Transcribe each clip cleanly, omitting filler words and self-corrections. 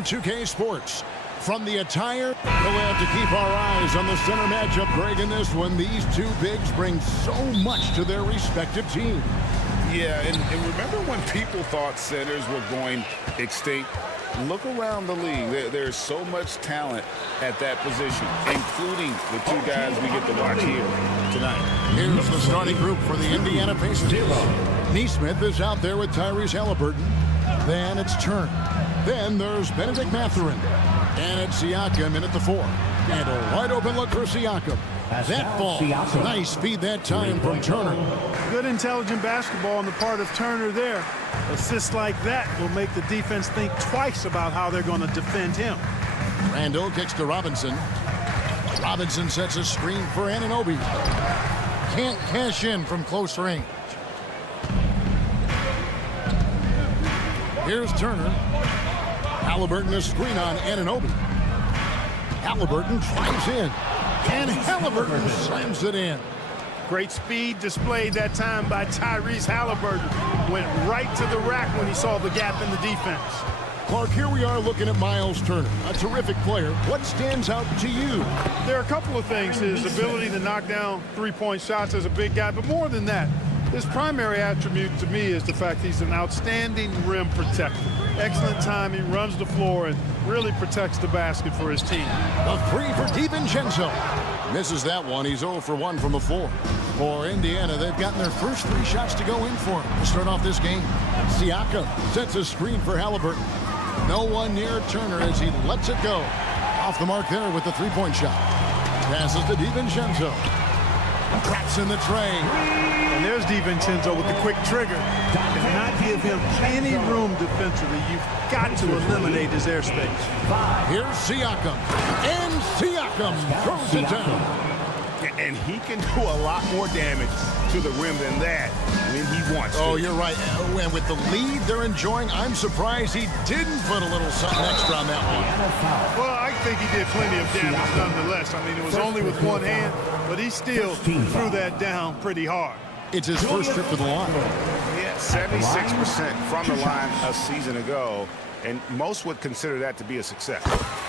on 2K Sports. From the attire, we'll have to keep our eyes on the center matchup, Greg, in this one. These two bigs bring so much to their respective teams. Yeah, and remember when people thought centers were going extinct? Look around the league. There's so much talent at that position, including the two guys we get to watch here tonight. Here's the starting group for the Indiana Pacers. Neesmith is out there with Tyrese Halliburton. Then it's Turner. Then there's Benedict Mathurin. And it's Siakam in at the 4. And a wide open look for Siakam. That ball. Nice feed that time from Turner. Good intelligent basketball on the part of Turner there. Assists like that will make the defense think twice about how they're going to defend him. Randall kicks to Robinson. Robinson sets a screen for Anunoby. Can't cash in from close range. Here's Turner. Halliburton a screen on Anunoby. Halliburton drives in. And Halliburton slams it in. Great speed displayed that time by Tyrese Halliburton. Went right to the rack when he saw the gap in the defense. Clark, here we are looking at Miles Turner, a terrific player. What stands out to you? There are a couple of things. His ability to knock down three-point shots as a big guy, but more than that, his primary attribute to me is the fact he's an outstanding rim protector. Excellent timing, runs the floor, and really protects the basket for his team. A 3 for DiVincenzo. Misses that one. He's 0 for 1 from the floor. For Indiana, they've gotten their first 3 shots to go in for him to start off this game. Siakam sets a screen for Halliburton. No one near Turner as he lets it go. Off the mark there with the three-point shot. Passes to DiVincenzo. Traps in the tray. And there's DiVincenzo with the quick trigger. Cannot give him any room defensively. You've got to eliminate his airspace. Here's Siakam. And Siakam throws it down. And he can do a lot more damage to the rim than that when he wants to. Oh, you're right. And with the lead they're enjoying, I'm surprised he didn't put a little something extra on that one. Well, I think he did plenty of damage nonetheless. I mean, it was only with one hand, but he still threw that down pretty hard. It's his first trip to the line. Yeah, 76% from the line a season ago, and most would consider that to be a success.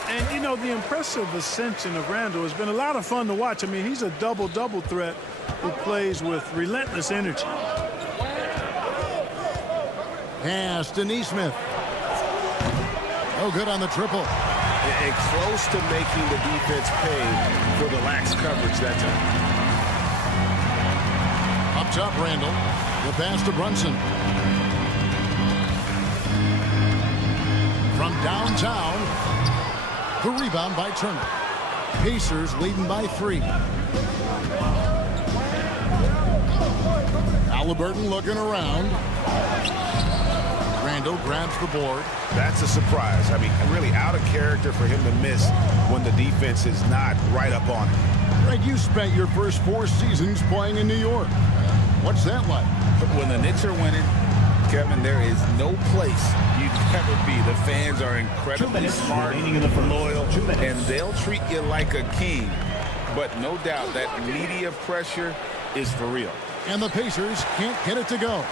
And, you know, the impressive ascension of Randall has been a lot of fun to watch. I mean, he's a double-double threat who plays with relentless energy. Pass to Neesmith. Oh, good on the triple. And close to making the defense pay for the lax coverage that time. Up top, Randall. The pass to Brunson. From downtown, the rebound by Turner. Pacers leading by 3. Halliburton looking around. Randall grabs the board. That's a surprise. I mean, really out of character for him to miss when the defense is not right up on it. Greg, you spent your first 4 seasons playing in New York. What's that like? When the Knicks are winning, Kevin, there is no place you'd ever be. The fans are incredibly smart, loyal, and they'll treat you like a king. But no doubt that media pressure is for real. And the Pacers can't get it to go.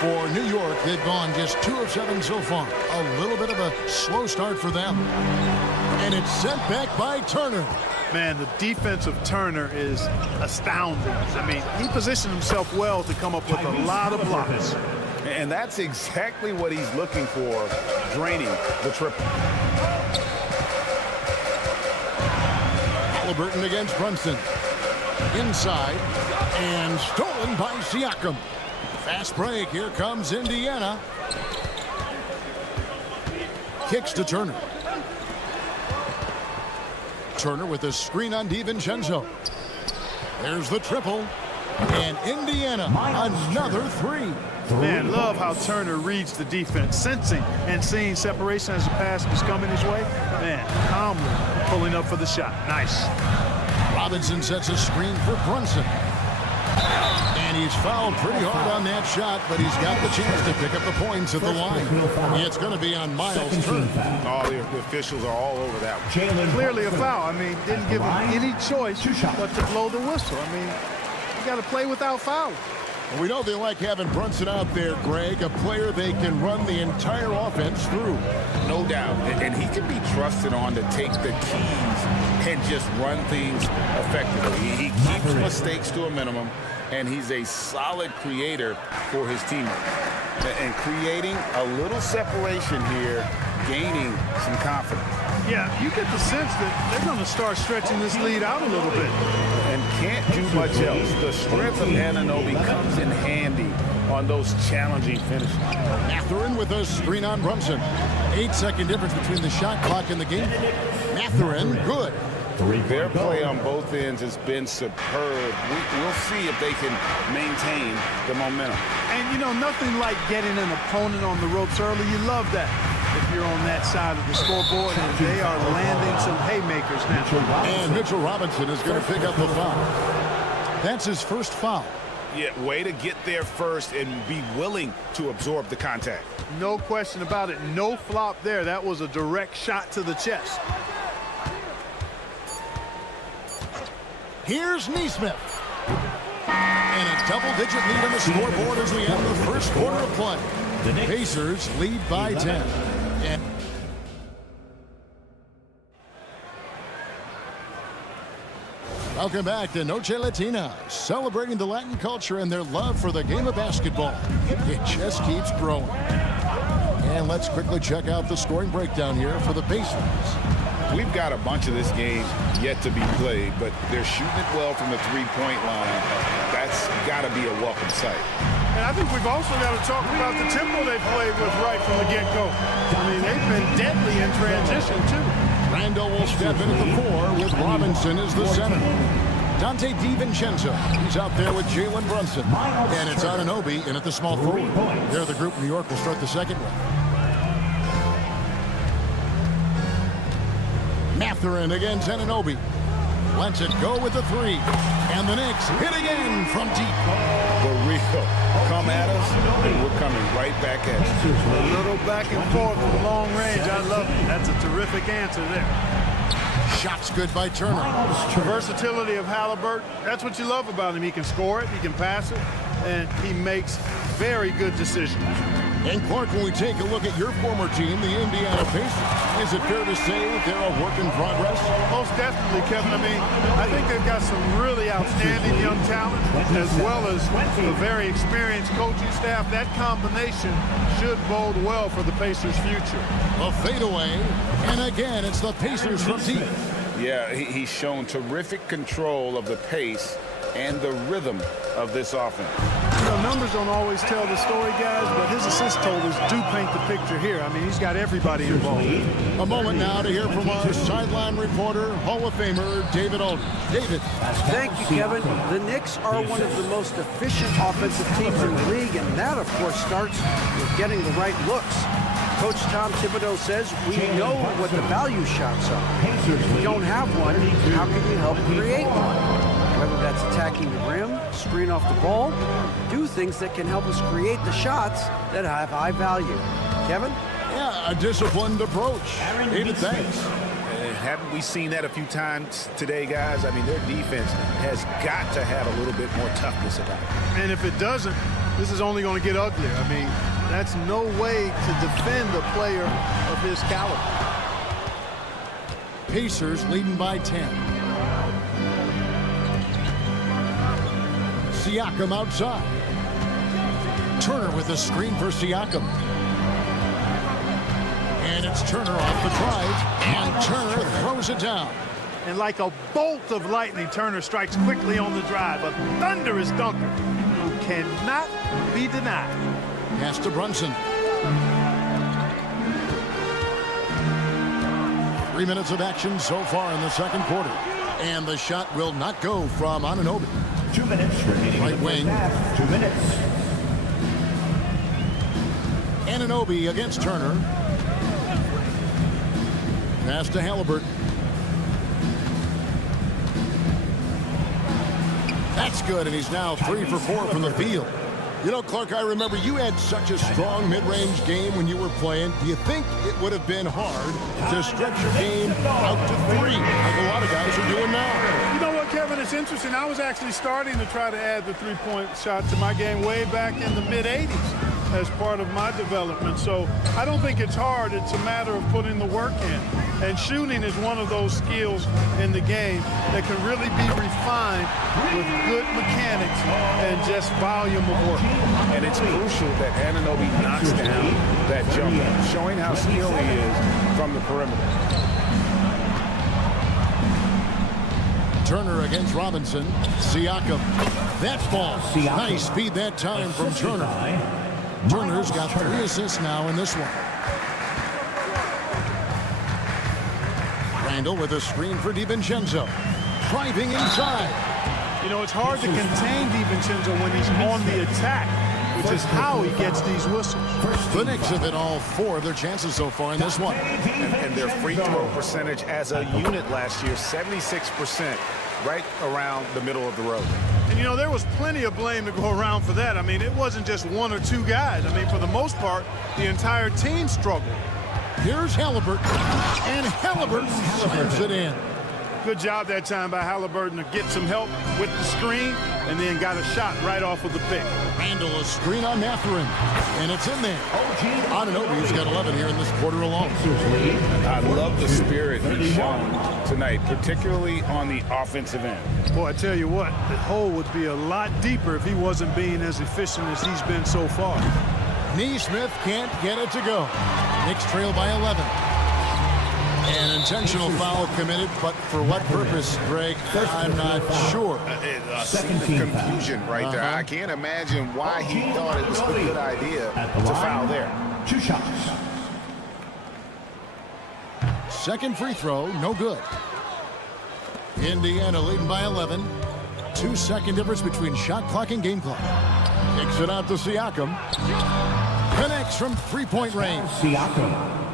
For New York, they've gone just 2 of 7 so far. A little bit of a slow start for them. And it's sent back by Turner. Man, the defense of Turner is astounding. I mean, he positioned himself well to come up with a lot of blocks. And that's exactly what he's looking for, draining the triple. Halliburton against Brunson. Inside. And stolen by Siakam. Fast break. Here comes Indiana. Kicks to Turner. Turner with a screen on DiVincenzo. There's the triple. And Indiana, another 3. Man, love how Turner reads the defense, sensing and seeing separation as the pass was coming his way. Man, calmly pulling up for the shot. Nice. Robinson sets a screen for Brunson. And he's fouled pretty hard on that shot, but he's got the chance to pick up the points at the line. It's going to be on Miles Turner. Oh, the officials are all over that one. Clearly a foul. I mean, didn't give him any choice but to blow the whistle. I mean, you got to play without fouling. We know they like having Brunson out there, Greg, a player they can run the entire offense through. No doubt. And he can be trusted on to take the keys and just run things effectively. He keeps mistakes to a minimum, and he's a solid creator for his teammates. And creating a little separation here, gaining some confidence. Yeah, you get the sense that they're going to start stretching this lead out a little bit. And can't do much else. The strength of Anunoby comes in handy on those challenging finishes. Mathurin with a screen on Brunson. 8-second difference between the shot clock and the game. Mathurin, good. Their play on both ends has been superb. We'll see if they can maintain the momentum. And, you know, nothing like getting an opponent on the ropes early. You love that if you're on that side of the scoreboard, and they are landing some haymakers now. And Mitchell Robinson is going to pick up the foul. That's his first foul. Yeah, way to get there first and be willing to absorb the contact. No question about it. No flop there. That was a direct shot to the chest. Here's Neesmith. And a double-digit lead on the scoreboard as we end the first quarter of play. The Pacers lead by 10. And welcome back to Noche Latina, celebrating the Latin culture and their love for the game of basketball. It just keeps growing. And let's quickly check out the scoring breakdown here for the Pacers. We've got a bunch of this game yet to be played, but they're shooting it well from the three-point line. That's got to be a welcome sight. And I think we've also got to talk about the tempo they played with right from the get-go. I mean, they've been deadly in transition, too. Randall will step in at the 4 with Robinson as the center. Dante DiVincenzo, he's out there with Jalen Brunson. And it's Anunoby in at the small forward. They're the group New York will start the second with. Mathurin against Anunoby. Lets it go with the 3. And the Knicks hit again from deep. The real come at us, and we're coming right back at you. A little back and forth from long range. I love it. That's a terrific answer there. Shots good by Turner. The versatility of Halliburton, that's what you love about him. He can score it, he can pass it, and he makes very good decisions. And Clark, when we take a look at your former team, the Indiana Pacers, is it fair to say they're a work in progress? Most definitely, Kevin. I mean, I think they've got some really outstanding young talent, as well as a very experienced coaching staff. That combination should bode well for the Pacers' future. A fadeaway, and again, it's the Pacers from deep. Yeah, he's shown terrific control of the pace and the rhythm of this offense. You know, numbers don't always tell the story, guys, but his assist totals do paint the picture here. I mean, he's got everybody involved. A moment now to hear from our sideline reporter, Hall of Famer David Aldridge. David. Thank you, Kevin. The Knicks are one of the most efficient offensive teams in the league, and that, of course, starts with getting the right looks. Coach Tom Thibodeau says we know what the value shots are. If you don't have one, how can you help create one? Whether that's attacking the rim, screen off the ball, do things that can help us create the shots that have high value. Kevin? Yeah, a disciplined approach. David, thanks. Haven't we seen that a few times today, guys? I mean, their defense has got to have a little bit more toughness about it. And if it doesn't, this is only going to get uglier. I mean, that's no way to defend a player of his caliber. Pacers leading by 10. Siakam outside. Turner with a screen for Siakam. And it's Turner off the drive, and Turner throws it down. And like a bolt of lightning, Turner strikes quickly on the drive. A thunderous dunker who cannot be denied. Pass to Brunson. 3 minutes of action so far in the second quarter. And the shot will not go from Anunoby. 2 minutes remaining. Right wing. 2 minutes. Anunoby against Turner. Pass to Halliburton. That's good, and he's now 3 for 4 from the field. You know, Clark, I remember you had such a strong mid-range game when you were playing. Do you think it would have been hard to stretch your game out to 3, like a lot of guys are doing now? You know what, Kevin? It's interesting. interesting. I was actually starting to try to add the three-point shot to my game way back in the mid-'80s as part of my development. So I don't think it's hard. It's a matter of putting the work in. And shooting is one of those skills in the game that can really be refined with good mechanics and just volume of work. And it's crucial that Anunoby knocks down that jumper, showing how skilled he is from the perimeter. Turner against Robinson. Siakam. That's ball. Nice speed that time from Turner. Turner's got 3 assists now in this one. Randall with a screen for DiVincenzo. Driving inside. You know, it's hard to contain DiVincenzo when he's on the attack, which is how he gets these whistles. The Knicks have hit all 4 of their chances so far in this one. And their free throw percentage as a unit last year, 76%, right around the middle of the road. And, you know, there was plenty of blame to go around for that. I mean, it wasn't just 1 or 2 guys. I mean, for the most part, the entire team struggled. Here's Halliburton, and Halliburton slams it in. Good job that time by Halliburton to get some help with the screen and then got a shot right off of the pick. Randall, a screen on Mathurin, and it's in there. Anunoby's got 11 here in this quarter alone. I love the spirit he's shown tonight, particularly on the offensive end. Boy, I tell you what, the hole would be a lot deeper if he wasn't being as efficient as he's been so far. Neesmith can't get it to go. Knicks trail by 11. An intentional foul committed, but for what purpose, Greg? I'm not sure. Scene of confusion right there. I can't imagine why he thought it was a good idea to foul there. 2 shots. Second free throw, no good. Indiana leading by 11. 2-second difference between shot clock and game clock. Kicks it out to Siakam. Connects from 3-point range.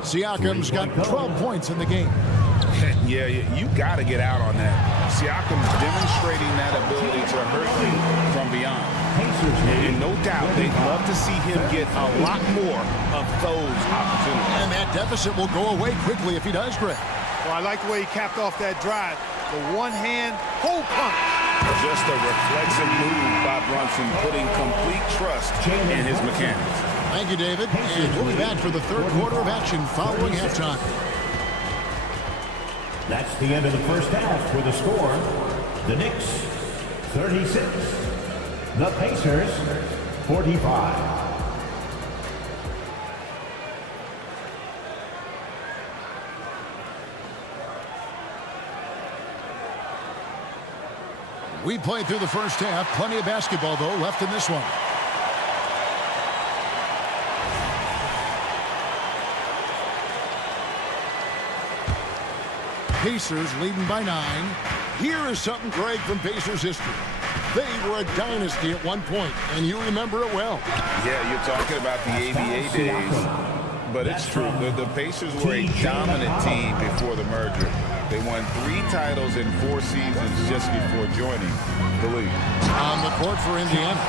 Siakam's got 12 points in the game. Yeah, you got to get out on that. Siakam's demonstrating that ability to hurt you from beyond. And no doubt, they'd love to see him get a lot more of those opportunities. And that deficit will go away quickly if he does, Greg. Well, I like the way he capped off that drive. The one-hand hole punch. Just a reflexive move by Brunson, putting complete trust in his mechanics. Thank you, David. And we'll be back for the third quarter of action following halftime. That's the end of the first half with the score. The Knicks, 36. The Pacers, 45. We played through the first half. Plenty of basketball, though, left in this one. Pacers leading by 9. Here is something, Greg, from Pacers history. They were a dynasty at one point, and you remember it well. Yeah, you're talking about the ABA days, but it's true. The Pacers were a dominant team before the merger. They won 3 titles in 4 seasons just before joining the league. On the court for Indiana,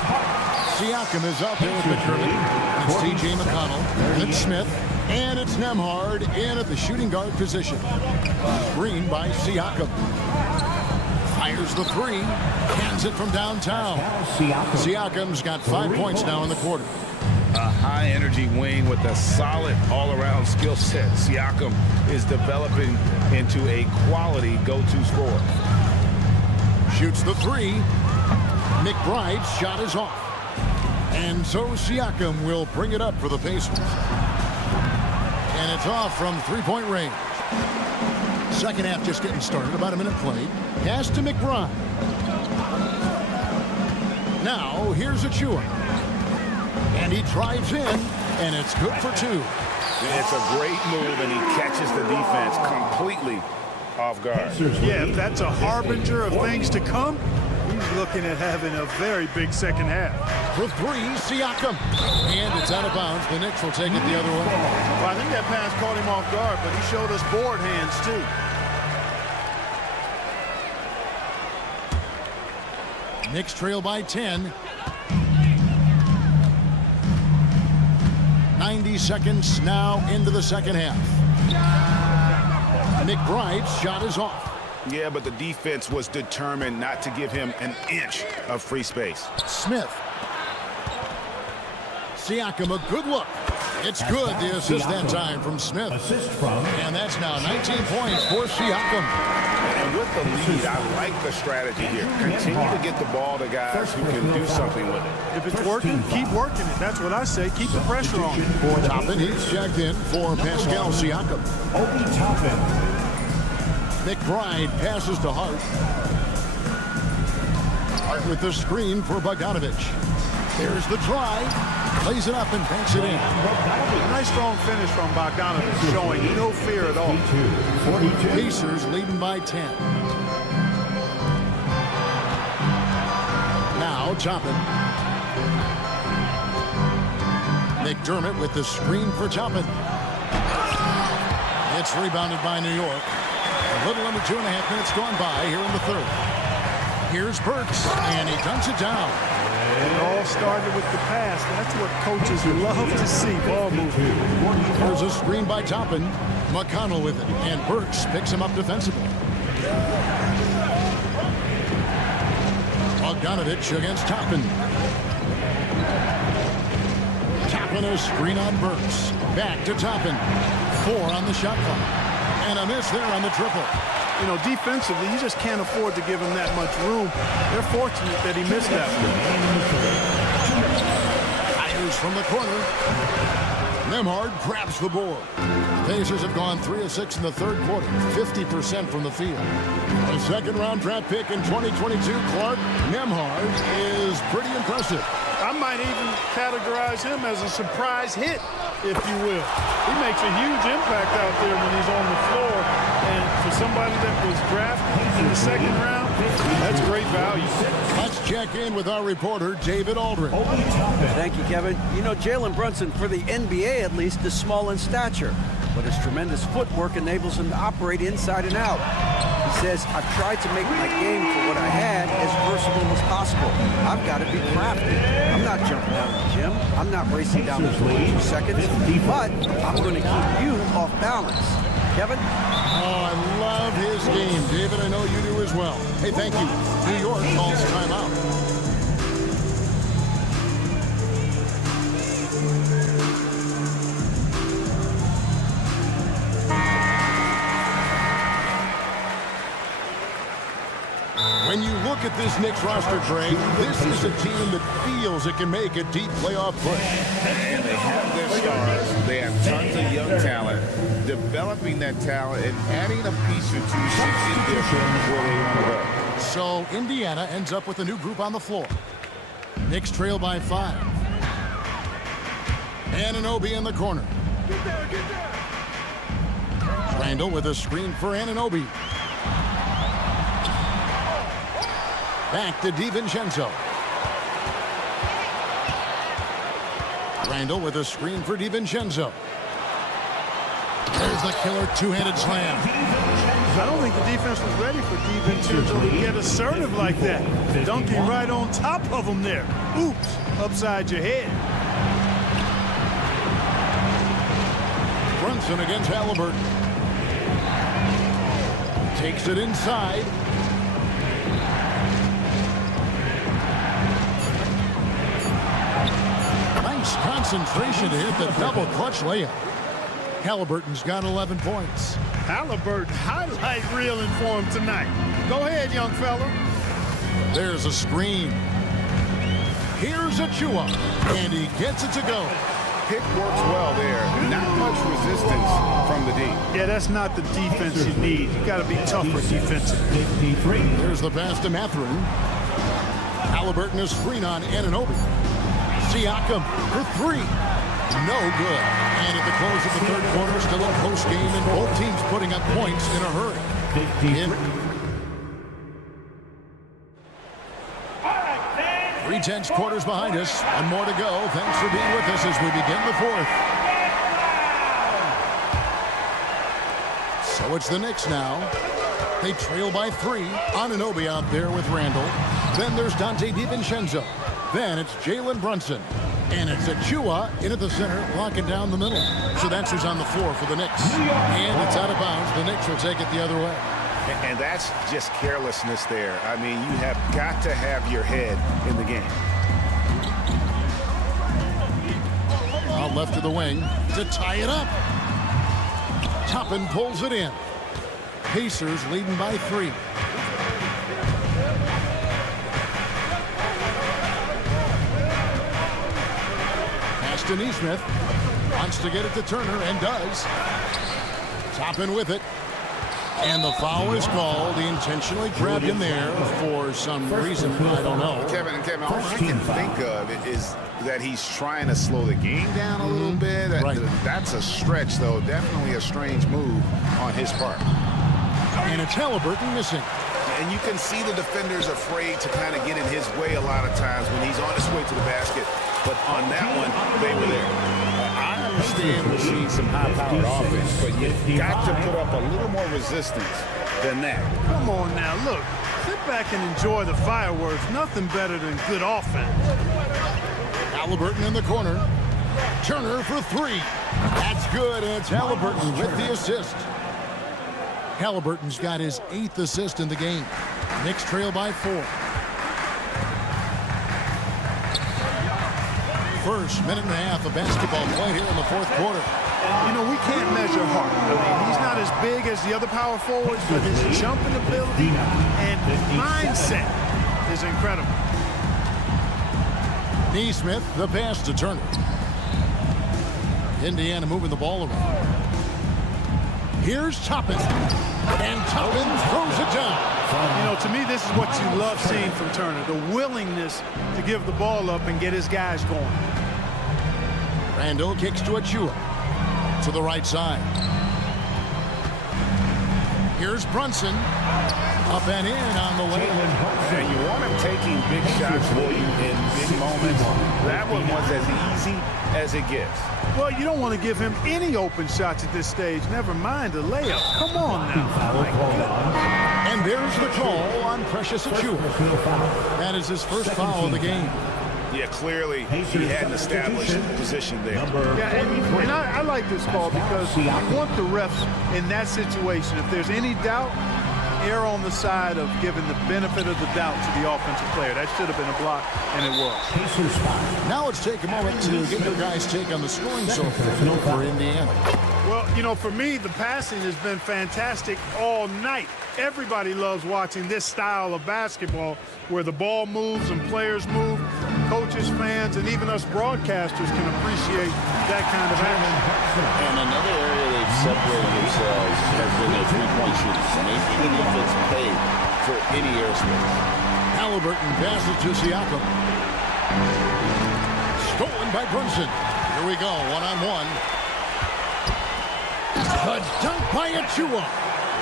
Siakam is out there with McDermott. It's T.J. McConnell, it's Smith, and it's Nembhard in at the shooting guard position. Screen by Siakam. Fires the 3, hands it from downtown. Siakam's got 5 points now in the quarter. A high-energy wing with a solid all-around skill set. Siakam is developing into a quality go-to scorer. Shoots the 3. McBride's shot is off. And so Siakam will bring it up for the Pacers. And it's off from 3-point range. Second half just getting started. About a minute played. Pass to McBride. Now here's Achua. And he drives in, and it's good for 2. It's a great move, and he catches the defense completely off guard. Yeah, if that's a harbinger of things to come, he's looking at having a very big second half. For 3, Siakam. And it's out of bounds. The Knicks will take it the other way. Well, I think that pass caught him off guard, but he showed us board hands, too. Knicks trail by 10. 90 seconds now into the second half. McBride's shot is off. Yeah, but the defense was determined not to give him an inch of free space. Smith. Siakam, a good look. It's good, the assist that time from Smith. Assist from. And that's now 19 points for Siakam. And with the lead, I like the strategy here. Continue to get the ball to guys who can do something with it. If it's working, keep working it. That's what I say. Keep the pressure on. Toppin, he's checked in for Pascal Siakam. Obi Toppin. McBride passes to Hart. Hart with the screen for Bogdanovich. There's the drive. Plays it up and banks it in. A nice strong finish from Bogdanovich, showing no fear at all. 42. Pacers leading by 10. Now Toppin. McDermott with the screen for Toppin. It's rebounded by New York. A little under 2.5 minutes gone by here in the third. Here's Burks, and he dunks it down. It all started with the pass. That's what coaches love to see. Ball movement. There's a screen by Toppin. McConnell with it, and Burks picks him up defensively. Bogdanovich against Toppin. Toppin, a screen on Burks. Back to Toppin. 4 on the shot clock. And a miss there on the triple. You know, defensively, you just can't afford to give him that much room. They're fortunate that he missed that one. Fires from the corner. Nembhard grabs the board. Pacers have gone 3 of 6 in the third quarter, 50% from the field. A second-round draft pick in 2022, Clark Nembhard is pretty impressive. I might even categorize him as a surprise hit, if you will. He makes a huge impact out there when he's on the floor. And for somebody that was drafted in the second round, that's great value. Let's check in with our reporter, David Aldrin. Thank you, Kevin. You know, Jalen Brunson, for the NBA at least, is small in stature, but his tremendous footwork enables him to operate inside and out. He says, I've tried to make my game for what I had as versatile as possible. I've got to be crafty. I'm not jumping out of the gym. I'm not racing down the floor in 2 seconds, but I'm going to keep you off balance. Kevin? Oh, I love his game, David. I know you do as well. Hey, thank you. New York calls timeout. When you look at this Knicks roster, Greg, this is a team that feels it can make a deep playoff push. And they have their stars. They have tons of young talent. Developing that talent and adding a piece or two should get them where they want to go. So Indiana ends up with a new group on the floor. Knicks trail by 5. Anunoby in the corner. Randall with a screen for Anunoby. Back to DiVincenzo. Randall with a screen for DiVincenzo. There's the killer two-handed slam. I don't think the defense was ready for DiVincenzo to get assertive like that. Dunking right on top of him there. Oops, upside your head. Brunson against Halliburton. Takes it inside. Nice concentration to hit the double clutch layup. Halliburton's got 11 points. Halliburton highlight reeling for him tonight. Go ahead, young fella. There's a screen. Here's Achua, and he gets it to go. Pick works well there. Not much resistance from the D. Yeah, that's not the defense you need. You got to be tougher defensively. There's the pass to Mathurin. Halliburton, a screen on Anunoby. Siakam for 3. No good. And at the close of the third quarter, still a close game, and both teams putting up points in a hurry. 3/10 quarters behind us, and more to go. Thanks for being with us as we begin the fourth. So it's the Knicks now. They trail by 3. Anunoby out there with Randall. Then there's Dante DiVincenzo. Then it's Jalen Brunson. And it's Achua in at the center, locking down the middle. So that's who's on the floor for the Knicks. And it's out of bounds. The Knicks will take it the other way. And that's just carelessness there. I mean, you have got to have your head in the game. Out left to the wing to tie it up. Toppin pulls it in. Pacers leading by 3. Pass to Neesmith. Wants to get it to Turner and does. Toppin with it. And the foul is called. He intentionally grabbed him there for some reason. I don't know. Kevin, all I can think of is that he's trying to slow the game down a little bit. Right. That's a stretch, though. Definitely a strange move on his part. And it's Halliburton missing. And you can see the defenders afraid to kind of get in his way a lot of times when he's on his way to the basket. But on that one, they were there. I understand we're seeing some high-powered offense, but you've got to put up a little more resistance than that. Come on now, look. Sit back and enjoy the fireworks. Nothing better than good offense. Halliburton in the corner. Turner for 3. That's good, and it's Halliburton with the assist. Halliburton's got his 8th assist in the game. Knicks trail by 4. First minute and a half of basketball play here in the 4th quarter. You know, we can't measure Hart. I mean, he's not as big as the other power forwards, but his jumping ability and mindset is incredible. Neesmith, the pass to Turner. Indiana moving the ball around. Here's Toppin. And Toppin throws it down. You know, to me, this is what you love seeing from Turner, the willingness to give the ball up and get his guys going. Randall kicks to Achua. To the right side. Here's Brunson. Up and in on the way. And you want him taking big shots for you in big moments. That one was as easy as it gets. Well, you don't want to give him any open shots at this stage. Never mind a layup. Come on now. And there's the call on Precious Achua. That is his first foul of the game. Yeah, clearly he had an established position there. Yeah, and I like this call because you want the refs in that situation. If there's any doubt, err on the side of giving the benefit of the doubt to the offensive player. That should have been a block, and it was. Now let's take a moment to get your guys' take on the scoring so far for Indiana. Well, you know, for me, the passing has been fantastic all night. Everybody loves watching this style of basketball where the ball moves and players move. Coaches, fans, and even us broadcasters can appreciate that kind of action. And another area they've separated themselves has been their three-point shooting, making the defense pay for any airspace. Halliburton passes to Siakam. Stolen by Brunson. Here we go, one-on-one. A dunk by Achua.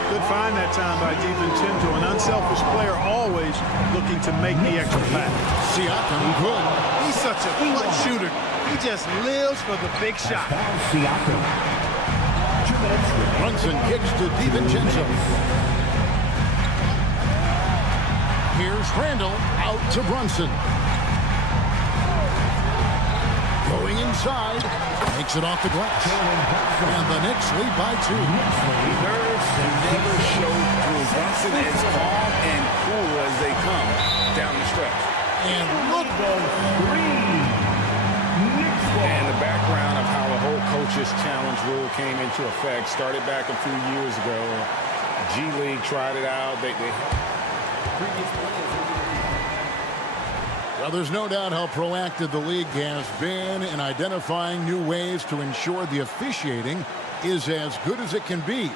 Good find that time by DiVincenzo. An unselfish player always looking to make the extra pass. Siakam, good. He's such a clutch shooter. He just lives for the big shot. Brunson kicks to DiVincenzo. Here's Randall out to Brunson. Going inside, takes it off the glass. And the Knicks lead by 2. Nerves never show through. Brunson is calm and cool as they come down the stretch. And look, And the background of how the whole coaches challenge rule came into effect started back a few years ago. G League tried it out. well, there's no doubt how proactive the league has been in identifying new ways to ensure the officiating is as good as it can be.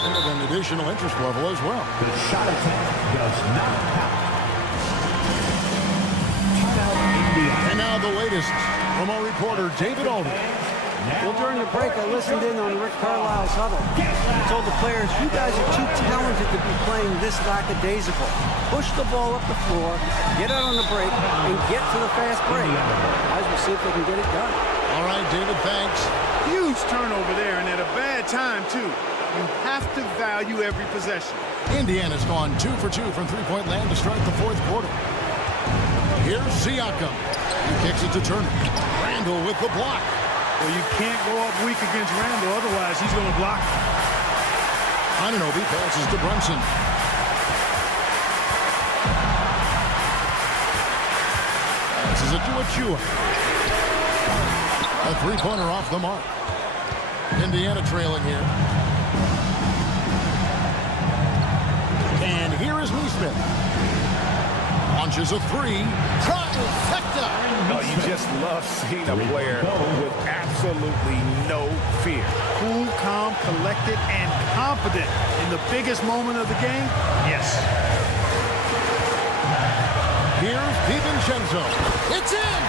And with an additional interest level as well. The shot attempt does not count. And now the latest from our reporter, David Alden. Well, during the break, I listened in on Rick Carlisle's huddle. He told the players, you guys are too talented to be playing this lackadaisical. Push the ball up the floor, get out on the break, and get to the fast break. Guys will see if they can get it done. All right, David, thanks. Huge turnover there, and at a bad time, too. You have to value every possession. Indiana's gone 2 for 2 from three-point land to start the 4th quarter. Here's Siakam. He kicks it to Turner. Randall with the block. Well, you can't go up weak against Randall, otherwise he's going to block. Anunoby passes to Brunson. This is a Chua. A three-pointer off the mark. Indiana trailing here. And here is Neesmith. Launches a three. Trifecta. Oh, you just love seeing a player with absolutely no fear. Cool, calm, collected, and confident in the biggest moment of the game. Yes. Here's DiVincenzo. It's in!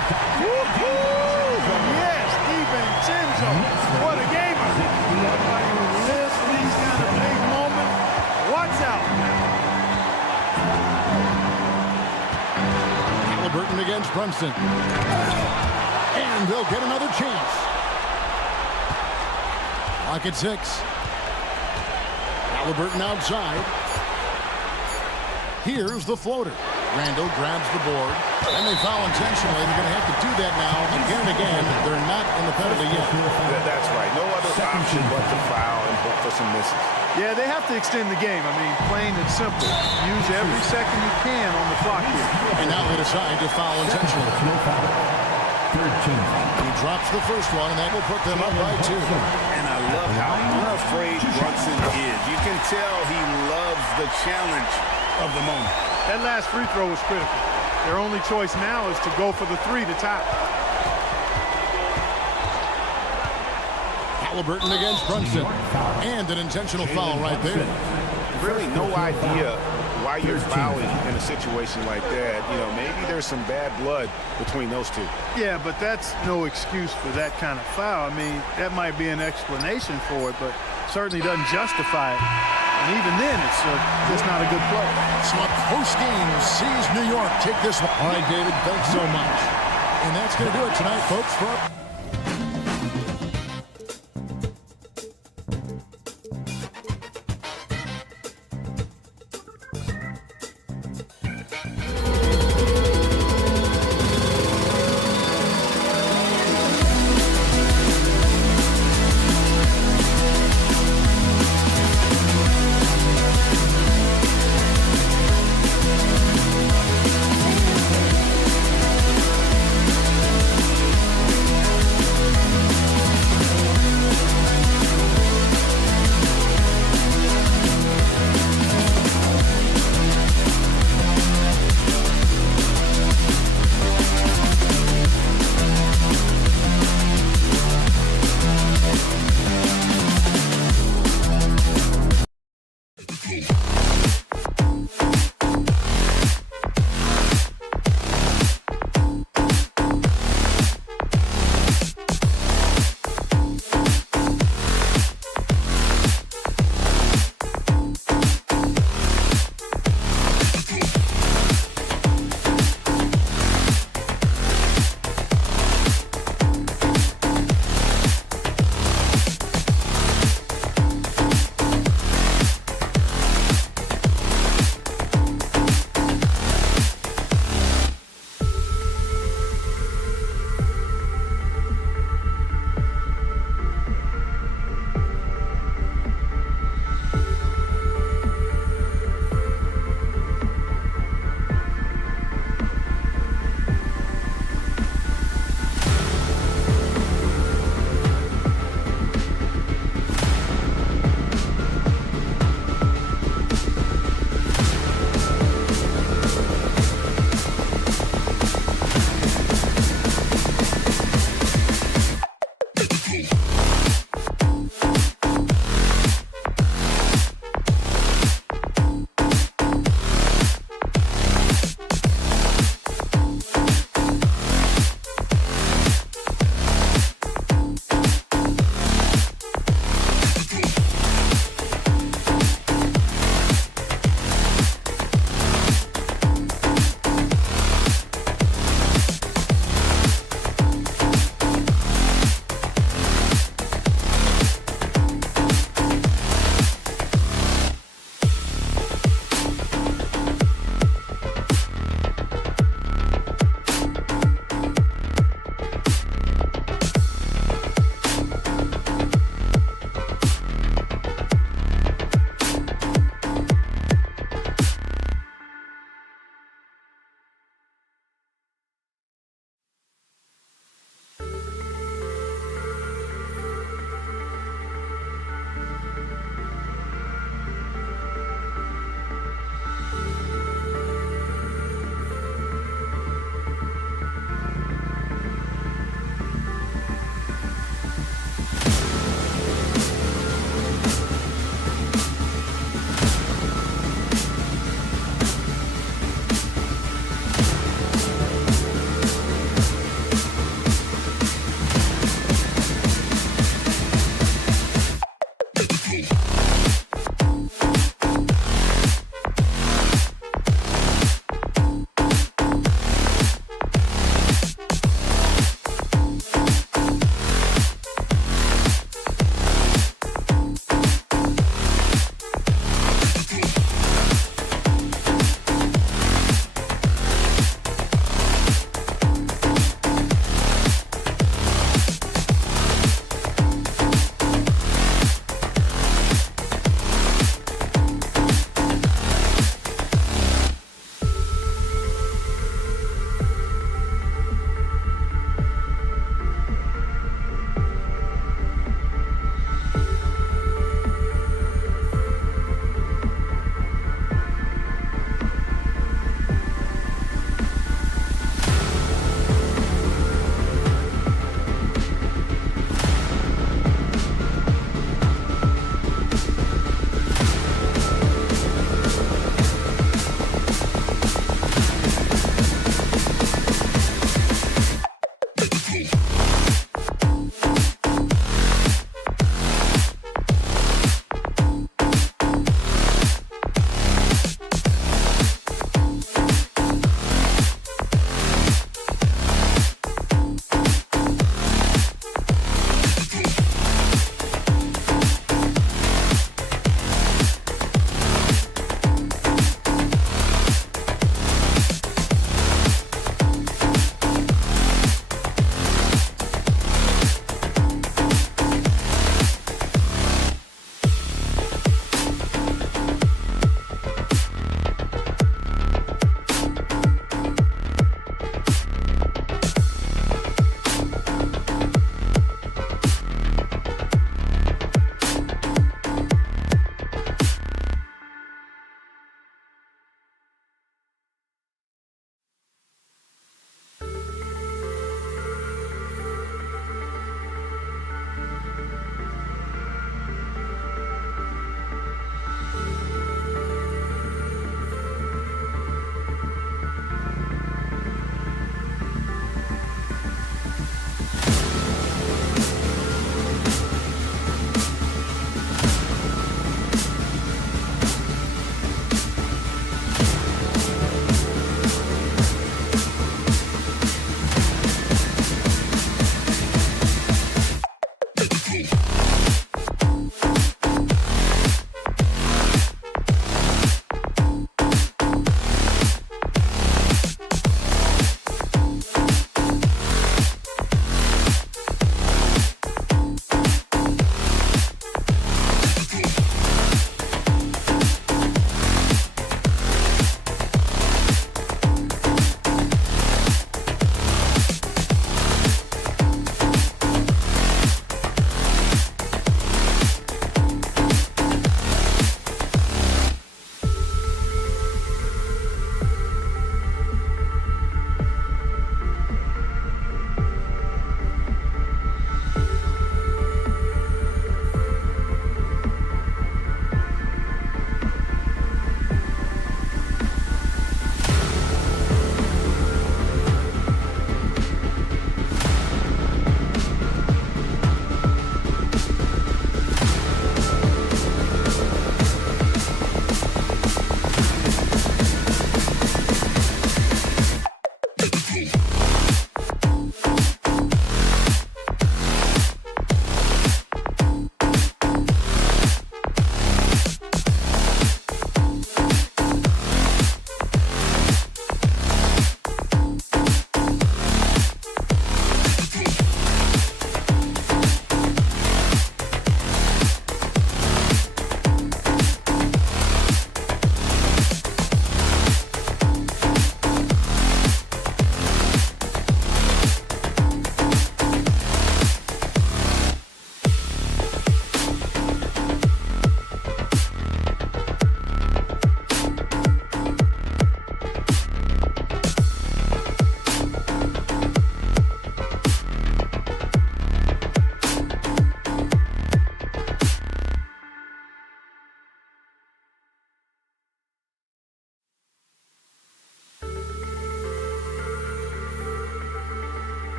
Yes, DiVincenzo. What a gamer. Everybody who lives these kind of big moments, watch out. Halliburton against Brunson. And they'll get another chance. Clock at 6. Halliburton outside. Here's the floater. Randall grabs the board, and they foul intentionally. They're going to have to do that now again and again. They're not in the penalty yet. That's right. No other option but to foul and hope for some misses. Yeah, they have to extend the game. I mean, plain and simple. Use every second you can on the clock here. And now they decide to foul intentionally. He drops the first one, and that will put them up by 2. And I love how unafraid Brunson is. You can tell he loves the challenge of the moment. That last free throw was critical. Their only choice now is to go for the 3 to tie. Halliburton against Brunson. And an intentional foul right there. Really no idea why you're fouling in a situation like that. You know, maybe there's some bad blood between those two. Yeah, but that's no excuse for that kind of foul. I mean, that might be an explanation for it, but certainly doesn't justify it. And even then, it's just not a good play. So a close game sees New York take this one. All right, David, thanks so much. And that's going to do it tonight, folks.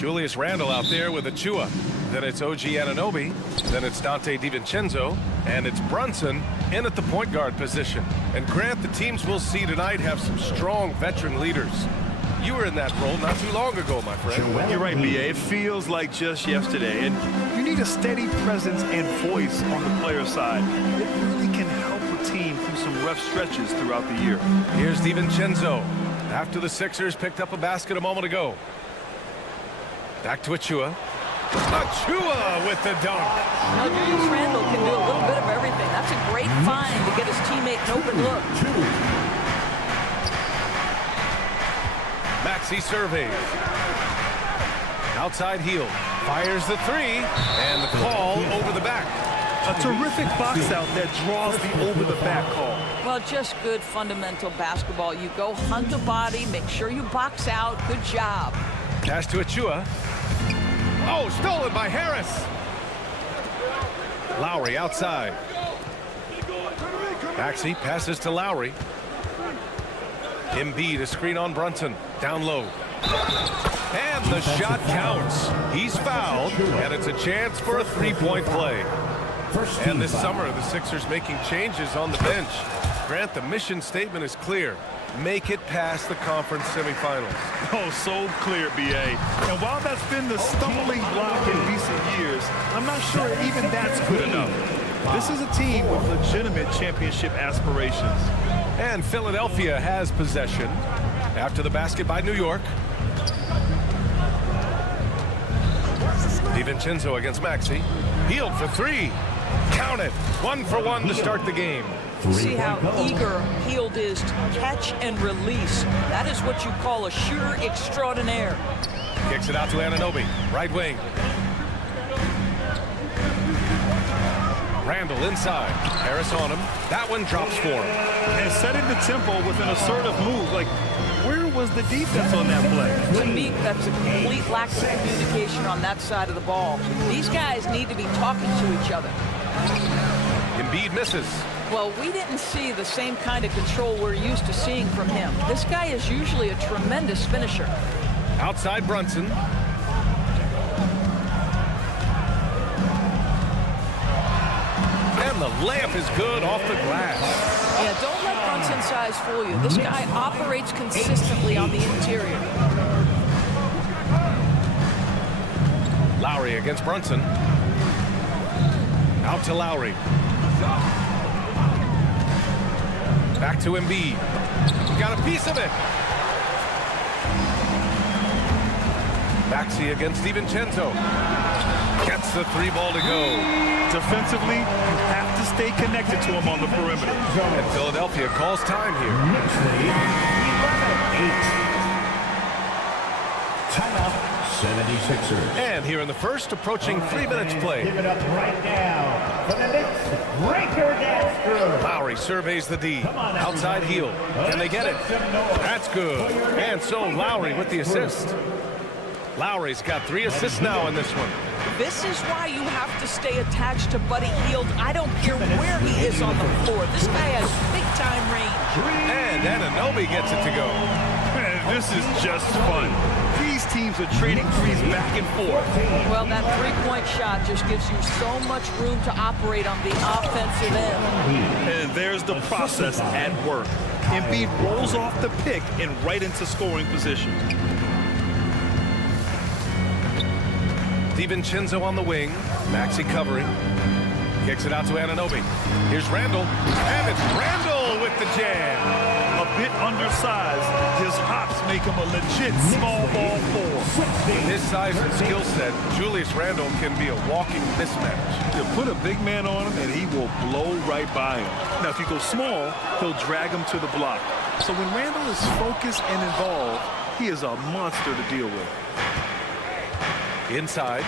Julius Randle out there with Achua. Then it's OG Anunoby. Then it's Dante DiVincenzo. And it's Brunson in at the point guard position. And Grant, the teams we'll see tonight have some strong veteran leaders. You were in that role not too long ago, my friend. You're right, B.A. It feels like just yesterday. And you need a steady presence and voice on the player side. It really can help a team through some rough stretches throughout the year. Here's DiVincenzo after the Sixers picked up a basket a moment ago. Back to Achua. Achua with the dunk. Now, Julius Randle can do a little bit of everything. That's a great find to get his teammate an open look. Maxey surveys. Outside heel. Fires the three. And the call over the back. A terrific box out that draws the over-the-back call. Well, just good fundamental basketball. You go hunt the body, make sure you box out. Good job. Pass to Achua. Oh, stolen by Harris. Lowry outside. Maxey passes to Lowry. Embiid a screen on Brunson. Down low. And the shot counts. He's fouled, and it's a chance for a three-point play. And this summer, the Sixers making changes on the bench. Grant, the mission statement is clear. Make it past the conference semifinals. Oh, so clear, B.A. And while that's been the stumbling block in recent years, I'm not sure even that's good enough. This is a team with legitimate championship aspirations. And Philadelphia has possession after the basket by New York. DiVincenzo against Maxey. Healed for three. Count it. 1 for 1 to start the game. See how eager Hield is to catch and release. That is what you call a shooter extraordinaire. Kicks it out to Anunoby. Right wing. Randle inside. Harris on him. That one drops for him. And setting the tempo with an assertive move. Like, where was the defense on that play? To me, that's a complete lack of communication on that side of the ball. These guys need to be talking to each other. Embiid misses. Well, we didn't see the same kind of control we're used to seeing from him. This guy is usually a tremendous finisher. Outside Brunson. And the layup is good off the glass. Yeah, don't let Brunson's size fool you. This guy operates consistently on the interior. Lowry against Brunson. Out to Lowry. Back to Embiid. Got a piece of it. Maxey against DiVincenzo. Gets the three ball to go. Defensively, you have to stay connected to him on the perimeter. And Philadelphia calls time here. Knicks lead 11-8. Timeout, 76ers. And here in the first, approaching 3 minutes play. Give it up right now for the Knicks. Breaker dance crew. Lowry surveys the D. Outside heel. Can they get it? That's good. And so Lowry with the assist. Lowry's got 3 assists now in this one. This is why you have to stay attached to Buddy Hield. I don't care where he is on the floor. This guy has big-time range. And Anunoby gets it to go. This is just fun. These teams are trading threes back and forth. Well, that three-point shot just gives you so much room to operate on the offensive end. And there's the process at work. Embiid rolls off the pick and right into scoring position. DiVincenzo on the wing. Maxey covering. Kicks it out to Anunoby. Here's Randle. And it's Randle with the jam. A bit undersized, his hops make him a legit small ball four. With his size and skill set, Julius Randle can be a walking mismatch. You put a big man on him and he will blow right by him. Now, if you go small, he'll drag him to the block. So when Randle is focused and involved, he is a monster to deal with. Inside,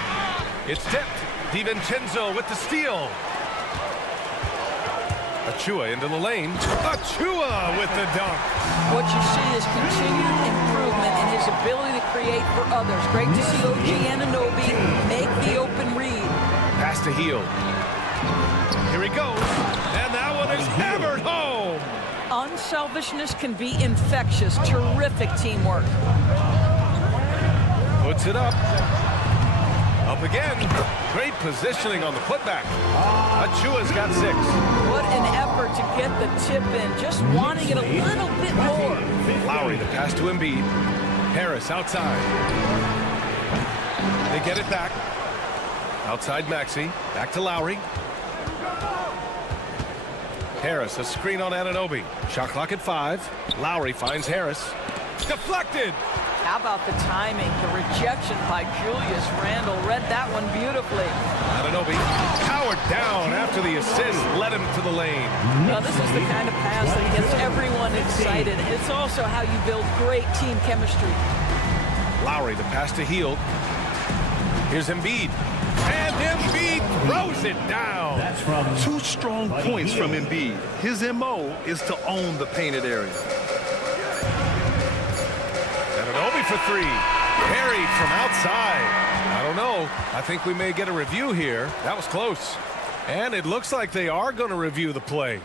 it's tipped. DiVincenzo with the steal. Achua into the lane. Achua with the dunk. What you see is continued improvement in his ability to create for others. Great to see OG Anunoby make the open read. Pass to Hield. Here he goes. And that one is hammered home. Unselfishness can be infectious. Terrific teamwork. Puts it up. Up again. Great positioning on the putback. Achua's got 6. What an effort to get the tip in. Just wanting it a little bit more. Lowry, the pass to Embiid. Harris outside. They get it back. Outside Maxey. Back to Lowry. Harris, a screen on Anunoby. Shot clock at 5. Lowry finds Harris. Deflected. How about the timing? The rejection by Julius Randle. Read that one beautifully. Anunoby powered down after the assist led him to the lane. Now, this is the kind of pass that gets everyone excited. It's also how you build great team chemistry. Lowry, the pass to Hield. Here's Embiid. And Embiid throws it down. That's from 2 strong points from Embiid. His MO is to own the painted area. Anunoby for 3. Parried from outside. I don't know. I think we may get a review here. That was close. And it looks like they are going to review the play.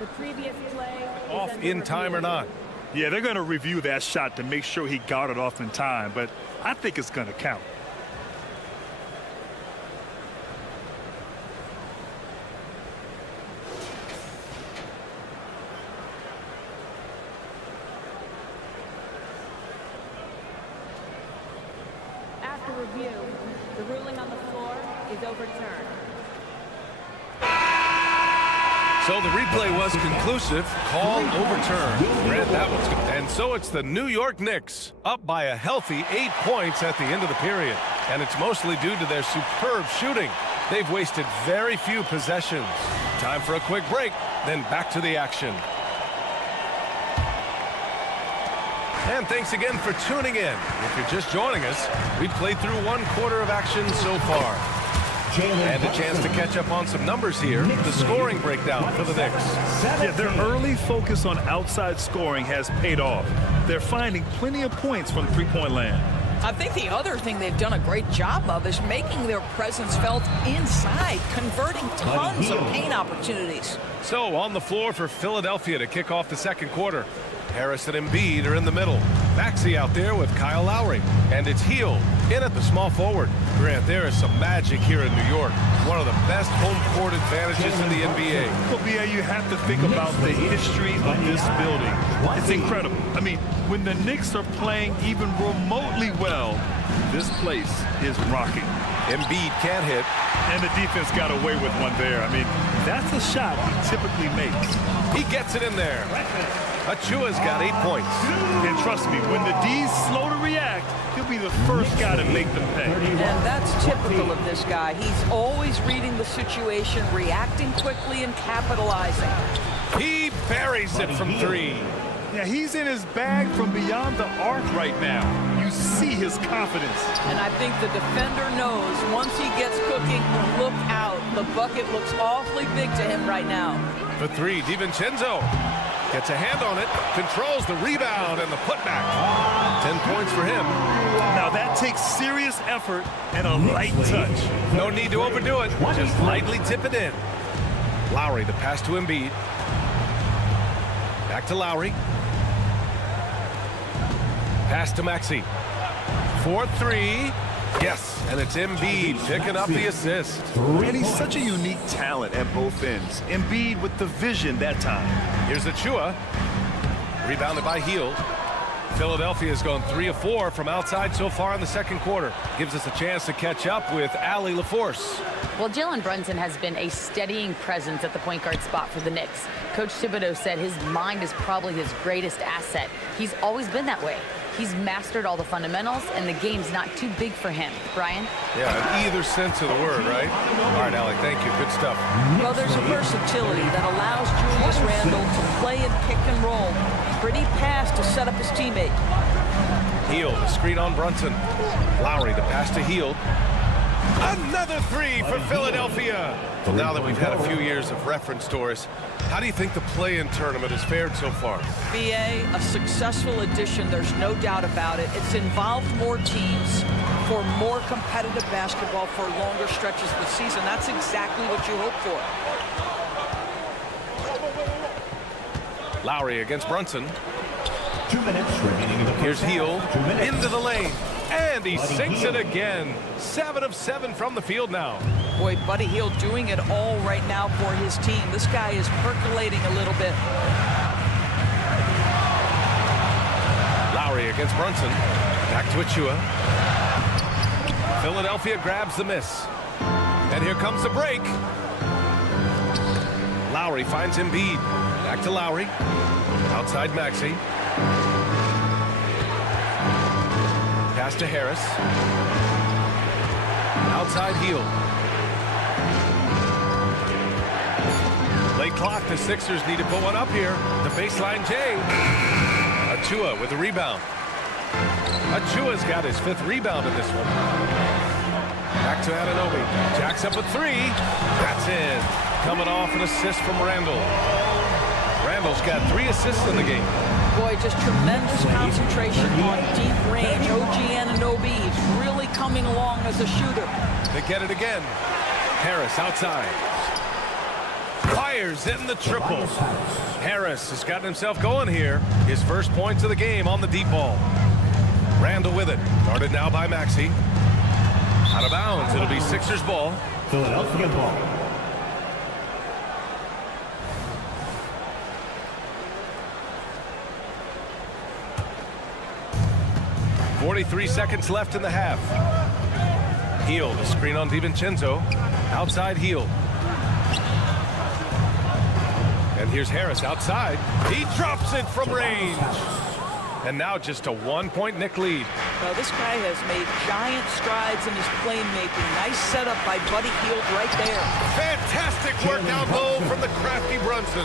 The previous play Off in time or not. Yeah, they're going to review that shot to make sure he got it off in time, but I think it's going to count. after review. The ruling on the floor is overturned. So the replay was conclusive. Call overturned. Read that one's good. And so it's the New York Knicks up by a healthy 8 points at the end of the period. And it's mostly due to their superb shooting. They've wasted very few possessions. Time for a quick break, then back to the action. And thanks again for tuning in. If you're just joining us, we've played through 1/4 of action so far. And a chance to catch up on some numbers here. The scoring breakdown for the Knicks. Yeah, their early focus on outside scoring has paid off. They're finding plenty of points from three-point land. I think the other thing they've done a great job of is making their presence felt inside, converting tons of paint opportunities. So on the floor for Philadelphia to kick off the second quarter. Harris and Embiid are in the middle. Maxey out there with Kyle Lowry. And it's Hield in at the small forward. Grant, there is some magic here in New York. One of the best home court advantages in the NBA. Well, BA, you have to think about the history of this building. It's incredible. I mean, when the Knicks are playing even remotely well, this place is rocking. Embiid can't hit. And the defense got away with one there. I mean, that's a shot he typically makes. He gets it in there. Achua's got 8 points. And trust me, when the D's slow to react, he'll be the first guy to make them pay. And that's typical of this guy. He's always reading the situation, reacting quickly, and capitalizing. He buries it from 3. Yeah, he's in his bag from beyond the arc right now. You see his confidence. And I think the defender knows once he gets cooking, look out. The bucket looks awfully big to him right now. For 3, DiVincenzo gets a hand on it, controls the rebound and the putback. 10 points for him. Now that takes serious effort and a light touch. No need to overdo it, just lightly tip it in. Lowry, the pass to Embiid. Back to Lowry. Pass to Maxey. 4-3. Yes, and it's Embiid picking up the assist. And he's such a unique talent at both ends. Embiid with the vision that time. Here's Achua. Rebounded by Hield. Philadelphia has gone 3 of 4 from outside so far in the second quarter. Gives us a chance to catch up with Allie LaForce. Well, Jalen Brunson has been a steadying presence at the point guard spot for the Knicks. Coach Thibodeau said his mind is probably his greatest asset. He's always been that way. He's mastered all the fundamentals, and the game's not too big for him. Brian? Yeah, in either sense of the word, right? All right, Allie, thank you. Good stuff. Well, there's a versatility that allows Julius Randle to play in pick and roll. Pretty pass to set up his teammate. Hield, a screen on Brunson. Lowry, the pass to Hield. Another 3 for Philadelphia. Well, now that we've had a few years of reference, Doris, how do you think the play-in tournament has fared so far? BA, a successful addition, there's no doubt about it. It's involved more teams for more competitive basketball for longer stretches of the season. That's exactly what you hope for. Lowry against Brunson. 2 minutes remaining in the Here's Hield into the lane. And he sinks it again. 7 of 7 from the field now. Boy, Buddy Hield doing it all right now for his team. This guy is percolating a little bit. Lowry against Brunson. Back to Achua. Philadelphia grabs the miss. And here comes the break. Lowry finds Embiid. Back to Lowry. Outside Maxey. Pass to Harris. Outside Hield. Late clock. The Sixers need to put one up here. The baseline J. Achua with the rebound. Achua's got his 5th rebound in this one. Back to Anunoby. Jacks up a 3. That's in. Coming off an assist from Randall. Randall's got 3 assists in the game. Boy, just tremendous concentration on deep range. OG Anunoby is really coming along as a shooter. They get it again. Harris outside. Fires in the triple. Harris has gotten himself going here. His first points of the game on the deep ball. Randall with it. Guarded now by Maxey. Out of bounds. It'll be Sixers ball. Philadelphia ball. .43 seconds left in the half. Hield, a screen on DiVincenzo. Outside Hield. And here's Harris outside. He drops it from range. And now just a 1-point Knick lead. Well, this guy has made giant strides in his playmaking. Nice setup by Buddy Hield right there. Fantastic work down low from the crafty Brunson.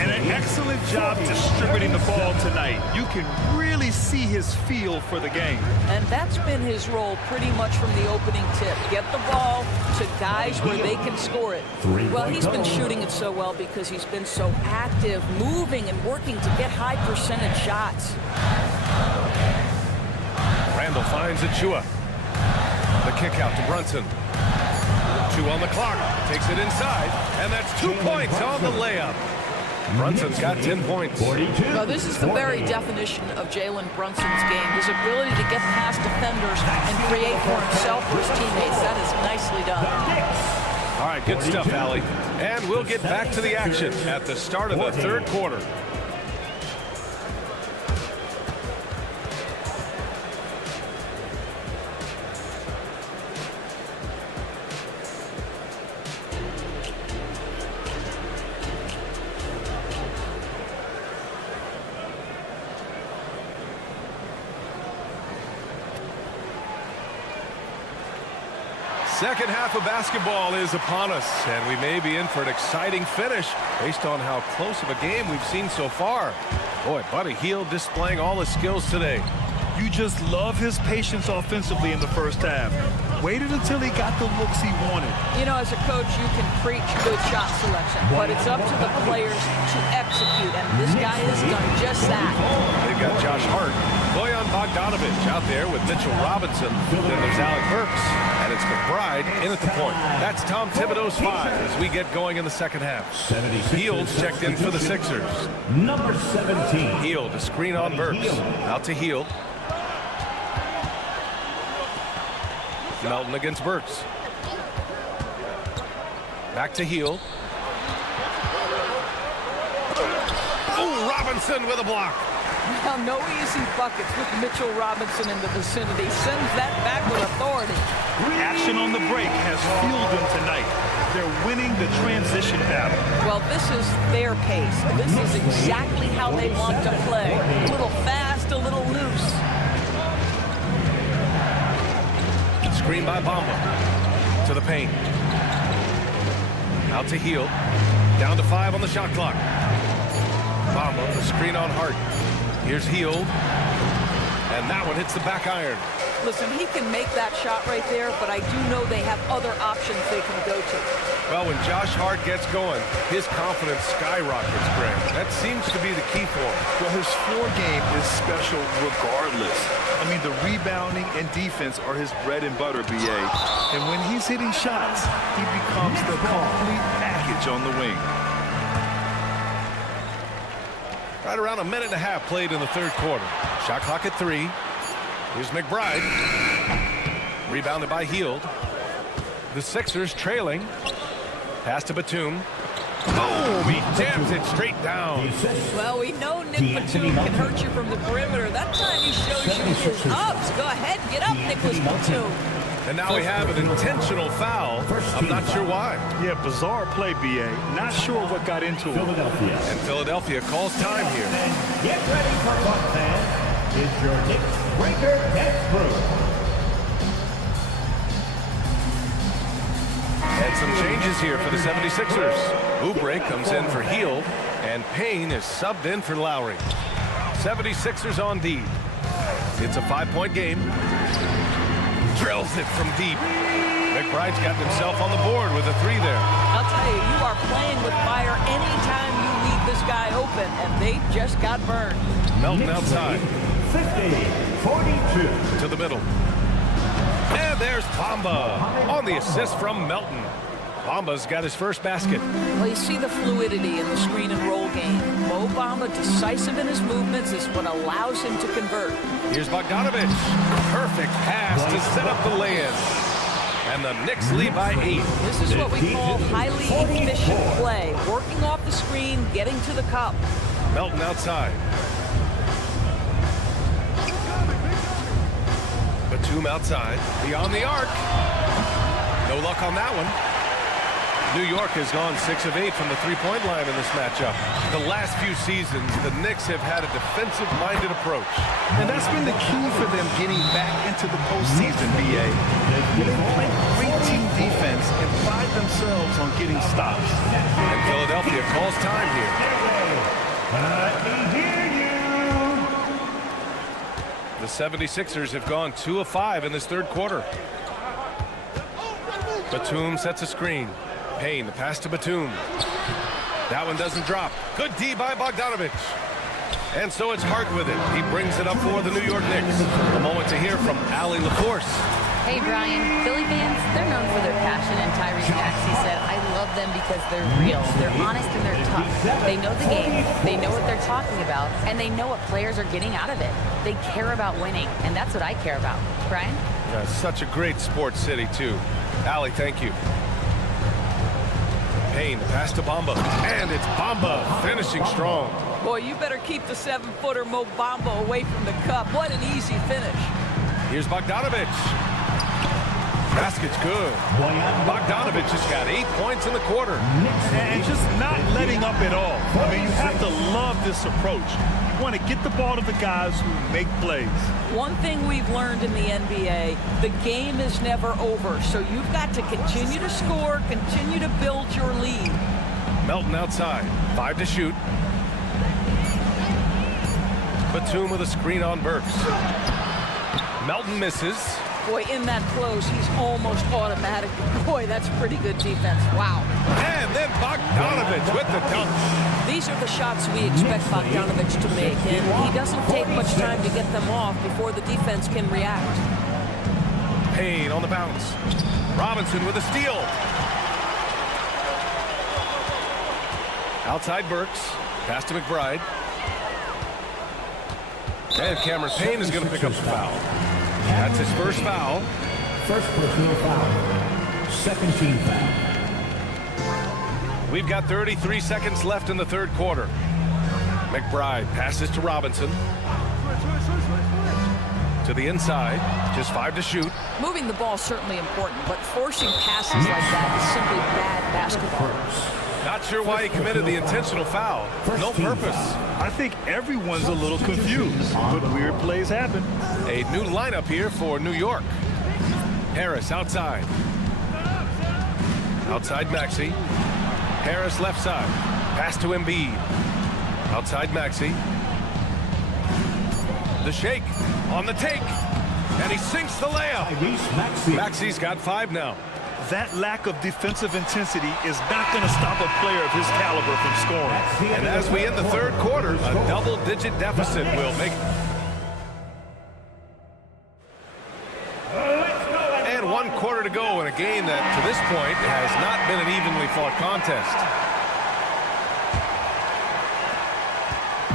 And an excellent job distributing the ball tonight. You can really see his feel for the game. And that's been his role pretty much from the opening tip. Get the ball to guys where they can score it. Well, he's been shooting it so well because he's been so active, moving and working to get high percentage shots. Randall finds Achua. The kick out to Brunson. 2 on the clock. Takes it inside. And that's 2 points on the layup. Brunson's got 10 points. Well, this is the very definition of Jalen Brunson's game. His ability to get past defenders and create for himself or his teammates. That is nicely done. All right, good stuff, Allie. And we'll get back to the action at the start of the 3rd quarter. Second half of basketball is upon us, and we may be in for an exciting finish based on how close of a game we've seen so far. Boy, Buddy Hield displaying all his skills today. You just love his patience offensively in the first half. Waited until he got the looks he wanted. You know, as a coach, you can preach good shot selection, but it's up to the players to execute, and this guy has done just that. They've got Josh Hart, Bojan Bogdanovic out there with Mitchell Robinson. Then there's Alec Burks, and it's McBride in at the point. That's Tom Thibodeau's 5 as we get going in the second half. Hield's checked in for the Sixers. Number 17. Hield, a screen on Burks. Out to Hield. Melton against Burks. Back to Hield. Oh, Robinson with a block. Now, no easy buckets with Mitchell Robinson in the vicinity. Sends that back with authority. Action on the break has fueled them tonight. They're winning the transition battle. Well, this is their pace. This is exactly how they want to play. A little fast, a little loose. Screen by Bamba. To the paint. Out to Hield. Down to 5 on the shot clock. Bamba, the screen on Hart. Here's Hield. And that one hits the back iron. Listen, he can make that shot right there, but I do know they have other options they can go to. Well, when Josh Hart gets going, his confidence skyrockets, Greg. That seems to be the key for him. Well, his floor game is special regardless. I mean, the rebounding and defense are his bread and butter, B.A. And when he's hitting shots, he becomes the complete package on the wing. Right around a minute and a half played in the 3rd quarter. Shot clock at 3. Here's McBride. Rebounded by Hield. The Sixers trailing. Pass to Batum. Boom! He jams it straight down. Well, we know Nick Batum can hurt you from the perimeter. That time he shows you his ups. Go ahead, get up, Nicholas Batum. And now we have an intentional foul. I'm not sure why. Yeah, bizarre play, B.A. Not sure what got into him. And Philadelphia calls time here. Get ready for fun, fans. It's your Knicks Breaker Dance Crew. And some changes here for the 76ers. Oubre comes in for Hield, and Payne is subbed in for Lowry. 76ers on D. It's a 5-point game. Drills it from deep. McBride's got himself on the board with a 3 there. I'll tell you, you are playing with fire anytime you leave this guy open, and they just got burned. Melton outside. 50-42. To the middle. And there's Bamba on the assist from Melton. Bamba's got his first basket. Well, you see the fluidity in the screen and roll game. Mo Bamba, decisive in his movements, is what allows him to convert. Here's Bogdanovic. Perfect pass to set up the lay-in. And the Knicks lead by 8. This is what we call highly efficient play. Working off the screen, getting to the cup. Melton outside. Batum outside. Beyond the arc. No luck on that one. New York has gone 6 of 8 from the three-point line in this matchup. The last few seasons, the Knicks have had a defensive-minded approach. And that's been the key for them getting back into the postseason, B.A. They play great team defense and pride themselves on getting stops. And Philadelphia calls time here. Let me hear you. The 76ers have gone 2 of 5 in this third quarter. Batum sets a screen. Payne, the pass to Batum. That one doesn't drop. Good D by Bogdanovic. And so it's Hart with it. He brings it up for the New York Knicks. A moment to hear from Allie LaForce. Hey, Brian, Philly fans, they're known for their passion, and Tyrese Maxey said, I love them because they're real, they're honest, and they're tough. They know the game, they know what they're talking about, and they know what players are getting out of it. They care about winning, and that's what I care about. Brian? Such a great sports city, too. Allie, thank you. Payne, the pass to Bamba. And it's Bamba finishing strong. Boy, you better keep the 7-footer Mo Bamba away from the cup. What an easy finish. Here's Bogdanovic. Basket's good. Bogdanovic has got 8 points in the quarter. And just not letting up at all. I mean, you have to love this approach. You want to get the ball to the guys who make plays. One thing we've learned in the NBA, the game is never over. So you've got to continue to score, continue to build your lead. Melton outside. 5 to shoot. Batum with a screen on Burks. Melton misses. Boy, in that close, he's almost automatic. Boy, that's pretty good defense. Wow. And then Bogdanovic with the dunk. These are the shots we expect Bogdanovic to make, and he doesn't take much time to get them off before the defense can react. Payne on the bounce. Robinson with a steal. Outside Burks. Pass to McBride. And Cameron Payne is going to pick up the foul. That's his first foul. First personal foul. Second team foul. We've got 33 seconds left in the third quarter. McBride passes to Robinson. To the inside. Just 5 to shoot. Moving the ball is certainly important, but forcing passes like that is simply bad basketball. Not sure why he committed the intentional foul. No purpose. I think everyone's a little confused, but weird plays happen. A new lineup here for New York. Harris outside. Outside Maxey. Harris left side. Pass to Embiid. Outside Maxey. The shake on the take. And he sinks the layup. Maxey's got 5 now. That lack of defensive intensity is not going to stop a player of his caliber from scoring. And as we end the third quarter, a double-digit deficit will make. And 1 quarter to go in a game that, to this point, has not been an evenly fought contest.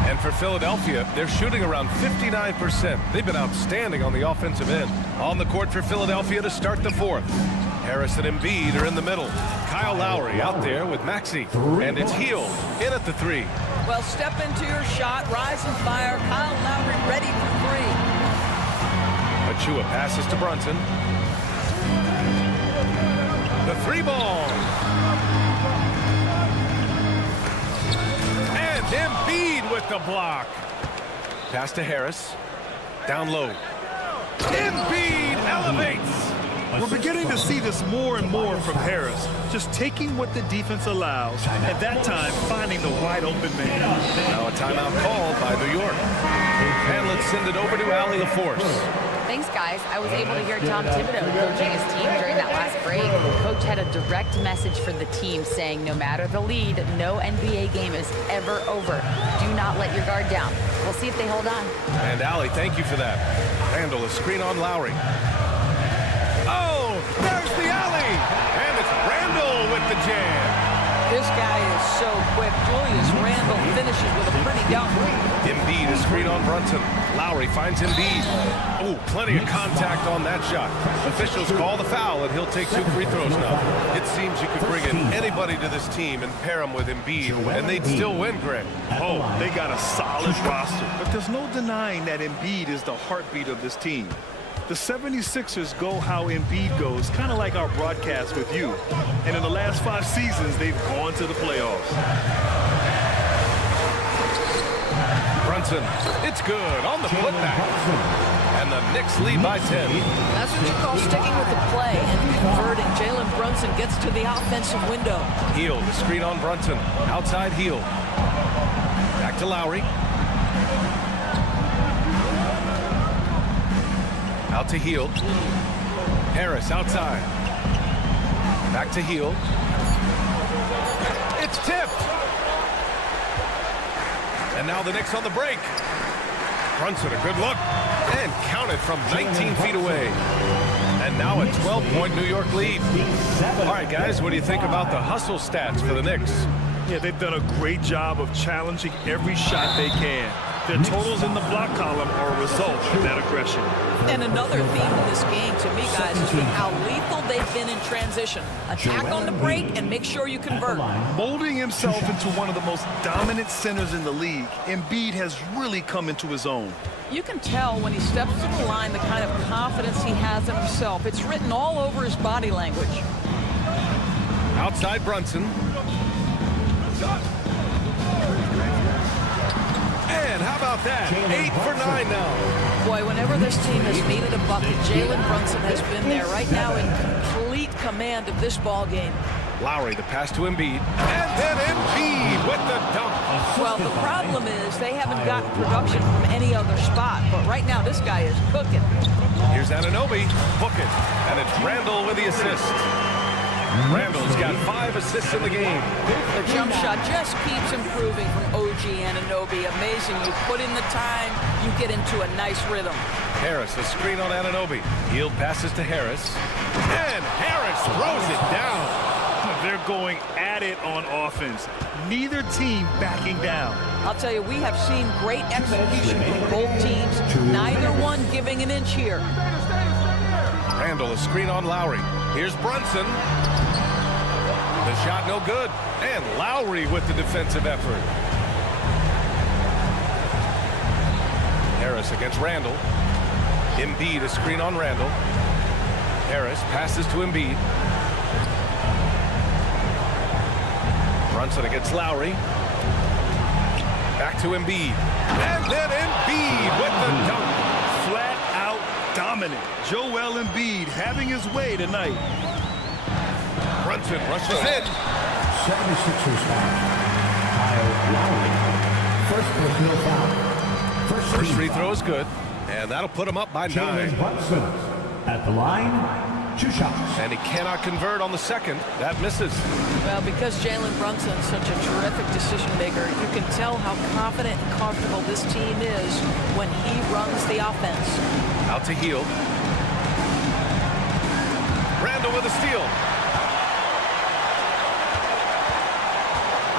And for Philadelphia, they're shooting around 59%. They've been outstanding on the offensive end. On the court for Philadelphia to start the fourth. Harris and Embiid are in the middle. Kyle Lowry out there with Maxey. And it's Hield in at the three. Well, step into your shot, rise and fire. Kyle Lowry ready for three. Achua passes to Brunson. The three ball. And Embiid with the block. Pass to Harris. Down low. Embiid elevates. We're beginning to see this more and more from Harris, just taking what the defense allows, at that time finding the wide open man. Now a timeout called by New York. And let's send it over to Allie LaForce. Thanks, guys. I was able to hear Tom Thibodeau coaching his team during that last break. Coach had a direct message for the team saying no matter the lead, no NBA game is ever over. Do not let your guard down. We'll see if they hold on. And Allie, thank you for that. Randall, a screen on Lowry. Oh, there's the alley. And it's Randall with the jam. This guy is so quick. Julius Randle finishes with a pretty dunk. Embiid, a screen on Brunson. Lowry finds Embiid. Oh, plenty of contact on that shot. Officials call the foul, and he'll take 2 free throws now. It seems you could bring in anybody to this team and pair them with Embiid, and they'd still win, Greg. Oh, they got a solid roster, but there's no denying that Embiid is the heartbeat of this team. The 76ers go how Embiid goes, kind of like our broadcast with you. And in the last 5 seasons, they've gone to the playoffs. Brunson, it's good on the putback. And the Knicks lead by 10. That's what you call sticking with the play and converting. Jalen Brunson gets to the offensive window. Hield, the screen on Brunson. Outside Hield. Back to Lowry. Out to Hield. Harris outside. Back to Hield. It's tipped. And now the Knicks on the break. Brunson, a good look. And counted from 19 feet away. And now a 12-point New York lead. All right, guys, what do you think about the hustle stats for the Knicks? Yeah, they've done a great job of challenging every shot they can. Their totals in the block column are a result of that aggression. And another theme in this game, to me, guys, has been how lethal they've been in transition. Attack on the break and make sure you convert. Molding himself into one of the most dominant centers in the league, Embiid has really come into his own. You can tell when he steps to the line the kind of confidence he has in himself. It's written all over his body language. Outside Brunson. And how about that? 8 for 9 now. Boy, whenever this team has needed a bucket, Jalen Brunson has been there right now in complete command of this ball game. Lowry, the pass to Embiid. And then Embiid with the dunk. Well, the problem is they haven't gotten production from any other spot. But right now, this guy is cooking. Here's Anunoby. Book it. And it's Randall with the assist. Randall's got 5 assists in the game. The jump shot just keeps improving from OG Anunoby. Amazing. You put in the time, you get into a nice rhythm. Harris, a screen on Anunoby. Hield passes to Harris. And Harris throws it down. They're going at it on offense. Neither team backing down. I'll tell you, we have seen great execution from both teams. Neither one giving an inch here. Randall, a screen on Lowry. Here's Brunson. The shot no good. And Lowry with the defensive effort. Harris against Randall. Embiid, a screen on Randall. Harris passes to Embiid. Brunson against Lowry. Back to Embiid. And then Embiid with the dunk. Flat out dominant. Joel Embiid having his way tonight. Brunson rushes in. 76ers foul. Kyle Lowry. First personal foul. First free throw is good. And that'll put him up by 9. Brunson at the line. 2 shots. And he cannot convert on the second. That misses. Well, because Jalen Brunson is such a terrific decision maker, you can tell how confident and comfortable this team is when he runs the offense. Out to Hield. Randall with a steal.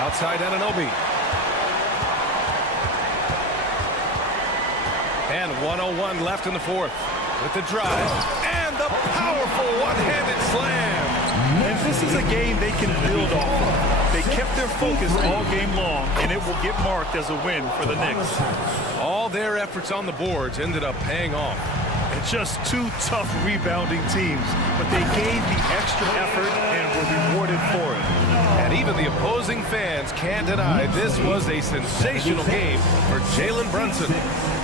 Outside Anunoby. And 1:01 left in the fourth. With the drive and the powerful one-handed slam. And this is a game they can build off of. They kept their focus all game long, and it will get marked as a win for the Knicks. All their efforts on the boards ended up paying off. And just two tough rebounding teams, but they gave the extra effort and were rewarded for it. And even the opposing fans can't deny this was a sensational game for Jalen Brunson.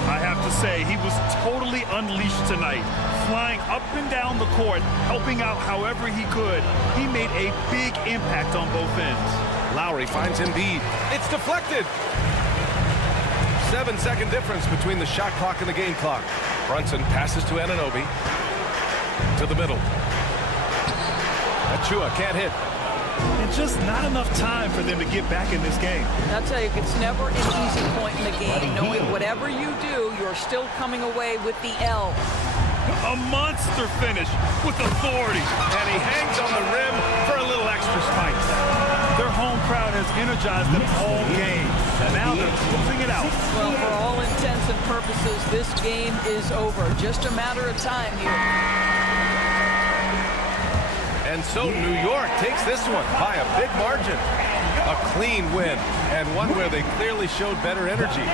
I have to say, he was totally unleashed tonight, flying up and down the court, helping out however he could. He made a big impact on both ends. Lowry finds Embiid. It's deflected. 7-second difference between the shot clock and the game clock. Brunson passes to Anunoby. To the middle. Achua can't hit. And just not enough time for them to get back in this game. I'll tell you, it's never an easy point in the game, knowing whatever you do, you're still coming away with the L. A monster finish with authority. And he hangs on the rim for a little extra spice. Their home crowd has energized them all game. Now they're closing it out. Well, for all intents and purposes, this game is over. Just a matter of time here. And so New York takes this one by a big margin. A clean win, and one where they clearly showed better energy.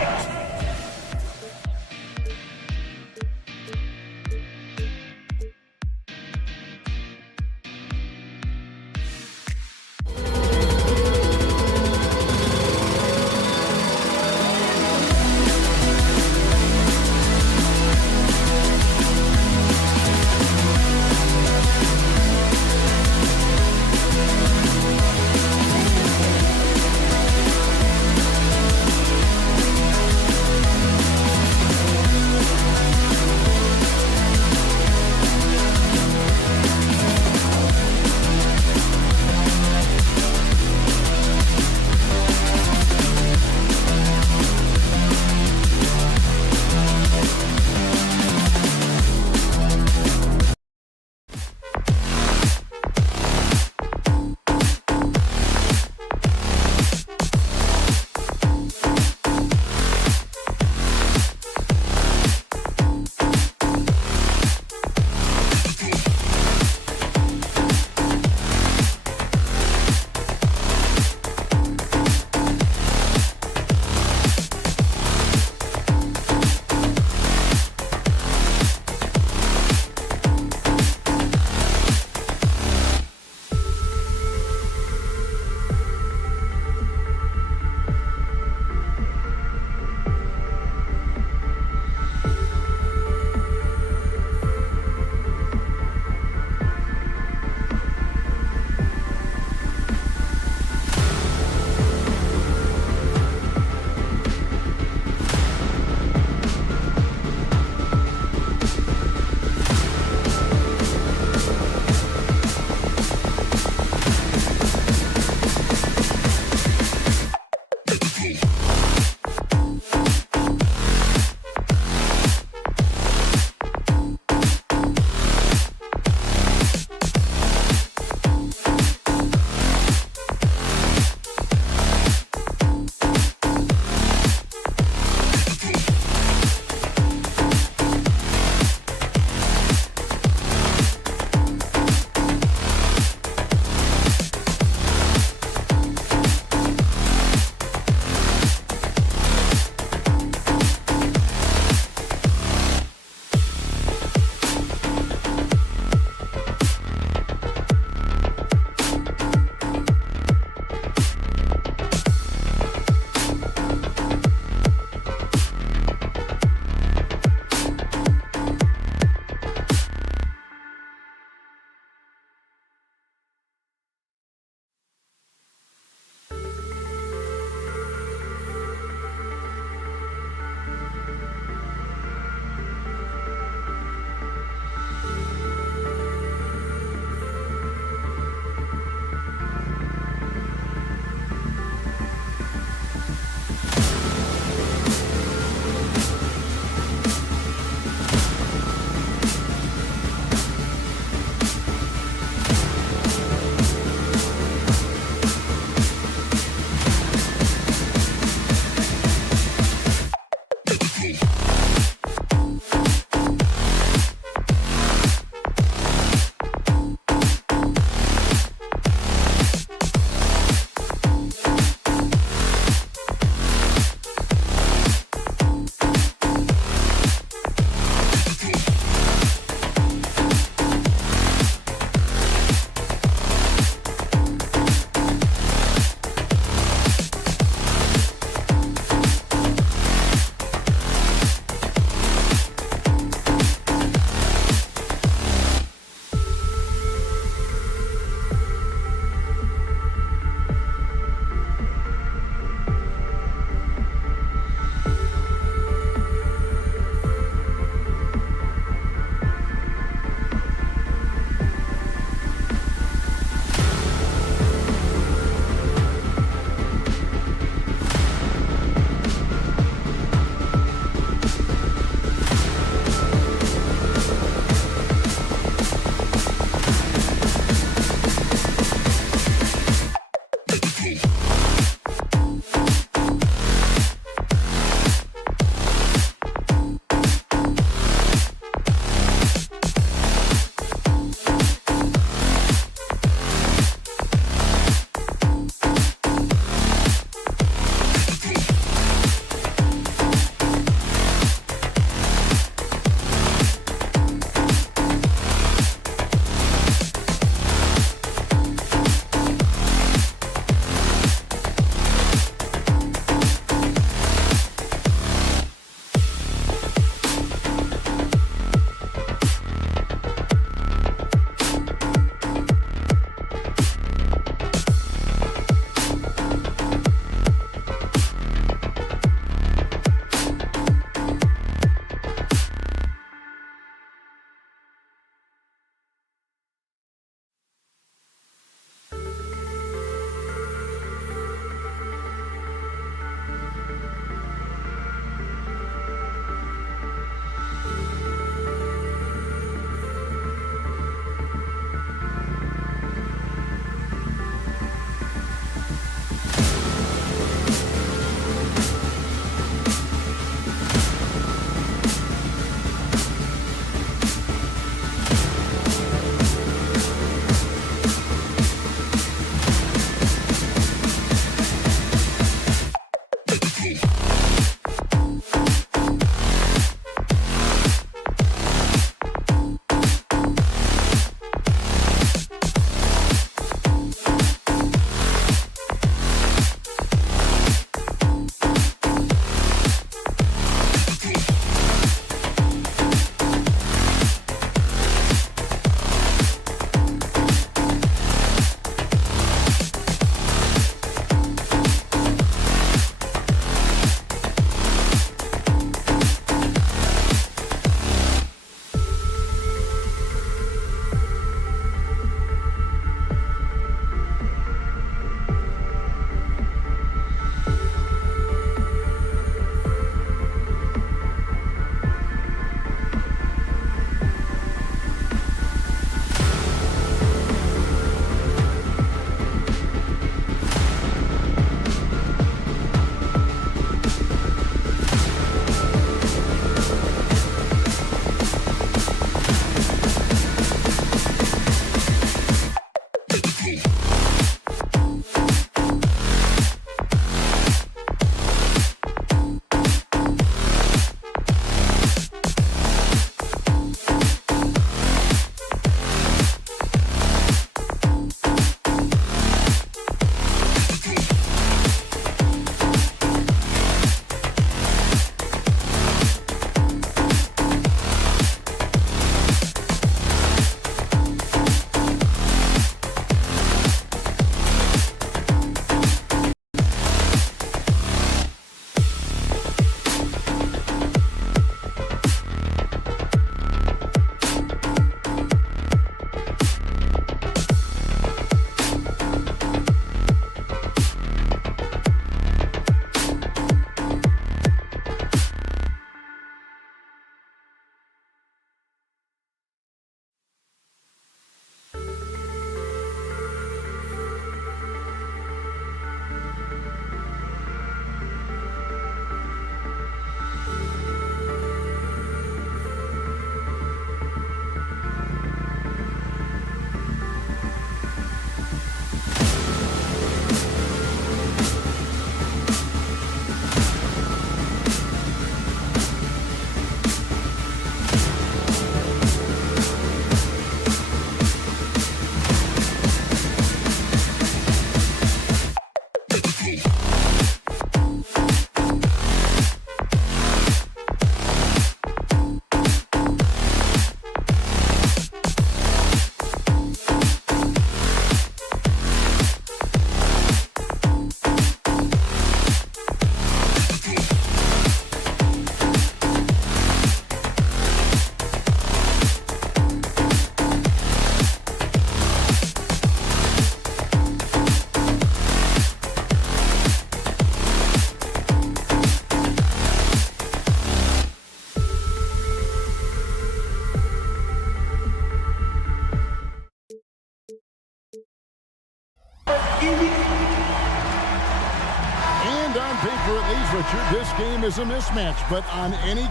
And on paper, at least, Richard, this game is a mismatch, but on any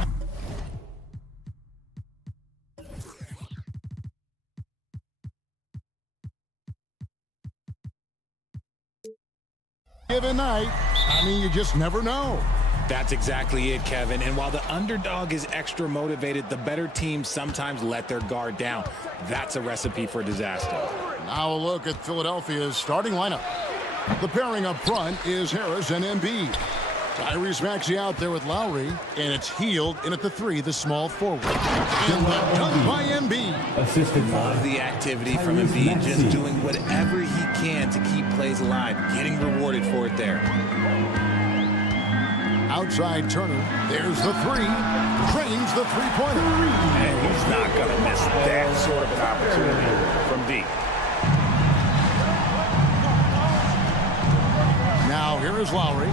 given night, I mean, you just never know. That's exactly it, Kevin. And while the underdog is extra motivated, the better teams sometimes let their guard down. That's a recipe for disaster. Now a look at Philadelphia's starting lineup. The pairing up front is Harris and Embiid. Tyrese Maxey out there with Lowry, and it's Hield in at the 3, the small forward. And that done by Embiid. Assisted by the activity from Embiid, just doing whatever he can to keep plays alive, getting rewarded for it there. Outside Turner, there's the 3, drains the three-pointer. And he's not going to miss that sort of opportunity from deep. Now here is Lowry.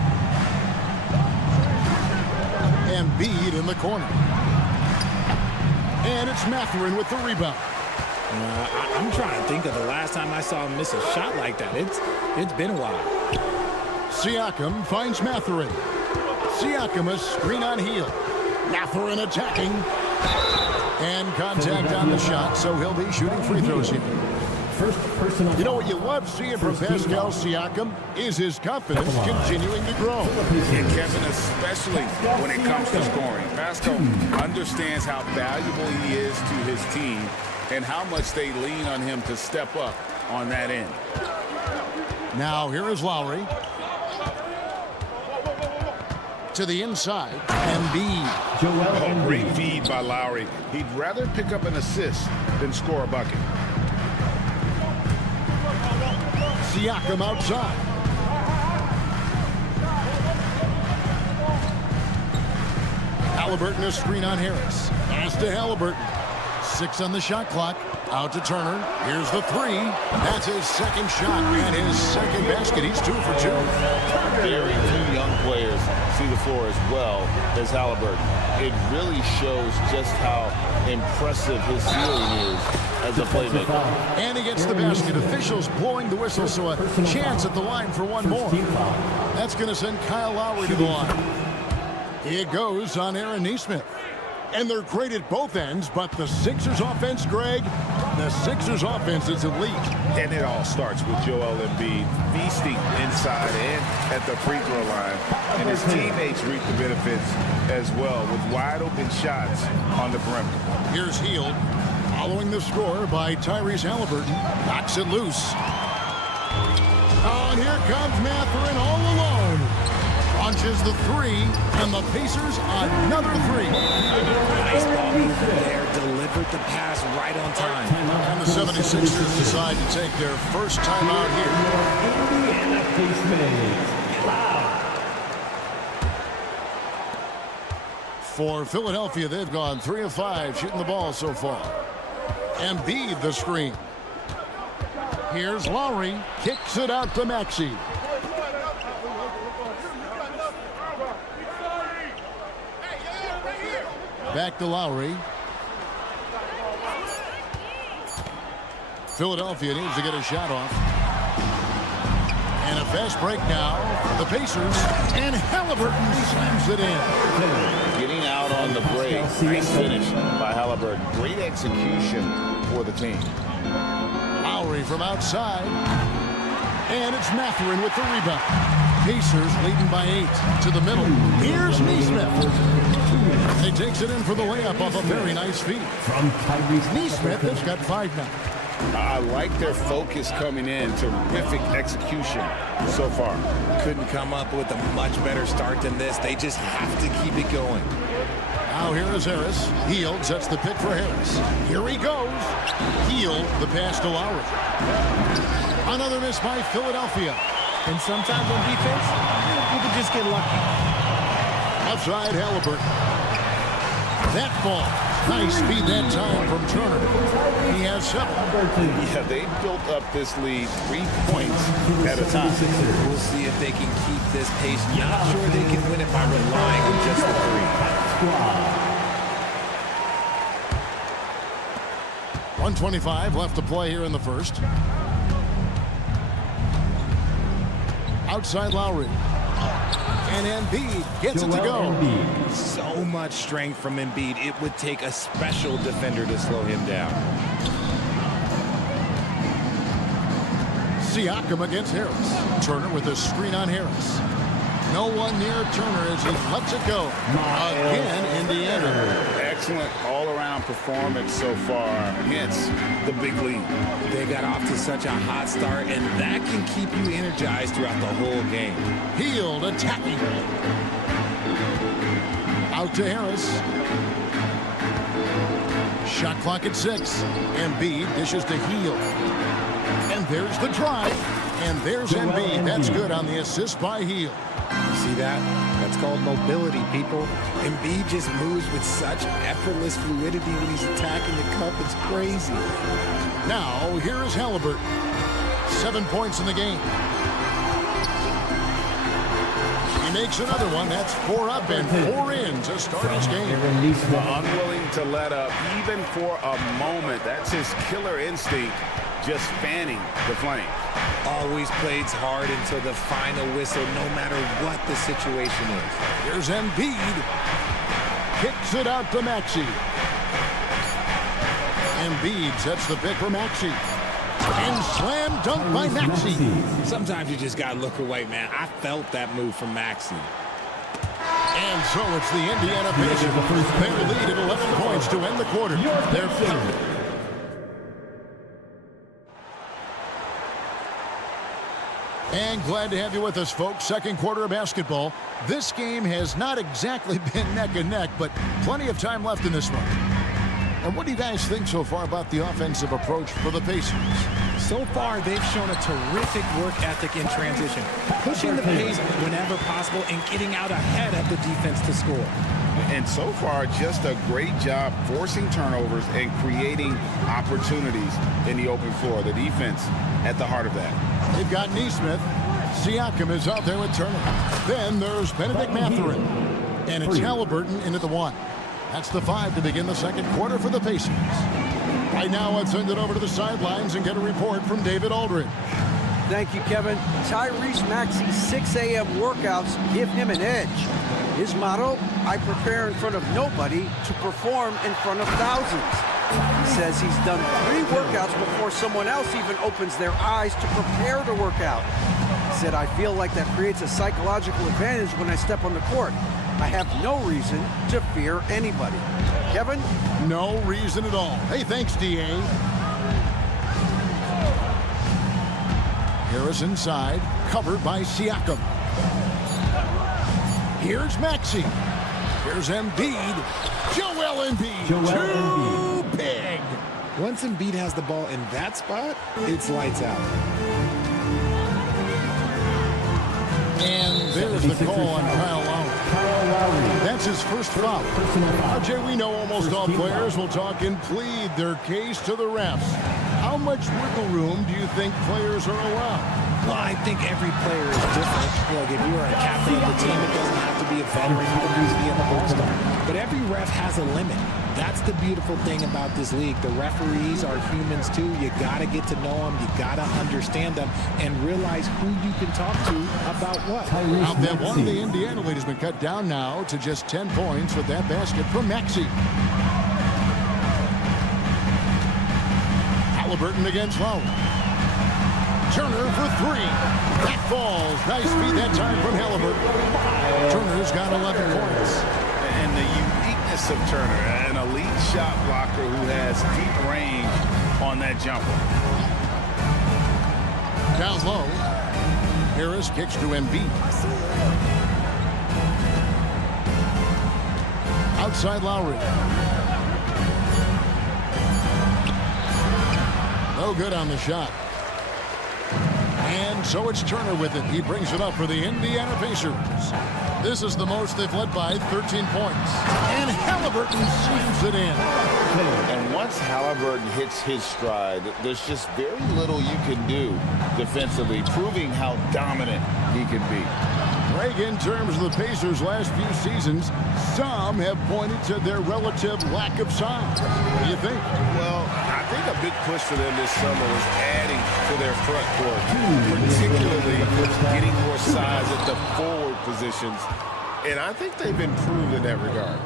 Embiid in the corner. And it's Mathurin with the rebound. I'm trying to think of the last time I saw him miss a shot like that. It's been a while. Siakam finds Mathurin. Siakam a screen on Hield. Mathurin attacking. And contact on the shot, so he'll be shooting free throws here. first personal. You know what you love seeing from Pascal Siakam is his confidence continuing to grow. And Kevin, especially when it comes to scoring. Pascal understands how valuable he is to his team and how much they lean on him to step up on that end. Now here is Lowry. To the inside, Embiid. Great feed by Lowry. He'd rather pick up an assist than score a bucket. Siakam outside. Halliburton a screen on Harris. Pass to Halliburton. 6 on the shot clock. Out to Turner. Here's the 3. That's his second shot and his second basket. He's 2 for 2. Very few young players see the floor as well as Halliburton. It really shows just how impressive his ceiling is as a playmaker. And he gets the basket. Officials blowing the whistle, so a chance at the line for one more. That's going to send Kyle Lowry to the line. It goes on Aaron Nesmith. And they're great at both ends, but the Sixers offense, Greg, the Sixers offense is elite. And it all starts with Joel Embiid feasting inside and at the free throw line. And his teammates reap the benefits as well with wide open shots on the perimeter. Here's Hield following the score by Tyrese Halliburton. Knocks it loose. Oh, and here comes Mathurin all alone. Launches the 3, and the Pacers another 3. Nice ball movement there. Delivered the pass right on time. And the 76ers decide to take their first time out here. Indiana Pacers. For Philadelphia, they've gone 3 of 5 shooting the ball so far. Embiid the screen. Here's Lowry. Kicks it out to Maxey. Back to Lowry. Philadelphia needs to get a shot off. And a fast break now for the Pacers. And Halliburton slams it in. Getting out on the break. Nice finish by Halliburton. Great execution for the team. Lowry from outside. And it's Mathurin with the rebound. Pacers leading by 8 to the middle. Here's Nesmith. He takes it in for the layup off a very nice feed. From Tyrese Nesmith has got 5 now. I like their focus coming in. Terrific execution so far. Couldn't come up with a much better start than this. They just have to keep it going. Now here is Harris. Hield sets the pick for Harris. Here he goes. Hield the pass to Lowry. Another miss by Philadelphia. And sometimes on defense, you can just get lucky. Outside Halliburton. That ball. Nice speed that time from Turner. He has 7. Yeah, they built up this lead 3 points at a time. We'll see if they can keep this pace. Not sure they can win it by relying on just the 3. 1:25 left to play here in the first. Outside Lowry. And Embiid gets it to go. So much strength from Embiid. It would take a special defender to slow him down. Siakam against Harris. Turner with a screen on Harris. No one near Turner as he lets it go. Again, Indiana. Excellent all-around performance so far against the big lead. They got off to such a hot start, and that can keep you energized throughout the whole game. Hield attacking. Out to Harris. Shot clock at 6. Embiid dishes to Hield. And there's the drive. And there's Embiid. That's good on the assist by Hield. See that? That's called mobility, people. Embiid just moves with such effortless fluidity when he's attacking the cup. It's crazy. Now, here is Halliburton. 7 points in the game. He makes another one. That's 4 up and 4 in to start his game. Unwilling to let up even for a moment. That's his killer instinct, just fanning the flame. Always plays hard until the final whistle, no matter what the situation is. Here's Embiid. Kicks it out to Maxey. Embiid sets the pick for Maxey. And slam dunk by Maxey. Sometimes you just got to look away, man. I felt that move from Maxey. And so it's the Indiana Pacers. They lead at 11 points to end the quarter. They're And glad to have you with us, folks. Second quarter of basketball. This game has not exactly been neck and neck, but plenty of time left in this one. And what do you guys think so far about the offensive approach for the Pacers? So far, they've shown a terrific work ethic in transition, pushing the pace whenever possible and getting out ahead of the defense to score. And so far, just a great job forcing turnovers and creating opportunities in the open floor. The defense at the heart of that. They've got Nesmith. Siakam is out there with Turner. Then there's Benedict Mathurin. And it's Halliburton into the 1. That's the 5 to begin the second quarter for the Pacers. Right now, let's send it over to the sidelines and get a report from David Aldridge. Thank you, Kevin. Tyrese Maxey's 6 a.m. workouts give him an edge. His motto, I prepare in front of nobody to perform in front of thousands. He says he's done 3 workouts before someone else even opens their eyes to prepare to work out. He said, I feel like that creates a psychological advantage when I step on the court. I have no reason to fear anybody. Kevin? No reason at all. Hey, thanks, D.A. Harris inside, covered by Siakam. Here's Maxey. Here's Embiid. Joel Embiid. Too big. Once Embiid has the ball in that spot, it's lights out. And there's the call on Kyle Lowry. That's his first foul. RJ, we know almost all players will talk and plead their case to the refs. How much wiggle room do you think players are allowed? Well, I think every player is different. Look, if you are a captain of the team, it doesn't have to be a veteran. You can be an all-star. But every ref has a limit. That's the beautiful thing about this league. The referees are humans too. You got to get to know them. You got to understand them and realize who you can talk to about what. Out that one, the Indiana lead has been cut down now to just 10 points with that basket from Maxey. Halliburton against Lowry. Turner for 3. That falls. Nice feed that time from Halliburton. Turner's got 11 points. And the uniqueness of Turner, an elite shot blocker who has deep range on that jumper. Down low. Harris kicks to Embiid. Outside Lowry. No good on the shot. And so it's Turner with it. He brings it up for the Indiana Pacers. This is the most they've led by 13 points. And Halliburton slams it in. And once Halliburton hits his stride, there's just very little you can do defensively, proving how dominant he can be. Greg, in terms of the Pacers' last few seasons, some have pointed to their relative lack of size. What do you think? Well, I think a big push for them this summer was adding to their front court, particularly getting more size at the forward positions. And I think they've improved in that regard.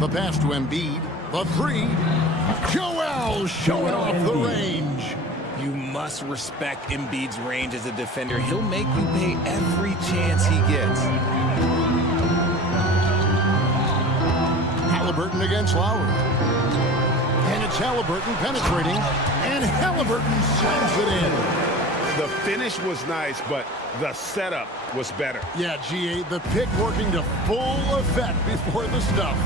The pass to Embiid. The 3. Joel showing off the range. You must respect Embiid's range as a defender. He'll make you pay every chance he gets. Halliburton against Lowry. And it's Halliburton penetrating. And Halliburton slams it in. The finish was nice, but the setup was better. Yeah, GA, the pick working to full effect before the stuff.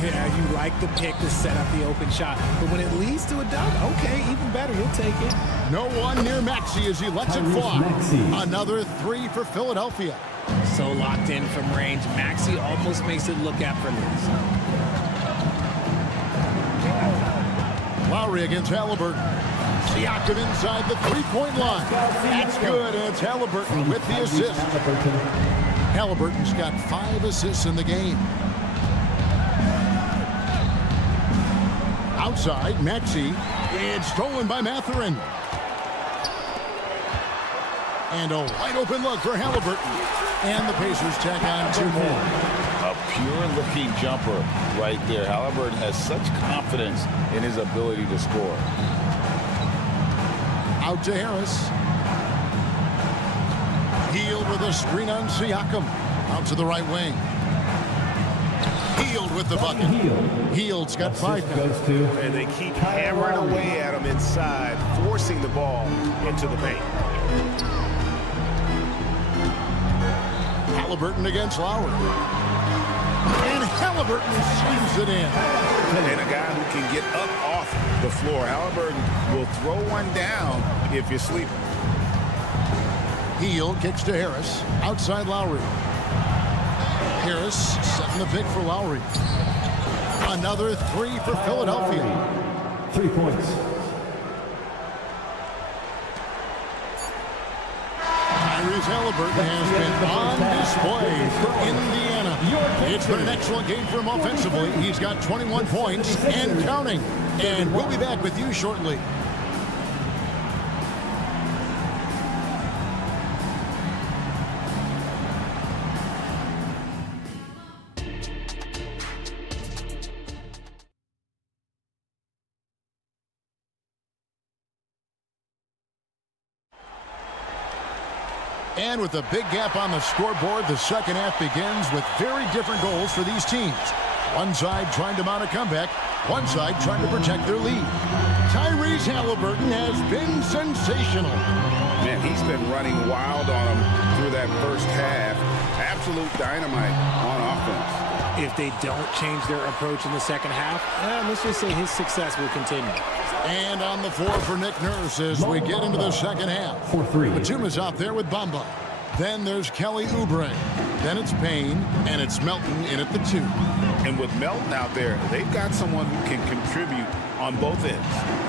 Yeah, you like the pick to set up the open shot. But when it leads to a dunk, okay, even better, we'll take it. No one near Maxey as he lets it fly. Another 3 for Philadelphia. So locked in from range, Maxey almost makes it look effortless. Lowry against Halliburton. Siakam inside the 3-point line. That's good, and it's Halliburton with the assist. Halliburton's got 5 assists in the game. Outside, Maxey. It's stolen by Mathurin. And a wide open look for Halliburton. And the Pacers tack on 2 more. A pure-looking jumper right there. Halliburton has such confidence in his ability to score. Out to Harris. Hield with a screen on Siakam. Out to the right wing. Hield with the bucket. Hield's got 5 now. And they keep hammering away at him inside, forcing the ball into the paint. Halliburton against Lowry. And Halliburton slams it in. And a guy who can get up off the floor. Halliburton will throw one down if you're sleeping. Hield kicks to Harris. Outside Lowry. Harris setting the pick for Lowry. Another 3 for Philadelphia. 3 points. Tyrese Halliburton has been on display for Indiana. It's been an excellent game for him offensively. He's got 21 points and counting. And we'll be back with you shortly. And with a big gap on the scoreboard, the second half begins with very different goals for these teams. One side trying to mount a comeback, one side trying to protect their lead. Tyrese Halliburton has been sensational. Man, he's been running wild on him through that first half. Absolute dynamite on offense. If they don't change their approach in the second half, let's just say his success will continue. And on the floor for Nick Nurse as we get into the second half. Batum is out there with Bamba. Then there's Kelly Oubre. Then it's Payne, and it's Melton in at the 2. And with Melton out there, they've got someone who can contribute on both ends.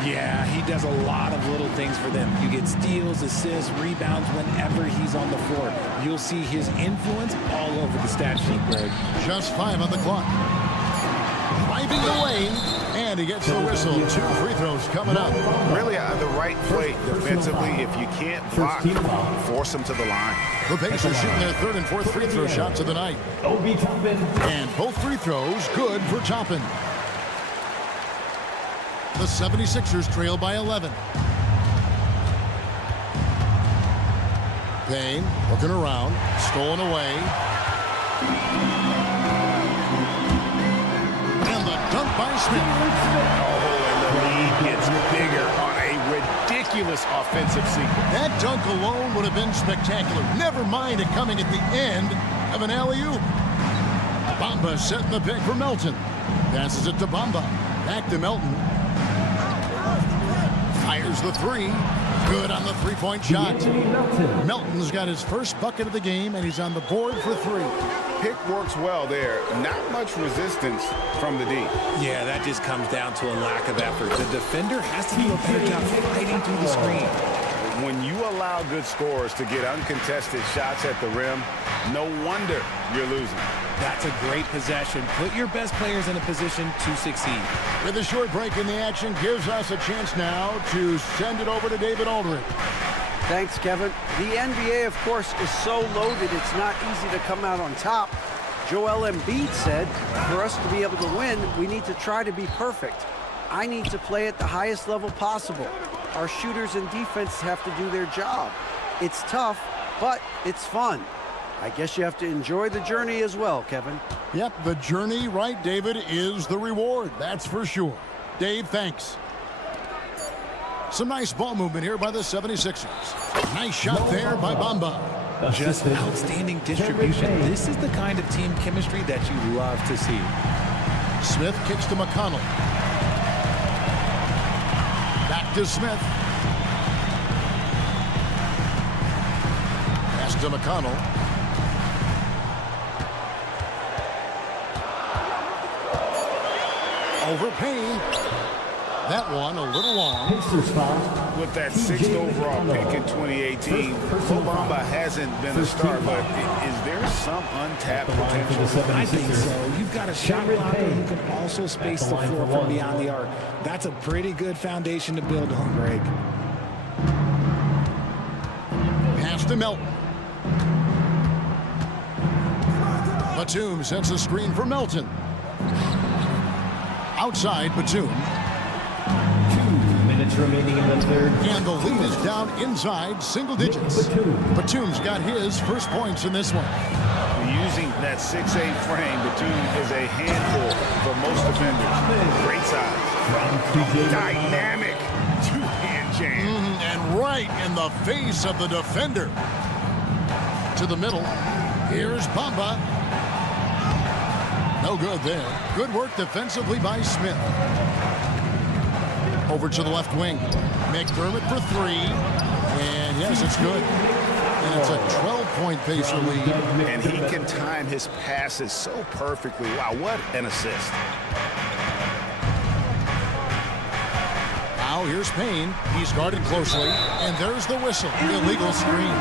Yeah, he does a lot of little things for them. You get steals, assists, rebounds whenever he's on the floor. You'll see his influence all over the stat sheet, Greg. Just 5 on the clock. Driving the lane, and he gets the whistle. 2 free throws coming up. Really the right play defensively. If you can't block, force them to the line. The Pacers shooting their 3rd and 4th free throw shots of the night. And both free throws good for Toppin. The 76ers trail by 11. Payne looking around, stolen away. And the dunk by Smith. Oh, and the lead gets bigger on a ridiculous offensive sequence. That dunk alone would have been spectacular. Never mind it coming at the end of an alley-oop. Bamba setting the pick for Melton. Passes it to Bamba. Back to Melton. Fires the 3. Good on the 3-point shot. Melton's got his first bucket of the game, and he's on the board for 3. Pick works well there. Not much resistance from the D. Yeah, that just comes down to a lack of effort. The defender has to do a better job fighting through the screen. When you allow good scorers to get uncontested shots at the rim, no wonder you're losing. That's a great possession. Put your best players in a position to succeed. With a short break in the action, gives us a chance now to send it over to David Aldridge. Thanks, Kevin. The NBA, of course, is so loaded, it's not easy to come out on top. Joel Embiid said, for us to be able to win, we need to try to be perfect. I need to play at the highest level possible. Our shooters and defense have to do their job. It's tough, but it's fun. I guess you have to enjoy the journey as well, Kevin. Yep, the journey, right, David, is the reward. That's for sure. Dave, thanks. Some nice ball movement here by the 76ers. Nice shot there by Bamba. Just outstanding distribution. This is the kind of team chemistry that you love to see. Smith kicks to McConnell. Back to Smith. Pass to McConnell. Over Payne. That one a little long. With that 6th overall pick in 2018, Bamba hasn't been a star, but is there some untapped potential? I think so. You've got a shot blocker who can also space the floor from beyond the arc. That's a pretty good foundation to build on, Greg. Pass to Melton. Batum sets a screen for Melton. Outside Batum. minutes remaining in the third. And the lead is down inside single digits. Batum's got his first points in this one. Using that 6'8 frame, Batum is a handful for most defenders. Great size. Dynamic two-hand jam. And right in the face of the defender. To the middle. Here's Bamba. No good there. Good work defensively by Smith. Over to the left wing. McDermott for three. And yes, it's good. And it's a 12-point Pacer lead. And he can time his passes so perfectly. Wow, what an assist. Now here's Payne. He's guarded closely. And there's the whistle. Illegal screen.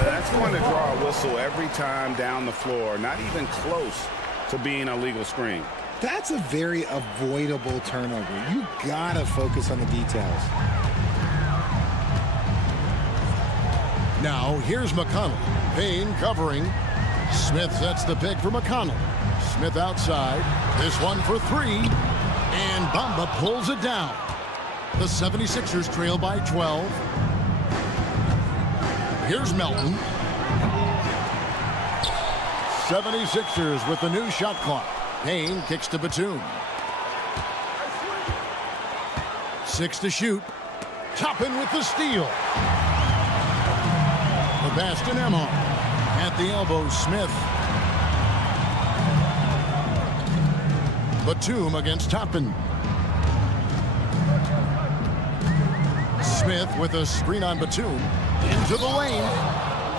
That's going to draw a whistle every time down the floor. Not even close to being a legal screen. That's a very avoidable turnover. You gotta focus on the details. Now here's McConnell. Payne covering. Smith sets the pick for McConnell. Smith outside. This one for three. And Bamba pulls it down. The 76ers trail by 12. Here's Melton. 76ers with the new shot clock. Payne kicks to Batum. 6 to shoot. Toppin with the steal. The pass to Nembhard. At the elbow, Smith. Batum against Toppin. Smith with a screen on Batum. Into the lane.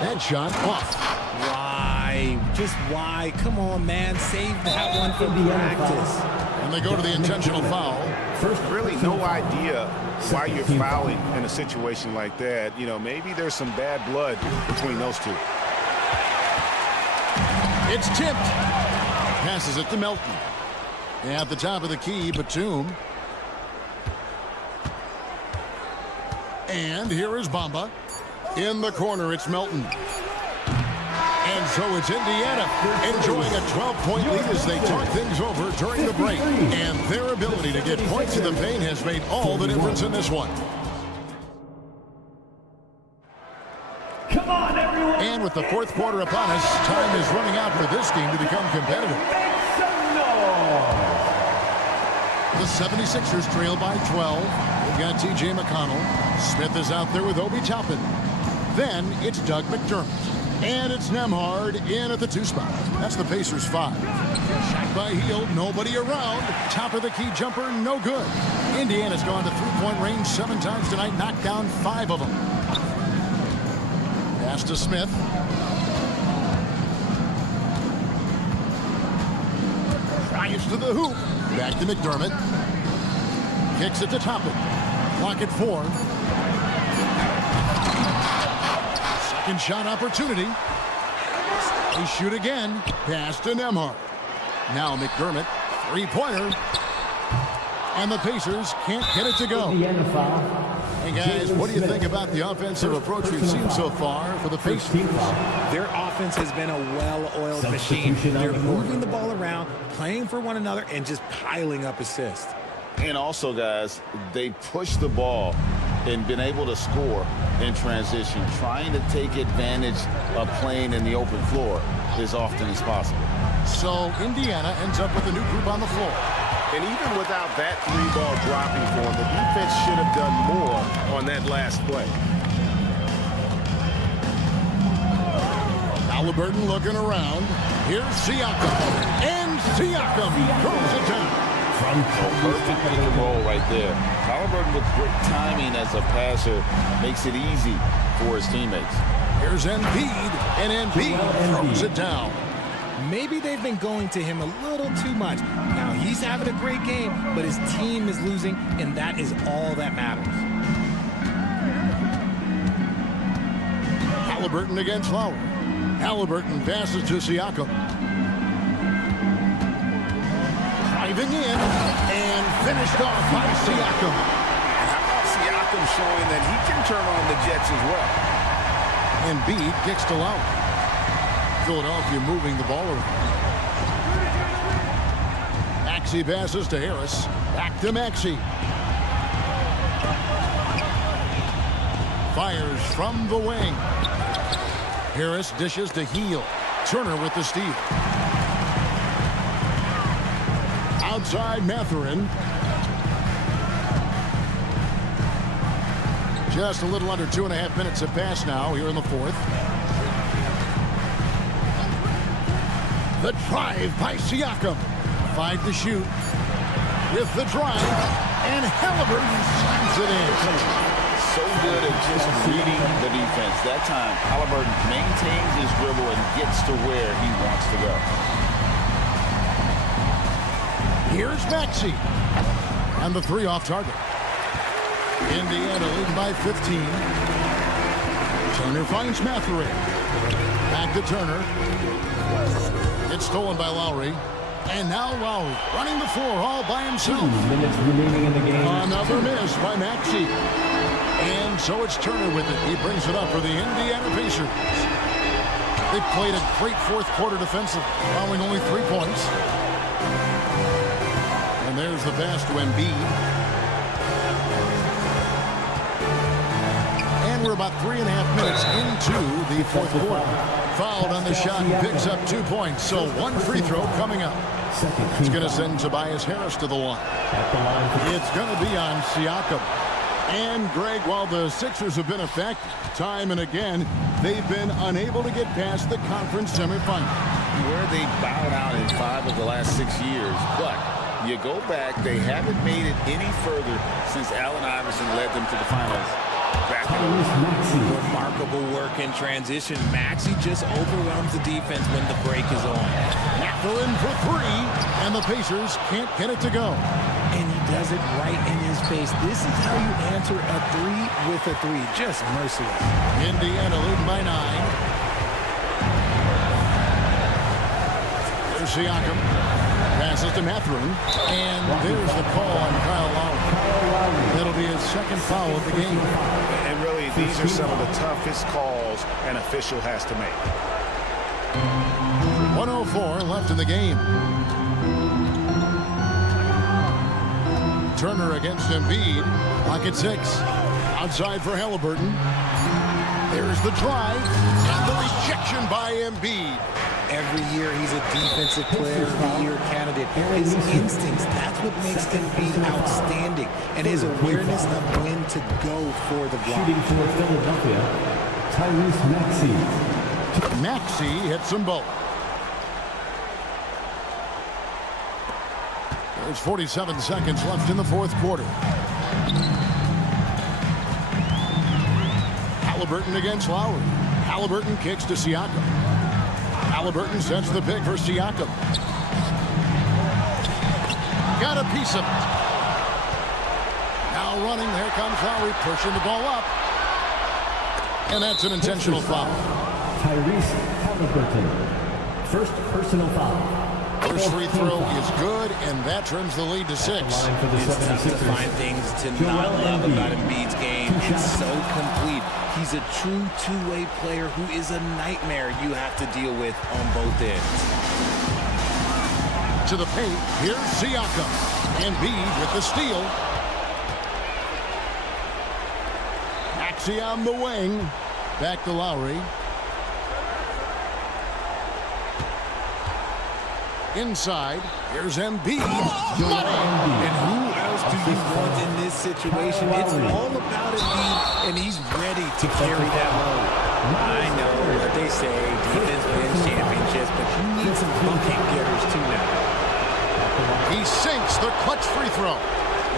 Headshot off. Why? Just why? Come on, man. Save that one for practice. And they go to the intentional foul. First, really no idea why you're fouling in a situation like that. You know, maybe there's some bad blood between those two. It's tipped. Passes it to Melton. At the top of the key, Batum. And here is Bamba. In the corner, it's Melton. And so it's Indiana enjoying a 12-point lead as they talk things over during the break. And their ability to get points in the paint has made all the difference in this one. Come on, everyone. And with the fourth quarter upon us, time is running out for this game to become competitive. The 76ers trail by 12. We've got T.J. McConnell. Smith is out there with Obi Toppin. Then it's Doug McDermott. And it's Nembhard in at the 2 spot. That's the Pacers 5. Shot by Hield, nobody around. Top of the key jumper, no good. Indiana's gone to three-point range 7 times tonight, knocked down 5 of them. Pass to Smith. Drives to the hoop. Back to McDermott. Kicks it to Toppin. Clock at 4. Second shot opportunity. They shoot again. Pass to Nembhard. Now McDermott. Three-pointer. And the Pacers can't get it to go. Hey guys, what do you think about the offensive approach we've seen so far for the Pacers? Their offense has been a well-oiled machine. They're moving the ball around, playing for one another, and just piling up assists. And also, guys, they push the ball and been able to score in transition, trying to take advantage of playing in the open floor as often as possible. So Indiana ends up with a new group on the floor. And even without that 3-ball dropping for him, the defense should have done more on that last play. Halliburton looking around. Here's Siakam. And Siakam throws it down. Perfect pick and roll right there. Halliburton with great timing as a passer makes it easy for his teammates. Here's Embiid, and Embiid throws it down. Maybe they've been going to him a little too much. Now he's having a great game, but his team is losing, and that is all that matters. Halliburton against Lowry. Halliburton passes to Siakam. Driving in, and finished off by Siakam. And how about Siakam showing that he can turn on the Jets as well? Embiid kicks to Lowry. Philadelphia moving the ball around. Maxey passes to Harris. Back to Maxey. Fires from the wing. Harris dishes to Heel. Turner with the steal. Outside Mathurin. Just a little under 2.5 minutes have passed now here in the fourth. The drive by Siakam. 5 to shoot. With the drive. And Halliburton slams it in. So good at just reading the defense. That time, Halliburton maintains his dribble and gets to where he wants to go. Here's Maxey. And the 3 off target. Indiana leading by 15. Turner finds Mathurin. Back to Turner. It's stolen by Lowry. And now Lowry running the floor all by himself. 2 minutes remaining in the game. Another miss by Maxey. And so it's Turner with it. He brings it up for the Indiana Pacers. They played a great fourth quarter defensive, allowing only 3 points. And there's the pass to Embiid. And we're about 3.5 minutes into the fourth quarter. Fouled on the shot and picks up 2 points. So 1 free throw coming up. It's going to send Tobias Harris to the line. It's going to be on Siakam. And, Greg, while the Sixers have been effective time and again, they've been unable to get past the conference semifinal. Where they bowed out in 5 of the last 6 years. But you go back, they haven't made it any further since Allen Iverson led them to the finals. Remarkable work in transition. Maxey just overwhelms the defense when the break is on. Mathurin for 3, and the Pacers can't get it to go. And he does it right in his face. This is how you answer a 3 with a 3. Just merciless. Indiana leading by 9. There's Siakam. Passes to Mathurin. And there's the call on Kyle Lowry. That'll be his second foul of the game. And really, these are some of the toughest calls an official has to make. 1:04 left in the game. Turner against Embiid. Clock at 6. Outside for Halliburton. There's the drive. And the rejection by Embiid. Every year he's a defensive player of the year candidate. His instincts, that's what makes him be outstanding. And his awareness of when to go for the block. Shooting for Philadelphia, Tyrese Maxey. Maxey hits them both. There's 47 seconds left in the fourth quarter. Halliburton against Lowry. Halliburton kicks to Siakam. Halliburton sets the pick for Siakam. Got a piece of it. Now running, here comes Lowry, pushing the ball up. And that's an intentional foul. Tyrese Halliburton. First personal foul. First free throw is good, and that trims the lead to 6. It's tough to find things to not love about Embiid's game. It's so complete. He's a true two-way player who is a nightmare you have to deal with on both ends. To the paint, here's Siakam. Embiid with the steal. Maxey on the wing. Back to Lowry. Inside, here's Embiid. And who else do you want in this situation? It's all about Embiid, and he's ready to carry that load. I know what they say, defense wins championships, but you need some bucket getters too now. He sinks the clutch free throw.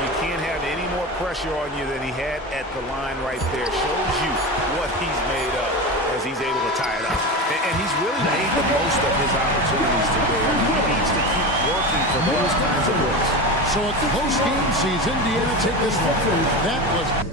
You can't have any more pressure on you than he had at the line right there. Shows you what he's made of as he's able to tie it up. And he's really made the most of his opportunities today. He needs to keep working for those kinds of looks. So a close game sees Indiana take this one. That was...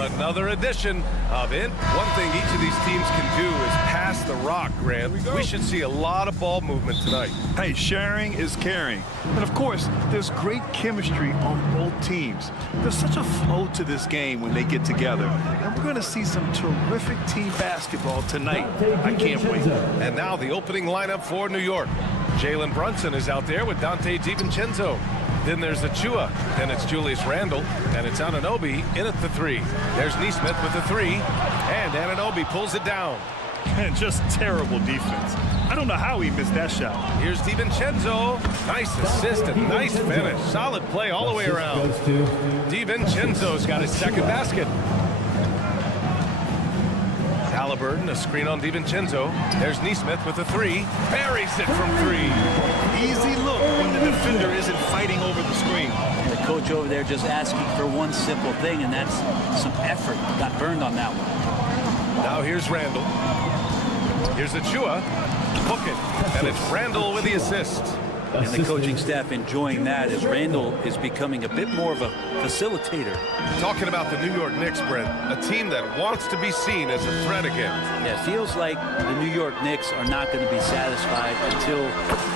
for another edition of It. One thing each of these teams can do is pass the rock, Grant. We should see a lot of ball movement tonight. Hey, sharing is caring. And of course, there's great chemistry on both teams. There's such a flow to this game when they get together. And we're going to see some terrific team basketball tonight. I can't wait. And now the opening lineup for New York. Jalen Brunson is out there with Dante DiVincenzo. Then there's Achua, then it's Julius Randle, and it's Anunoby in at the 3. There's Nesmith with the 3, and Anunoby pulls it down. And just terrible defense. I don't know how he missed that shot. Here's DiVincenzo. Nice assist and nice finish. Solid play all the way around. DiVincenzo's got his second basket. Halliburton, a screen on DiVincenzo. There's Nesmith with the 3. Buries it from 3. Easy look when the defender isn't fighting over the screen. And the coach over there just asking for one simple thing, and that's some effort. Got burned on that one. Now here's Randle. Here's Achua. Book it. And it's Randle with the assist. And the coaching staff enjoying that as Randle is becoming a bit more of a facilitator. Talking about the New York Knicks, Brent, a team that wants to be seen as a threat again. Yeah, it feels like the New York Knicks are not going to be satisfied until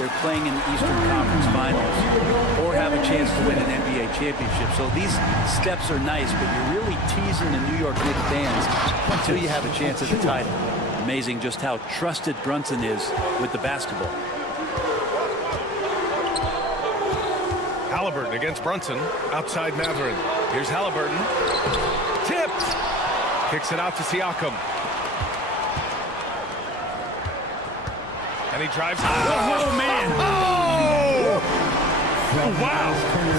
they're playing in the Eastern Conference Finals or have a chance to win an NBA championship. So these steps are nice, but you're really teasing the New York Knicks fans until you have a chance at the title. Amazing just how trusted Brunson is with the basketball. Halliburton against Brunson. Outside Mathurin. Here's Halliburton. Tipped. Kicks it out to Siakam. And he drives. Oh, man. Oh! Wow.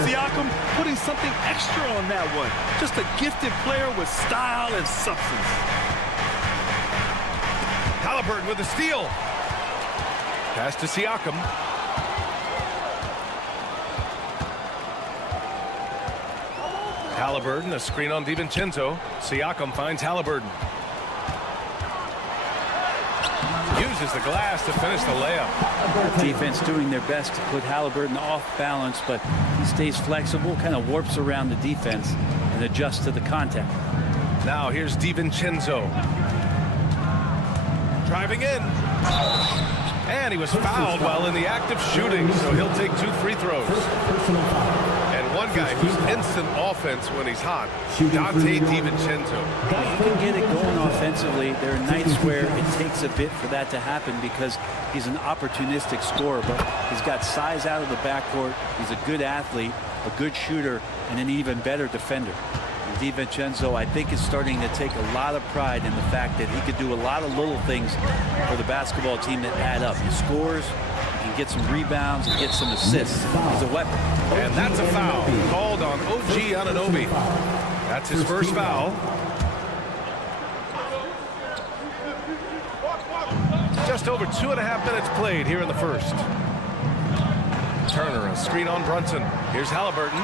Siakam putting something extra on that one. Just a gifted player with style and substance. Halliburton with a steal. Pass to Siakam. Halliburton, a screen on DiVincenzo. Siakam finds Halliburton. Uses the glass to finish the layup. Defense doing their best to put Halliburton off balance, but he stays flexible, kind of warps around the defense and adjusts to the contact. Now here's DiVincenzo. Driving in. And he was fouled while in the act of shooting, so he'll take 2 free throws. And one guy who's instant offense when he's hot, Dante DiVincenzo. He can get it going offensively. There are nights where it takes a bit for that to happen because he's an opportunistic scorer, but he's got size out of the backcourt. He's a good athlete, a good shooter, and an even better defender. DiVincenzo, I think, is starting to take a lot of pride in the fact that he could do a lot of little things for the basketball team that add up. He scores, he can get some rebounds, and get some assists. He's a weapon. And that's a foul called on OG Anunoby. That's his first foul. Just over 2.5 minutes played here in the first. Turner, a screen on Brunson. Here's Halliburton.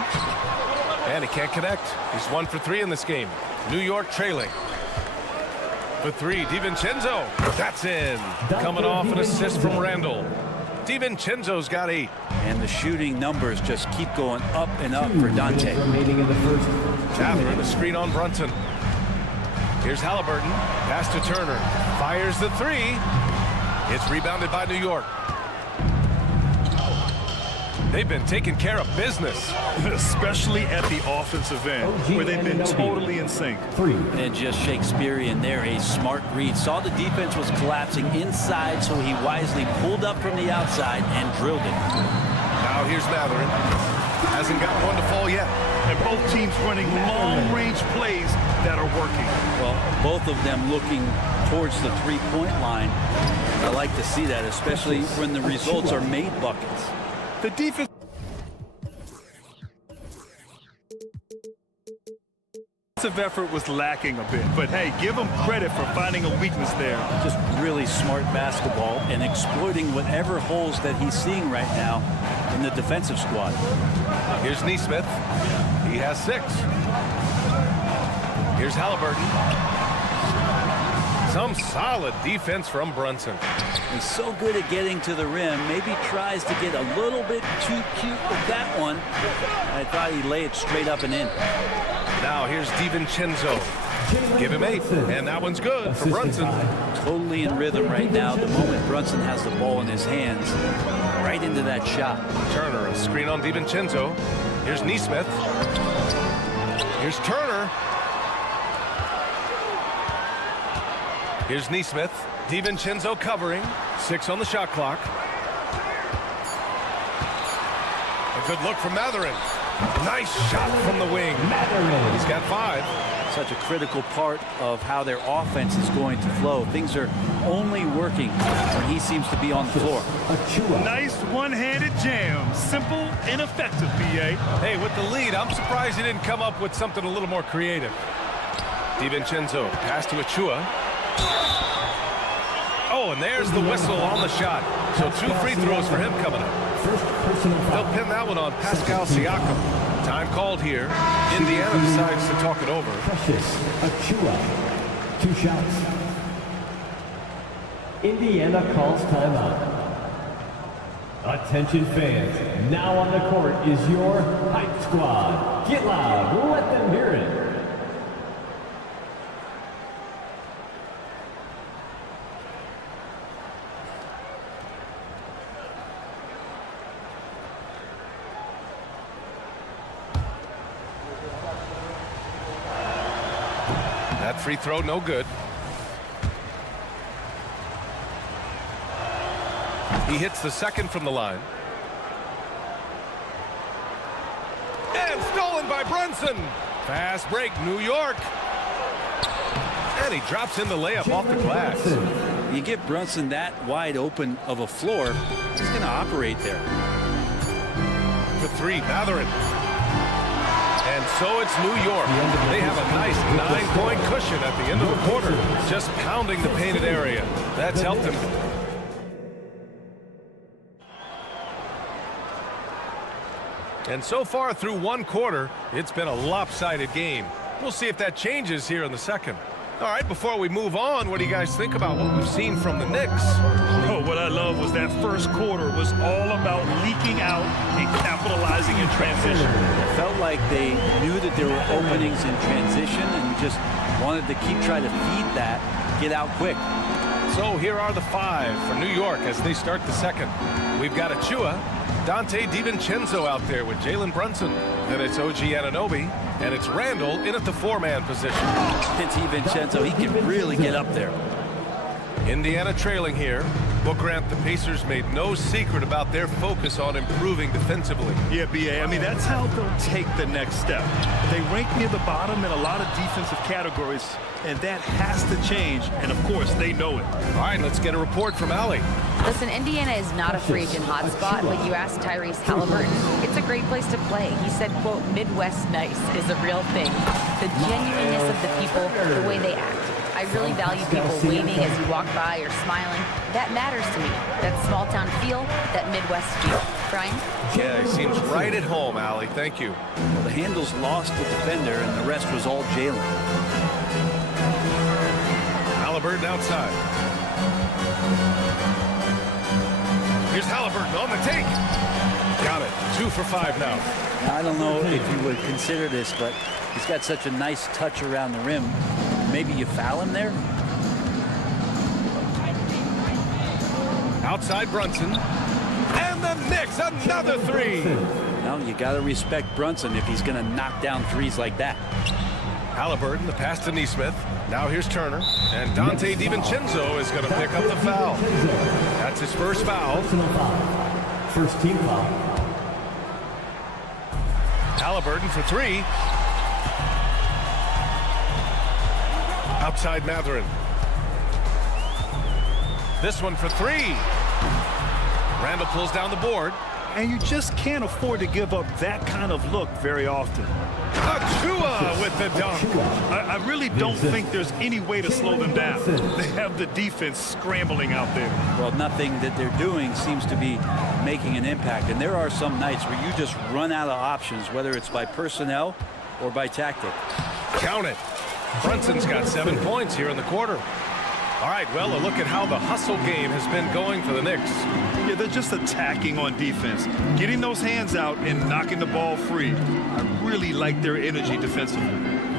And he can't connect. He's 1 for 3 in this game. New York trailing. For 3, DiVincenzo. That's in. Coming off an assist from Randle. DiVincenzo's got 8. And the shooting numbers just keep going up and up for Dante. Mathurin, a screen on Brunson. Here's Halliburton. Pass to Turner. Fires the 3. It's rebounded by New York. They've been taking care of business. Especially at the offensive end, where they've been totally in sync. And just Shakespearean there, a smart read. Saw the defense was collapsing inside, so he wisely pulled up from the outside and drilled it. Now here's Mathurin. Hasn't gotten one to fall yet. And both teams running long-range plays that are working. Well, both of them looking towards the three-point line. I like to see that, especially when the results are made buckets. The defense effort was lacking a bit, but hey, give them credit for finding a weakness there. Just really smart basketball and exploiting whatever holes that he's seeing right now in the defensive squad. Here's Nesmith. He has 6. Here's Halliburton. Some solid defense from Brunson. He's so good at getting to the rim. Maybe tries to get a little bit too cute with that one. I thought he'd lay it straight up and in. Now here's DiVincenzo. Give him 8, and that one's good for Brunson. Totally in rhythm right now. The moment Brunson has the ball in his hands, right into that shot. Turner, a screen on DiVincenzo. Here's Neesmith. Here's Turner. Here's Neesmith. DiVincenzo covering. 6 on the shot clock. A good look from Mathurin. Nice shot from the wing. He's got 5. Such a critical part of how their offense is going to flow. Things are only working when he seems to be on the floor. Nice one-handed jam. Simple and effective, B.A. Hey, with the lead, I'm surprised he didn't come up with something a little more creative. DiVincenzo, pass to Achua. Oh, and there's the whistle on the shot. So 2 free throws for him coming up. They'll pin that one on Pascal Siakam. Time called here. Indiana decides to talk it over. Precious Achua, 2 shots. Indiana calls timeout. Attention fans, now on the court is your hype squad. Get loud, let them hear it. That free throw, no good. He hits the second from the line. And stolen by Brunson. Fast break, New York. And he drops in the layup off the glass. You get Brunson that wide open of a floor, he's going to operate there. For 3, Mathurin. And so it's New York. They have a nice 9-point cushion at the end of the quarter, just pounding the painted area. That's helped them. And so far through 1 quarter, it's been a lopsided game. We'll see if that changes here in the second. All right, before we move on, what do you guys think about what we've seen from the Knicks? Oh, what I love was that first quarter was all about leaking out and capitalizing in transition. It felt like they knew that there were openings in transition and just wanted to keep trying to feed that, get out quick. So here are the 5 for New York as they start the second. We've got Achua, Dante DiVincenzo out there with Jalen Brunson. Then it's OG Anunoby, and it's Randall in at the 4-man position. It's DiVincenzo. He can really get up there. Indiana trailing here. Well, Grant, the Pacers made no secret about their focus on improving defensively. Yeah, B.A. I mean, that's how they'll take the next step. They rank near the bottom in a lot of defensive categories, and that has to change, and of course, they know it. All right, let's get a report from Allie. Listen, Indiana is not a free agent hotspot, but you ask Tyrese Halliburton, it's a great place to play. He said, quote, Midwest nice is a real thing. The genuineness of the people, the way they act. I really value people waving as you walk by or smiling. That matters to me. That small town feel, that Midwest feel. Brian? Yeah, he seems right at home, Allie. Thank you. Well, the handles lost the defender, and the rest was all Jalen. Halliburton outside. Here's Halliburton on the take. Got it. 2 for 5 now. I don't know if you would consider this, but he's got such a nice touch around the rim. Maybe you foul him there? Outside Brunson. And the Knicks, another 3. Well, you got to respect Brunson if he's going to knock down threes like that. Halliburton, the pass to Neesmith. Now here's Turner. And Dante DiVincenzo is going to pick up the foul. That's his first foul. First team foul. Halliburton for 3. Outside Mathurin. This one for 3. Randall pulls down the board. And you just can't afford to give up that kind of look very often. Achua with the dunk. I really don't think there's any way to slow them down. They have the defense scrambling out there. Well, nothing that they're doing seems to be making an impact. And there are some nights where you just run out of options, whether it's by personnel or by tactic. Count it. Brunson's got 7 points here in the quarter. All right, well, a look at how the hustle game has been going for the Knicks. Yeah, they're just attacking on defense, getting those hands out and knocking the ball free. I really like their energy defensively.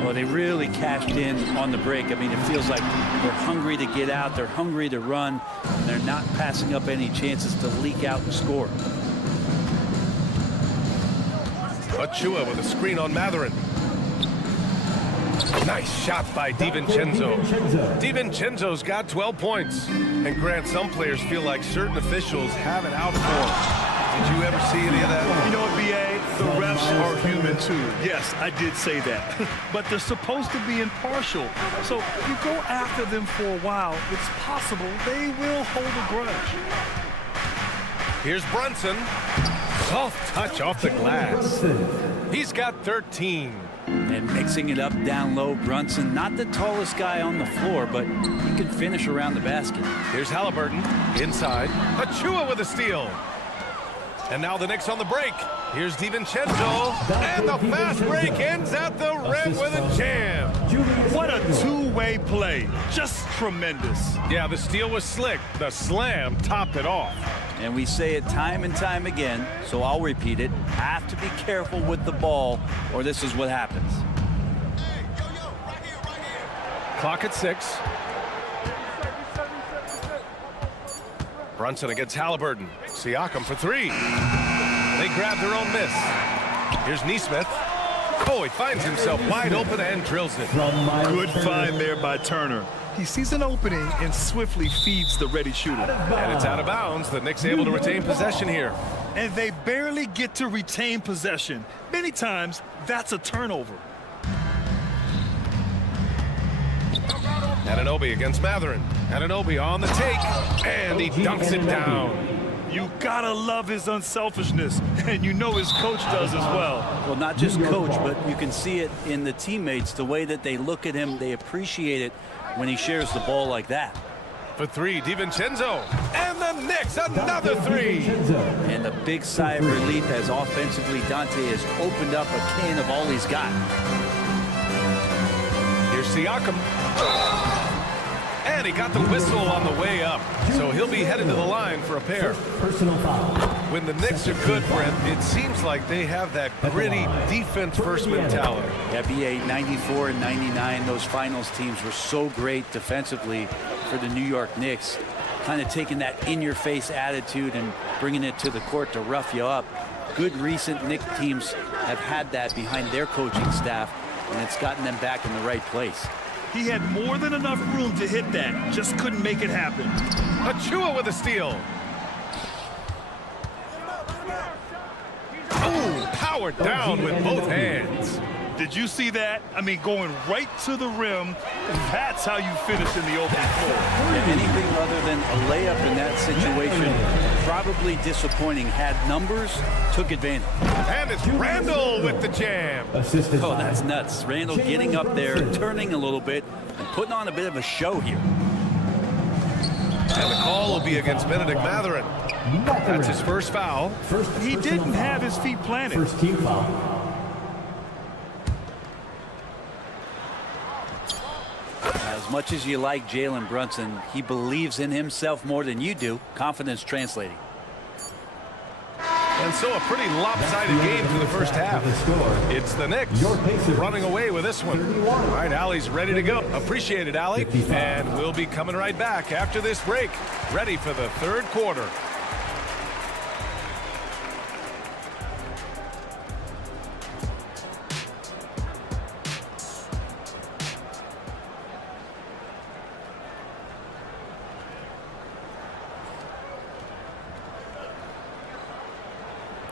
Well, they really cashed in on the break. I mean, it feels like they're hungry to get out. They're hungry to run. And they're not passing up any chances to leak out and score. Achua with a screen on Matherin. Nice shot by DiVincenzo. DiVincenzo's got 12 points. And Grant, some players feel like certain officials have it out for them. Did you ever see any of that? You know what, B.A.? The refs are human, too. Yes, I did say that. But they're supposed to be impartial. So if you go after them for a while, it's possible they will hold a grudge. Here's Brunson. Soft touch off the glass. He's got 13. And mixing it up down low, Brunson, not the tallest guy on the floor, but he can finish around the basket. Here's Halliburton inside. Achua with a steal. And now the Knicks on the break. Here's DiVincenzo. And the fast break ends at the rim with a jam. What a two-way play. Just tremendous. Yeah, the steal was slick. The slam topped it off. And we say it time and time again, so I'll repeat it. Have to be careful with the ball, or this is what happens. Clock at 6. Brunson against Halliburton. Siakam for 3. They grab their own miss. Here's Nesmith. Oh, he finds himself wide open and drills it. Good find there by Turner. He sees an opening and swiftly feeds the ready shooter. And it's out of bounds. The Knicks able to retain possession here. And they barely get to retain possession. Many times, that's a turnover. Anunoby against Matherin. Anunoby on the take, and he dunks it down. You gotta love his unselfishness, and you know his coach does as well. Well, not just coach, but you can see it in the teammates, the way that they look at him. They appreciate it when he shares the ball like that. For 3, DiVincenzo. And the Knicks, another 3. And a big sigh of relief as offensively Dante has opened up a can of all he's got. Here's Siakam. And he got the whistle on the way up. So he'll be headed to the line for a pair. Personal foul. When the Knicks are good, Brent, it seems like they have that gritty defense-first mentality. NBA 94 and 99, those finals teams were so great defensively for the New York Knicks. Kind of taking that in-your-face attitude and bringing it to the court to rough you up. Good recent Knicks teams have had that behind their coaching staff, and it's gotten them back in the right place. He had more than enough room to hit that, just couldn't make it happen. Achua with a steal. Oh, powered down with both hands. Did you see that? I mean, going right to the rim. That's how you finish in the open floor. Yeah, anything other than a layup in that situation, probably disappointing. Had numbers, took advantage. And it's Randall with the jam. Oh, that's nuts. Randall getting up there, turning a little bit, and putting on a bit of a show here. And the call will be against Benedict Matherin. That's his first foul. He didn't have his feet planted. First team foul. As much as you like Jalen Brunson, he believes in himself more than you do. Confidence translating. And so a pretty lopsided game for the first half. It's the Knicks running away with this one. All right, Allie's ready to go. Appreciate it, Allie. And we'll be coming right back after this break, ready for the third quarter.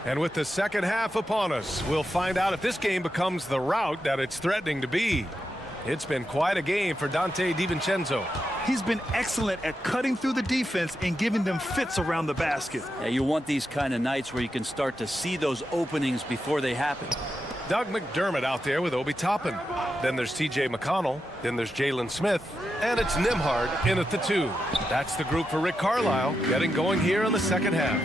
And with the second half upon us, we'll find out if this game becomes the rout that it's threatening to be. It's been quite a game for Dante DiVincenzo. He's been excellent at cutting through the defense and giving them fits around the basket. Yeah, you want these kind of nights where you can start to see those openings before they happen. Doug McDermott out there with Obi Toppin. Then there's T.J. McConnell. Then there's Jalen Smith. And it's Nembhard in at the 2. That's the group for Rick Carlisle getting going here in the second half.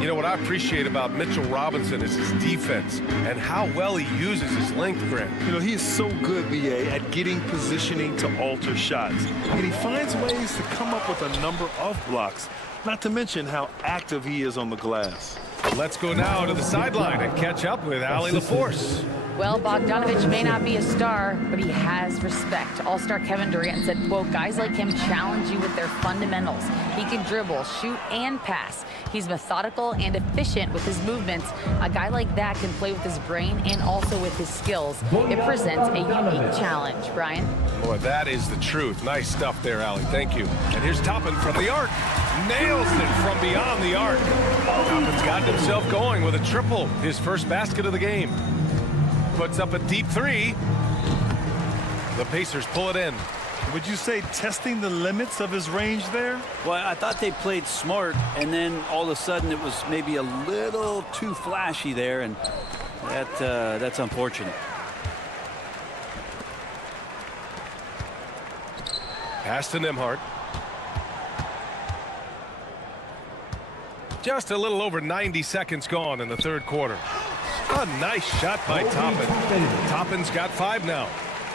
You know what I appreciate about Mitchell Robinson is his defense and how well he uses his length, Grant. You know, he is so good, B.A., at getting positioning to alter shots. And he finds ways to come up with a number of blocks, not to mention how active he is on the glass. Let's go now to the sideline and catch up with Allie LaForce. Well, Bogdanovich may not be a star, but he has respect. All-star Kevin Durant said, quote, guys like him challenge you with their fundamentals. He can dribble, shoot, and pass. He's methodical and efficient with his movements. A guy like that can play with his brain and also with his skills. It presents a unique challenge. Brian? Boy, that is the truth. Nice stuff there, Allie. Thank you. And here's Toppin from the arc. Nails it from beyond the arc. Toppin's gotten himself going with a triple, his first basket of the game. Puts up a deep three. The Pacers pull it in. Would you say testing the limits of his range there? Well, I thought they played smart, and then all of a sudden it was maybe a little too flashy there, and that's unfortunate. Pass to Nembhard. Just a little over 90 seconds gone in the third quarter. A nice shot by Toppin. Toppin's got 5 now.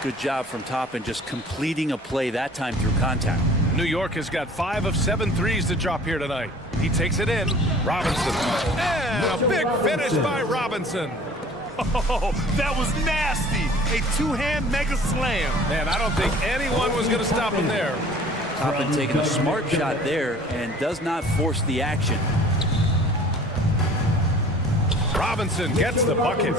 Good job from Toppin, just completing a play that time through contact. New York has got 5 of 7 threes to drop here tonight. He takes it in. Robinson. And a big finish by Robinson. Oh, that was nasty. A two-hand mega slam. Man, I don't think anyone was going to stop him there. Toppin taking a smart shot there and does not force the action. Robinson gets the bucket.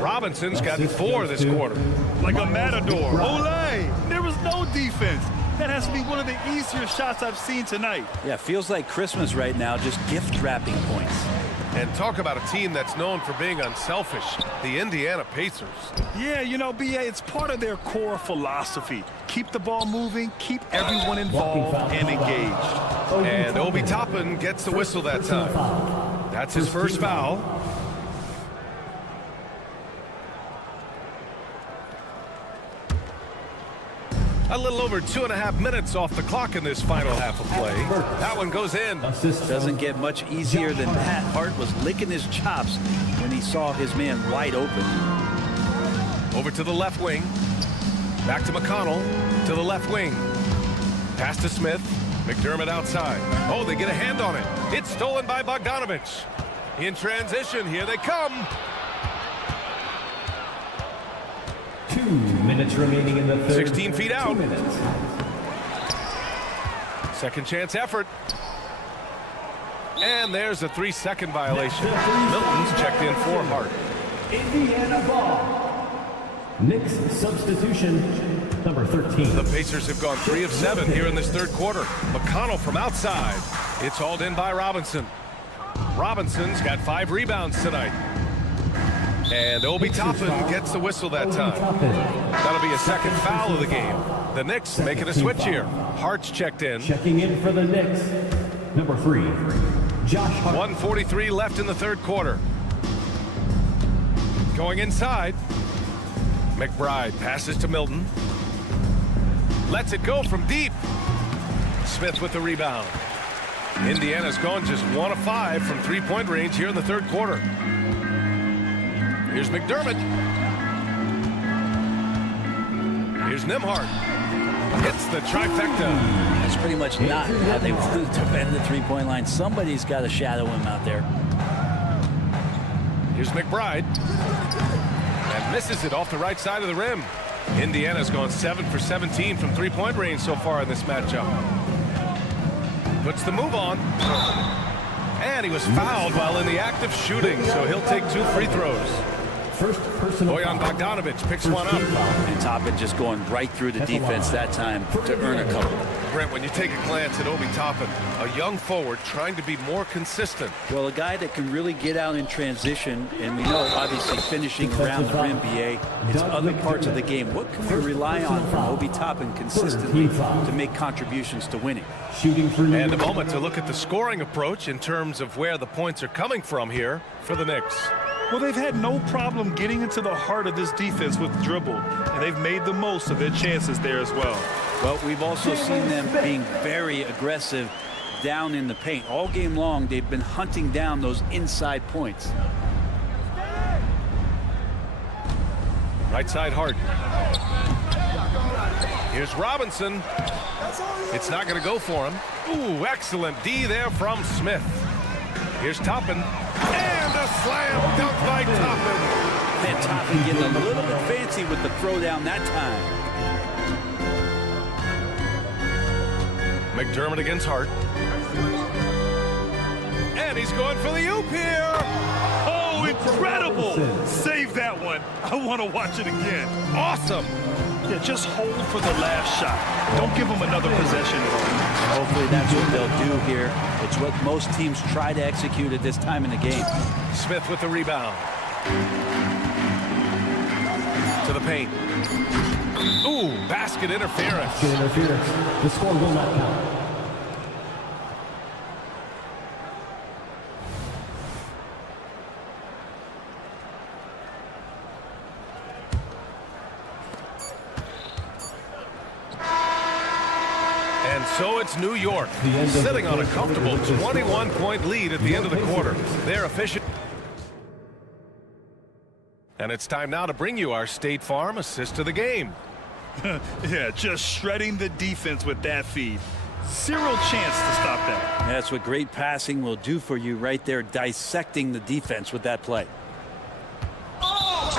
Robinson's got 4 this quarter. Like a matador. Olé! There was no defense. That has to be one of the easier shots I've seen tonight. Yeah, feels like Christmas right now, just gift wrapping points. And talk about a team that's known for being unselfish, the Indiana Pacers. Yeah, you know, BA, it's part of their core philosophy. Keep the ball moving, keep everyone involved and engaged. And Obi Toppin gets the whistle that time. That's his first foul. A little over 2.5 minutes off the clock in this final half of play. That one goes in. Doesn't get much easier than that. Hart was licking his chops when he saw his man wide open. Over to the left wing. Back to McConnell. To the left wing. Pass to Smith. McDermott outside. Oh, they get a hand on it. It's stolen by Bogdanovich. In transition, here they come. 2 minutes remaining in the third. 16 feet out. 2 minutes. Second chance effort. And there's a 3-second violation. Milton's checked in for Hart. Indiana ball. Knicks substitution, number 13. The Pacers have gone 3 of 7 here in this third quarter. McConnell from outside. It's hauled in by Robinson. Robinson's got 5 rebounds tonight. And Obi Toppin gets the whistle that time. That'll be a second foul of the game. The Knicks making a switch here. Hart's checked in. Checking in for the Knicks, number 3, Josh Hart. 1:43 left in the third quarter. Going inside. McBride passes to Milton. Lets it go from deep. Smith with the rebound. Indiana's gone just 1 of 5 from 3-point range here in the third quarter. Here's McDermott. Here's Nembhard. Hits the trifecta. That's pretty much not how they want to defend the three-point line. Somebody's got to shadow him out there. Here's McBride. And misses it off the right side of the rim. Indiana's gone 7 for 17 from 3-point range so far in this matchup. Puts the move on. And he was fouled while in the act of shooting, so he'll take 2 free throws. First personal Bojan Bogdanovich picks one up. And Toppin just going right through the defense that time to earn a couple. Brent, when you take a glance at Obi Toppin, a young forward trying to be more consistent. Well, a guy that can really get out in transition, and we know obviously finishing around the rim, BA, it's other parts of the game. What can we rely on from Obi Toppin consistently to make contributions to winning? And a moment to look at the scoring approach in terms of where the points are coming from here for the Knicks. Well, they've had no problem getting into the heart of this defense with the dribble, and they've made the most of their chances there as well. Well, we've also seen them being very aggressive down in the paint. All game long, they've been hunting down those inside points. Right side Hart. Here's Robinson. It's not going to go for him. Ooh, excellent D there from Smith. Here's Toppin. And slam dunk by Toppin. And Toppin getting a little bit fancy with the throwdown that time. McDermott against Hart. And he's going for the oop here. Oh, incredible. Save that one. I want to watch it again. Awesome. Yeah, just hold for the last shot. Don't give them another possession at all. Hopefully that's what they'll do here. It's what most teams try to execute at this time in the game. Smith with the rebound. To the paint. Ooh, basket interference. Basket interference. The score will not count. And so it's New York, sitting on a comfortable 21-point lead at the end of the quarter. They're efficient. And it's time now to bring you our State Farm assist of the game. Yeah, just shredding the defense with that feed. Zero chance to stop that. That's what great passing will do for you right there, dissecting the defense with that play.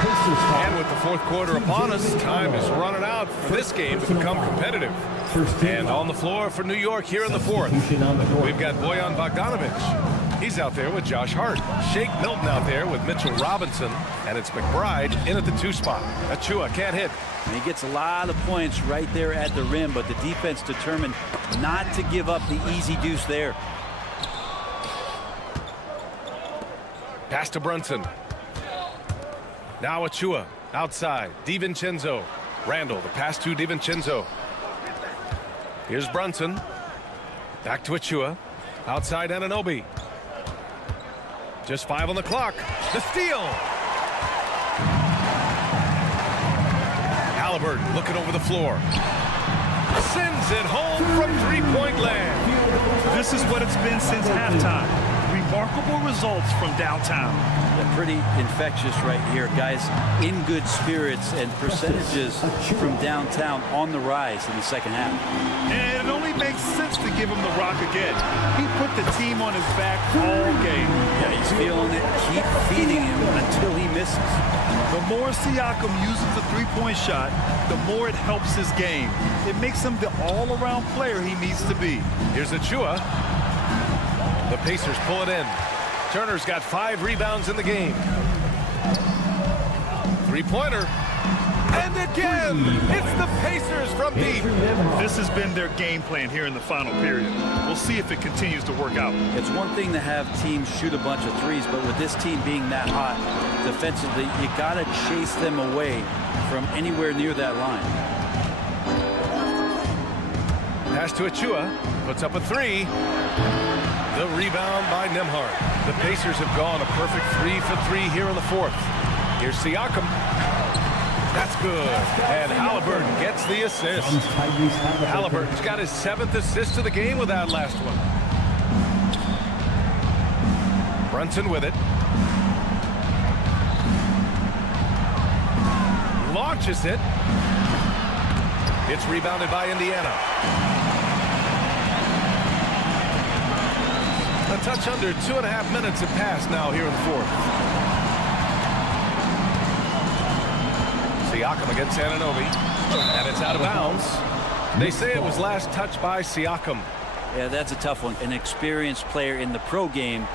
And with the fourth quarter upon us, time is running out for this game to become competitive. And on the floor for New York here in the fourth, we've got Bojan Bogdanovic. He's out there with Josh Hart. Shake Milton out there with Mitchell Robinson. And it's McBride in at the 2 spot. Achua can't hit. And he gets a lot of points right there at the rim, but the defense determined not to give up the easy deuce there. Pass to Brunson. Now Achua outside. DiVincenzo. Randall, the pass to DiVincenzo. Here's Brunson. Back to Achua. Outside Anunoby. Just 5 on the clock. The steal. Halliburton looking over the floor. Sends it home from three-point land. This is what it's been since halftime. Remarkable results from downtown. Yeah, pretty infectious right here. Guys in good spirits and percentages from downtown on the rise in the second half. And it only makes sense to give him the rock again. He put the team on his back all game. Yeah, he's feeling it. Keep feeding him until he misses. The more Siakam uses the three-point shot, the more it helps his game. It makes him the all-around player he needs to be. Here's Achua. The Pacers pull it in. Turner's got 5 rebounds in the game. Three-pointer. And again, it's the Pacers from deep. This has been their game plan here in the final period. We'll see if it continues to work out. It's one thing to have teams shoot a bunch of threes, but with this team being that hot defensively, you got to chase them away from anywhere near that line. Pass to Achua. Puts up a 3. The rebound by Nembhard. The Pacers have gone a perfect 3 for 3 here in the fourth. Here's Siakam. That's good. And Halliburton gets the assist. Halliburton's got his 7th assist of the game with that last one. Brunson with it. Launches it. It's rebounded by Indiana. A touch under 2.5 minutes have passed now here in the fourth. Siakam against Anunoby. And it's out of bounds. They say it was last touched by Siakam. Yeah, that's a tough one. An experienced player in the pro game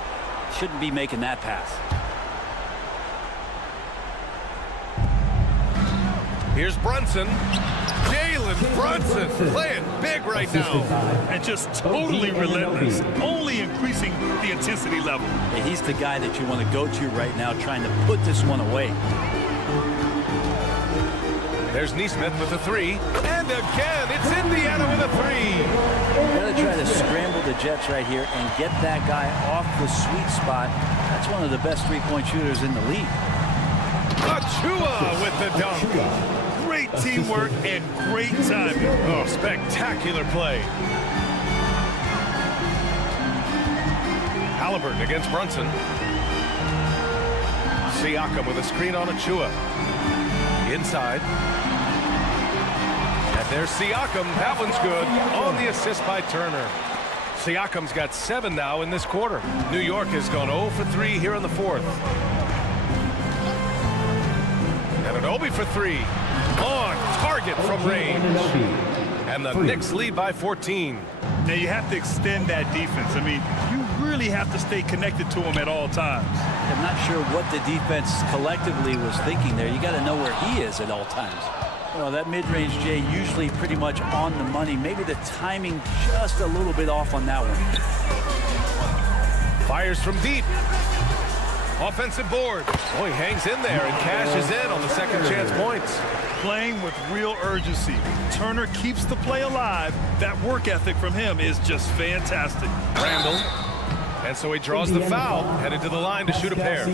shouldn't be making that pass. Here's Brunson. Jalen Brunson playing big right now. And just totally relentless, only increasing the intensity level. Yeah, he's the guy that you want to go to right now, trying to put this one away. There's Nesmith with a 3. And again, it's Indiana with a 3. You got to try to scramble the Jets right here and get that guy off the sweet spot. That's one of the best three-point shooters in the league. Achua with the dunk. Great teamwork and great timing. Oh, spectacular play. Halliburton against Brunson. Siakam with a screen on Achua. Inside. And there's Siakam. That one's good. On the assist by Turner. Siakam's got 7 now in this quarter. New York has gone 0 for 3 here in the fourth. And Anunoby for 3. On target from range. And the Knicks lead by 14. Now you have to extend that defense. I mean, you really have to stay connected to him at all times. I'm not sure what the defense collectively was thinking there. You got to know where he is at all times. Well, that mid-range, Jay, usually pretty much on the money. Maybe the timing just a little bit off on that one. Fires from deep. Offensive board. Oh, he hangs in there and cashes in on the second chance points. Playing with real urgency. Turner keeps the play alive. That work ethic from him is just fantastic. Randall. And so he draws the foul, headed to the line to shoot a pair.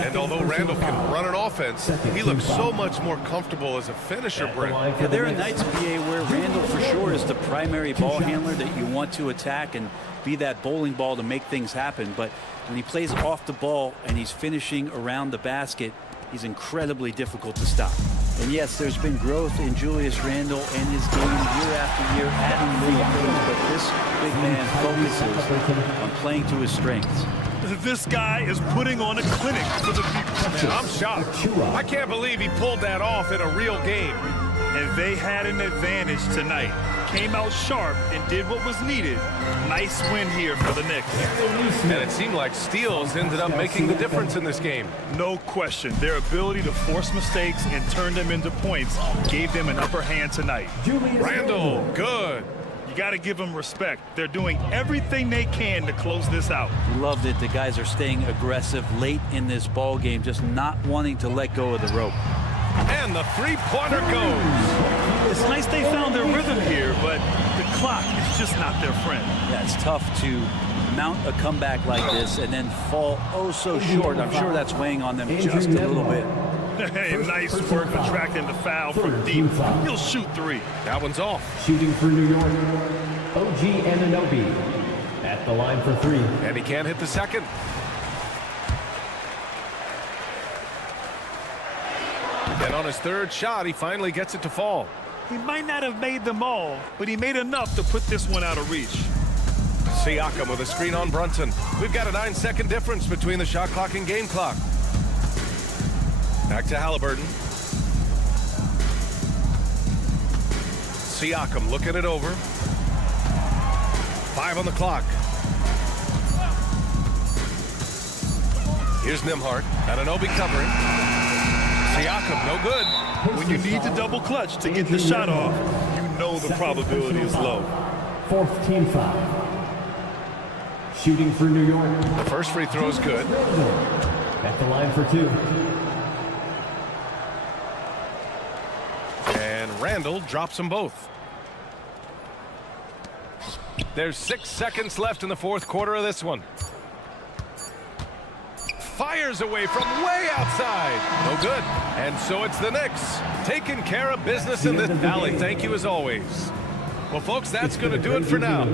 And although Randall can run an offense, he looks so much more comfortable as a finisher, Brent. Yeah, there are nights, BA, where Randall for sure is the primary ball handler that you want to attack and be that bowling ball to make things happen. But when he plays off the ball and he's finishing around the basket, he's incredibly difficult to stop. And yes, there's been growth in Julius Randle and his game year after year, adding little things, but this big man focuses on playing to his strengths. This guy is putting on a clinic for the people. Man, I'm shocked. I can't believe he pulled that off in a real game. And they had an advantage tonight. Came out sharp and did what was needed. Nice win here for the Knicks. And it seemed like steals ended up making the difference in this game. No question. Their ability to force mistakes and turn them into points gave them an upper hand tonight. Randall, good. You got to give them respect. They're doing everything they can to close this out. Loved it. The guys are staying aggressive late in this ball game, just not wanting to let go of the rope. And the three-pointer goes. It's nice they found their rhythm here, but the clock is just not their friend. Yeah, it's tough to mount a comeback like this and then fall oh so short. I'm sure that's weighing on them just a little bit. Hey, nice work attracting the foul from deep. He'll shoot 3. That one's off. Shooting for New York, OG Anunoby at the line for 3. And he can't hit the second. And on his third shot, he finally gets it to fall. He might not have made them all, but he made enough to put this one out of reach. Siakam with a screen on Brunson. We've got a 9-second difference between the shot clock and game clock. Back to Halliburton. Siakam looking it over. 5 on the clock. Here's Nembhard. Anunoby covering. Siakam, no good. When you need to double clutch to get the shot off, you know the probability is low. 4th team foul. Shooting for New York. The first free throw is good. At the line for 2. And Randall drops them both. There's 6 seconds left in the fourth quarter of this one. Fires away from way outside. No good. And so it's the Knicks taking care of business in this valley. Thank you as always. Well, folks, that's going to do it for now.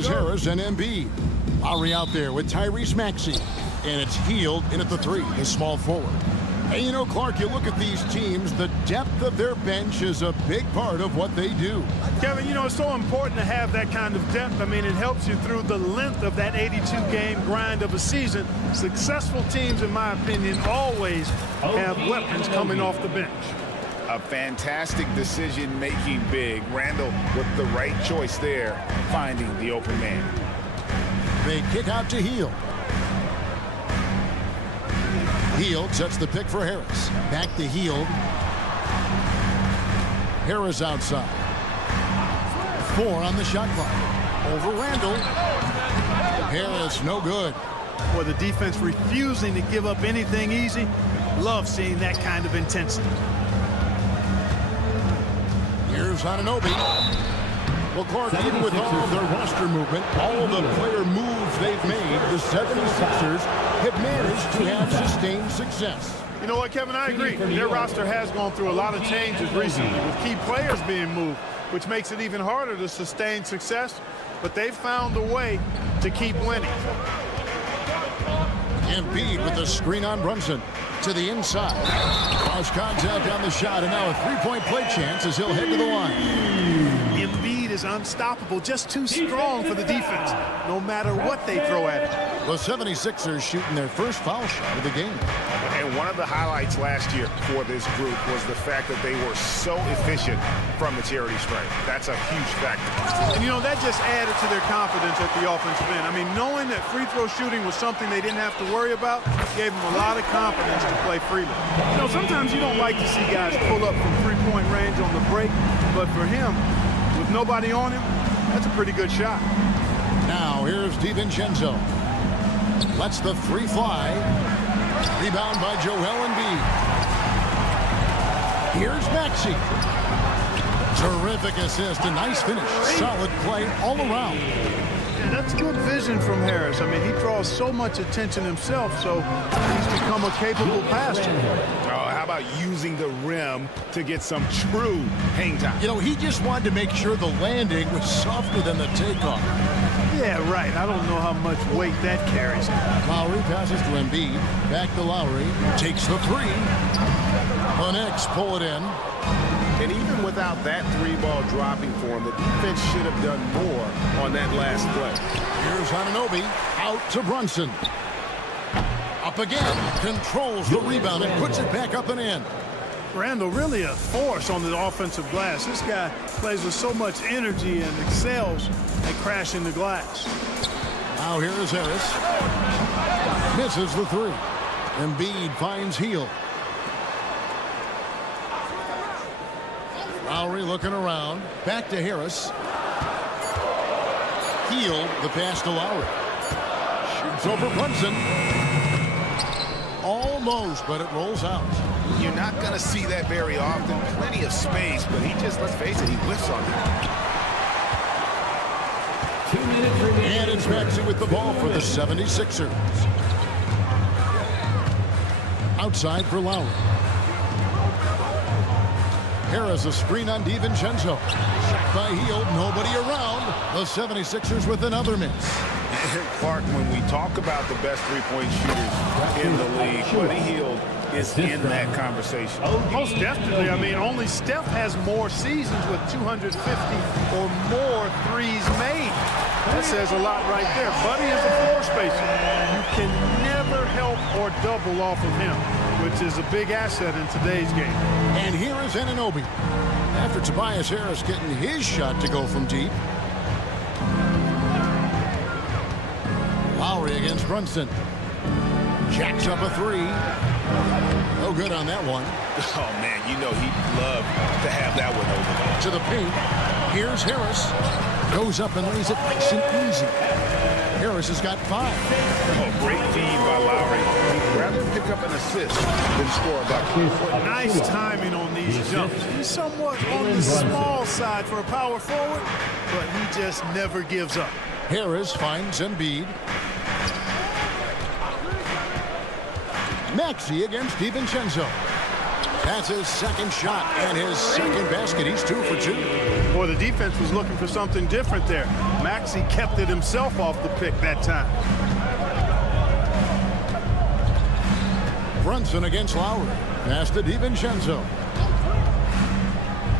is Harris and Embiid. Lowry out there with Tyrese Maxey. And it's Hield in at the 3, the small forward. And you know, Clark, you look at these teams, the depth of their bench is a big part of what they do. Kevin, you know, it's so important to have that kind of depth. I mean, it helps you through the length of that 82-game grind of a season. Successful teams, in my opinion, always have weapons coming off the bench. A fantastic decision-making big. Randall with the right choice there, finding the open man. They kick out to Hield. Hield sets the pick for Harris. Back to Hield. Harris outside. 4 on the shot clock. Over Randall. Harris, no good. Well, the defense refusing to give up anything easy. Love seeing that kind of intensity. Here's Anunoby. Well, Clark, even with all of their roster movement, all of the player moves they've made, the 76ers have managed to have sustained success. You know what, Kevin? I agree. Their roster has gone through a lot of changes recently with key players being moved, which makes it even harder to sustain success. But they've found a way to keep winning. Embiid with the screen on Brunson to the inside. Cross contact on the shot, and now a three-point play chance as he'll head to the line. Embiid is unstoppable, just too strong for the defense, no matter what they throw at him. The 76ers shooting their first foul shot of the game. And one of the highlights last year for this group was the fact that they were so efficient from the charity stripe. That's a huge factor. And, you know, that just added to their confidence at the offensive end. I mean, knowing that free throw shooting was something they didn't have to worry about gave them a lot of confidence to play freely. You know, sometimes you don't like to see guys pull up from three-point range on the break, but for him, with nobody on him, that's a pretty good shot. Now, here's DiVincenzo. Lets the 3 fly. Rebound by Joel Embiid. Here's Maxey. Terrific assist, a nice finish. Solid play all around. Yeah, that's good vision from Harris. I mean, he draws so much attention himself, so he's become a capable passer. Oh, how about using the rim to get some true hang time? You know, he just wanted to make sure the landing was softer than the takeoff. Yeah, right. I don't know how much weight that carries. Lowry passes to Embiid. Back to Lowry. Takes the 3. The Knicks pull it in. And even without that 3-ball dropping for him, the defense should have done more on that last play. Here's Anunoby. Out to Brunson. Up again. Controls the rebound and puts it back up and in. Randall really a force on the offensive glass. This guy plays with so much energy and excels at crashing the glass. Now here is Harris. Misses the 3. Embiid finds Hield. Lowry looking around. Back to Harris. Hield, the pass to Lowry. Shoots over Brunson. Almost, but it rolls out. You're not going to see that very often. Plenty of space, but he just, let's face it, he whiffs on it. 2 minutes remaining. And it's Maxey with the ball for the 76ers. Outside for Lowry. Harris a screen on DiVincenzo. Shot by Hield, nobody around. The 76ers with another miss. Clark, when we talk about the best three-point shooters in the league, Buddy Hield is in that conversation. Most definitely. I mean, only Steph has more seasons with 250 or more threes made. That says a lot right there. Buddy is a floor spacer. You can never help or double off of him, which is a big asset in today's game. And here is Anunoby. After Tobias Harris getting his shot to go from deep. Lowry against Brunson. Jacks up a 3. No good on that one. Oh, man, you know he'd love to have that one over. To the paint. Here's Harris. Goes up and lays it nice and easy. Harris has got 5. Oh, great feed by Lowry. He'd rather pick up an assist than score a bucket. Nice timing on these jumps. He's somewhat on the small side for a power forward, but he just never gives up. Harris finds Embiid. Maxey against DiVincenzo. That's his second shot and his second basket. He's 2 for 2. Boy, the defense was looking for something different there. Maxey kept it himself off the pick that time. Brunson against Lowry. Pass to DiVincenzo.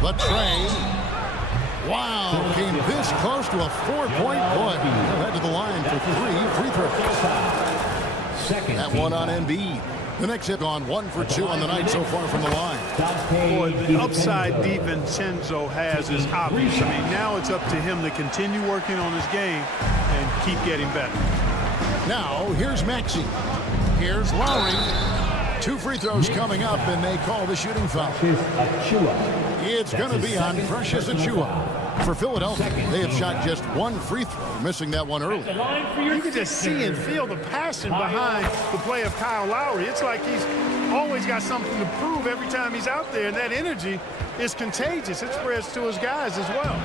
The tray. Wow, came this close to a 4-point play. Head to the line for 3 free throws. That one on Embiid. The Knicks have gone 1 for 2 on the night so far from the line. Boy, the upside DiVincenzo has is obvious. I mean, now it's up to him to continue working on his game and keep getting better. Now, here's Maxey. Here's Lowry. 2 free throws coming up, and they call the shooting foul. It's going to be on Precious Achiuwa. For Philadelphia, they have shot just 1 free throw, missing that one early. You can just see and feel the passion behind the play of Kyle Lowry. It's like he's always got something to prove every time he's out there, and that energy is contagious. It spreads to his guys as well.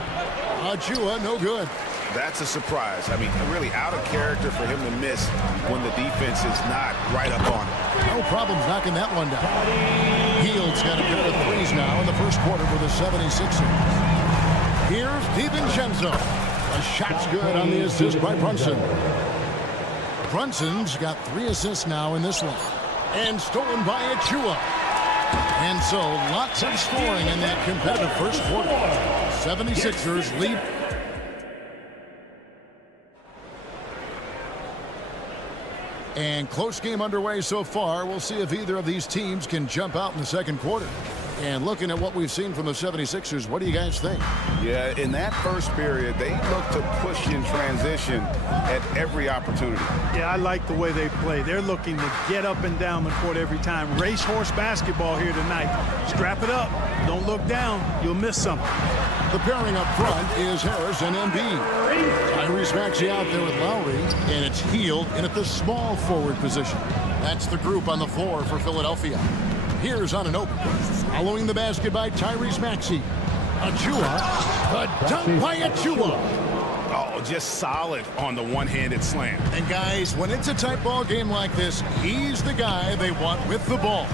Achiuwa, no good. That's a surprise. I mean, really out of character for him to miss when the defense is not right up on him. No problems knocking that one down. Hield's got a pair of threes now in the first quarter for the 76ers. Here's DiVincenzo. A shot's good on the assist by Brunson. Brunson's got 3 assists now in this one. And stolen by Achiuwa. And so lots of scoring in that competitive first quarter. 76ers lead. And close game underway so far. We'll see if either of these teams can jump out in the second quarter. And looking at what we've seen from the 76ers, what do you guys think? Yeah, in that first period, they look to push in transition at every opportunity. Yeah, I like the way they play. They're looking to get up and down the court every time. Racehorse basketball here tonight. Strap it up. Don't look down. You'll miss something. The pairing up front is Harris and Embiid. Tyrese Maxey out there with Lowry, and it's Hield in at the small forward position. That's the group on the floor for Philadelphia. Here's Anunoby. Following the basket by Tyrese Maxey. Achiuwa. The dunk by Achiuwa. Oh, just solid on the one-handed slam. And guys, when it's a tight ball game like this, he's the guy they want with the ball.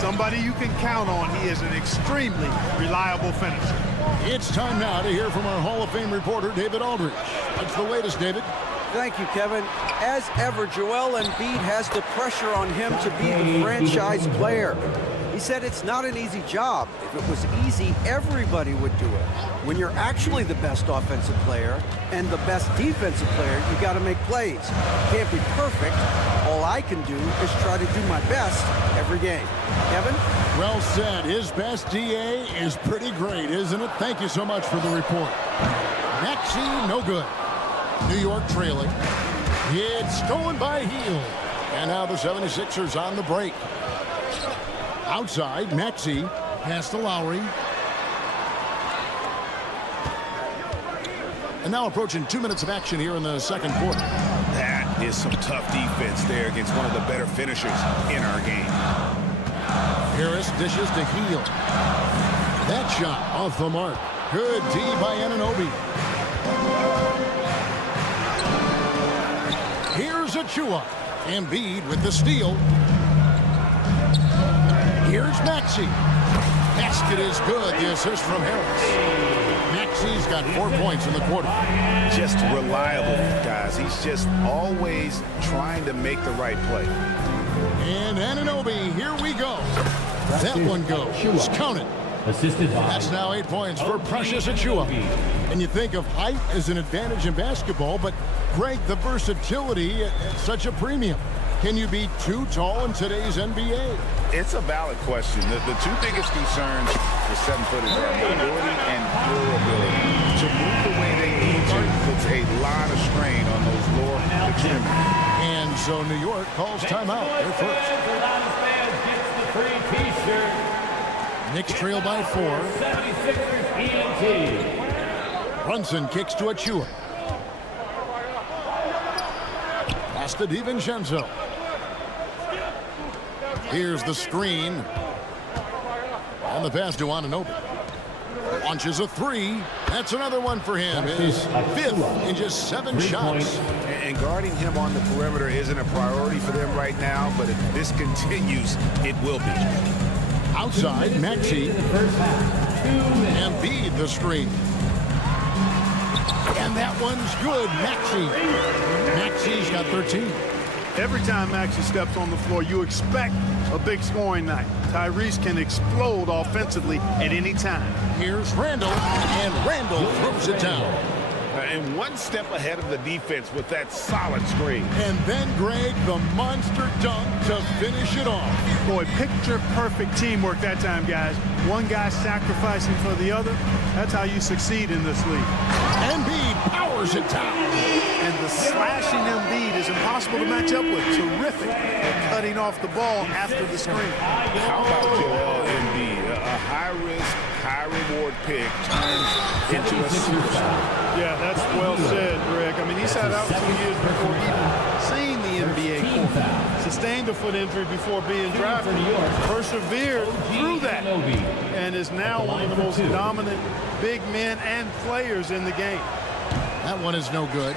Somebody you can count on. He is an extremely reliable finisher. It's time now to hear from our Hall of Fame reporter, David Aldridge. What's the latest, David? Thank you, Kevin. As ever, Joel Embiid has the pressure on him to be the franchise player. He said it's not an easy job. If it was easy, everybody would do it. When you're actually the best offensive player and the best defensive player, you got to make plays. Can't be perfect. All I can do is try to do my best every game. Kevin? Well said. His best DA is pretty great, isn't it? Thank you so much for the report. Maxey, no good. New York trailing. It's stolen by Hield. And now the 76ers on the break. Outside, Maxey. Pass to Lowry. And now approaching 2 minutes of action here in the second quarter. That is some tough defense there against one of the better finishers in our game. Harris dishes to Hield. That shot off the mark. Good D by Anunoby. Here's Achiuwa. Embiid with the steal. Here's Maxey. Basket is good. The assist from Harris. Maxey's got 4 points in the quarter. Just reliable, guys. He's just always trying to make the right play. And Anunoby, here we go. That one goes. Count it. Assisted by. That's now 8 points for Precious Achiuwa. And you think of height as an advantage in basketball, but Greg, the versatility at such a premium. Can you be too tall in today's NBA? It's a valid question. The two biggest concerns for 7-footers are mobility and durability. To move the way they need to puts a lot of strain on those lower extremities. And so New York calls timeout. They're first. Knicks trail by 4. 76ers ENT. Brunson kicks to Achiuwa. Pass to DiVincenzo. Here's the screen. And the pass to Anunoby. Launches a 3. That's another one for him. His 5th in just 7 shots. And guarding him on the perimeter isn't a priority for them right now, but if this continues, it will be. Outside, Maxey. Embiid the screen. And that one's good. Maxi's got 13. Every time Maxey steps on the floor, you expect a big scoring night. Tyrese can explode offensively at any time. Here's Randall, and Randall throws it down. And one step ahead of the defense with that solid screen. And then, Greg, the monster dunk to finish it off. Boy, picture-perfect teamwork that time, guys. One guy sacrificing for the other. That's how you succeed in this league. Embiid powers it down. And the slashing Embiid is impossible to match up with. Terrific at cutting off the ball after the screen. How about Joel Embiid? A high-risk, high-reward pick turns into a superstar. Yeah, that's well said, Greg. I mean, he sat out 2 years before even seeing the NBA court. Sustained a foot injury before being drafted. Persevered through that. And is now one of the most dominant big men and players in the game. That one is no good.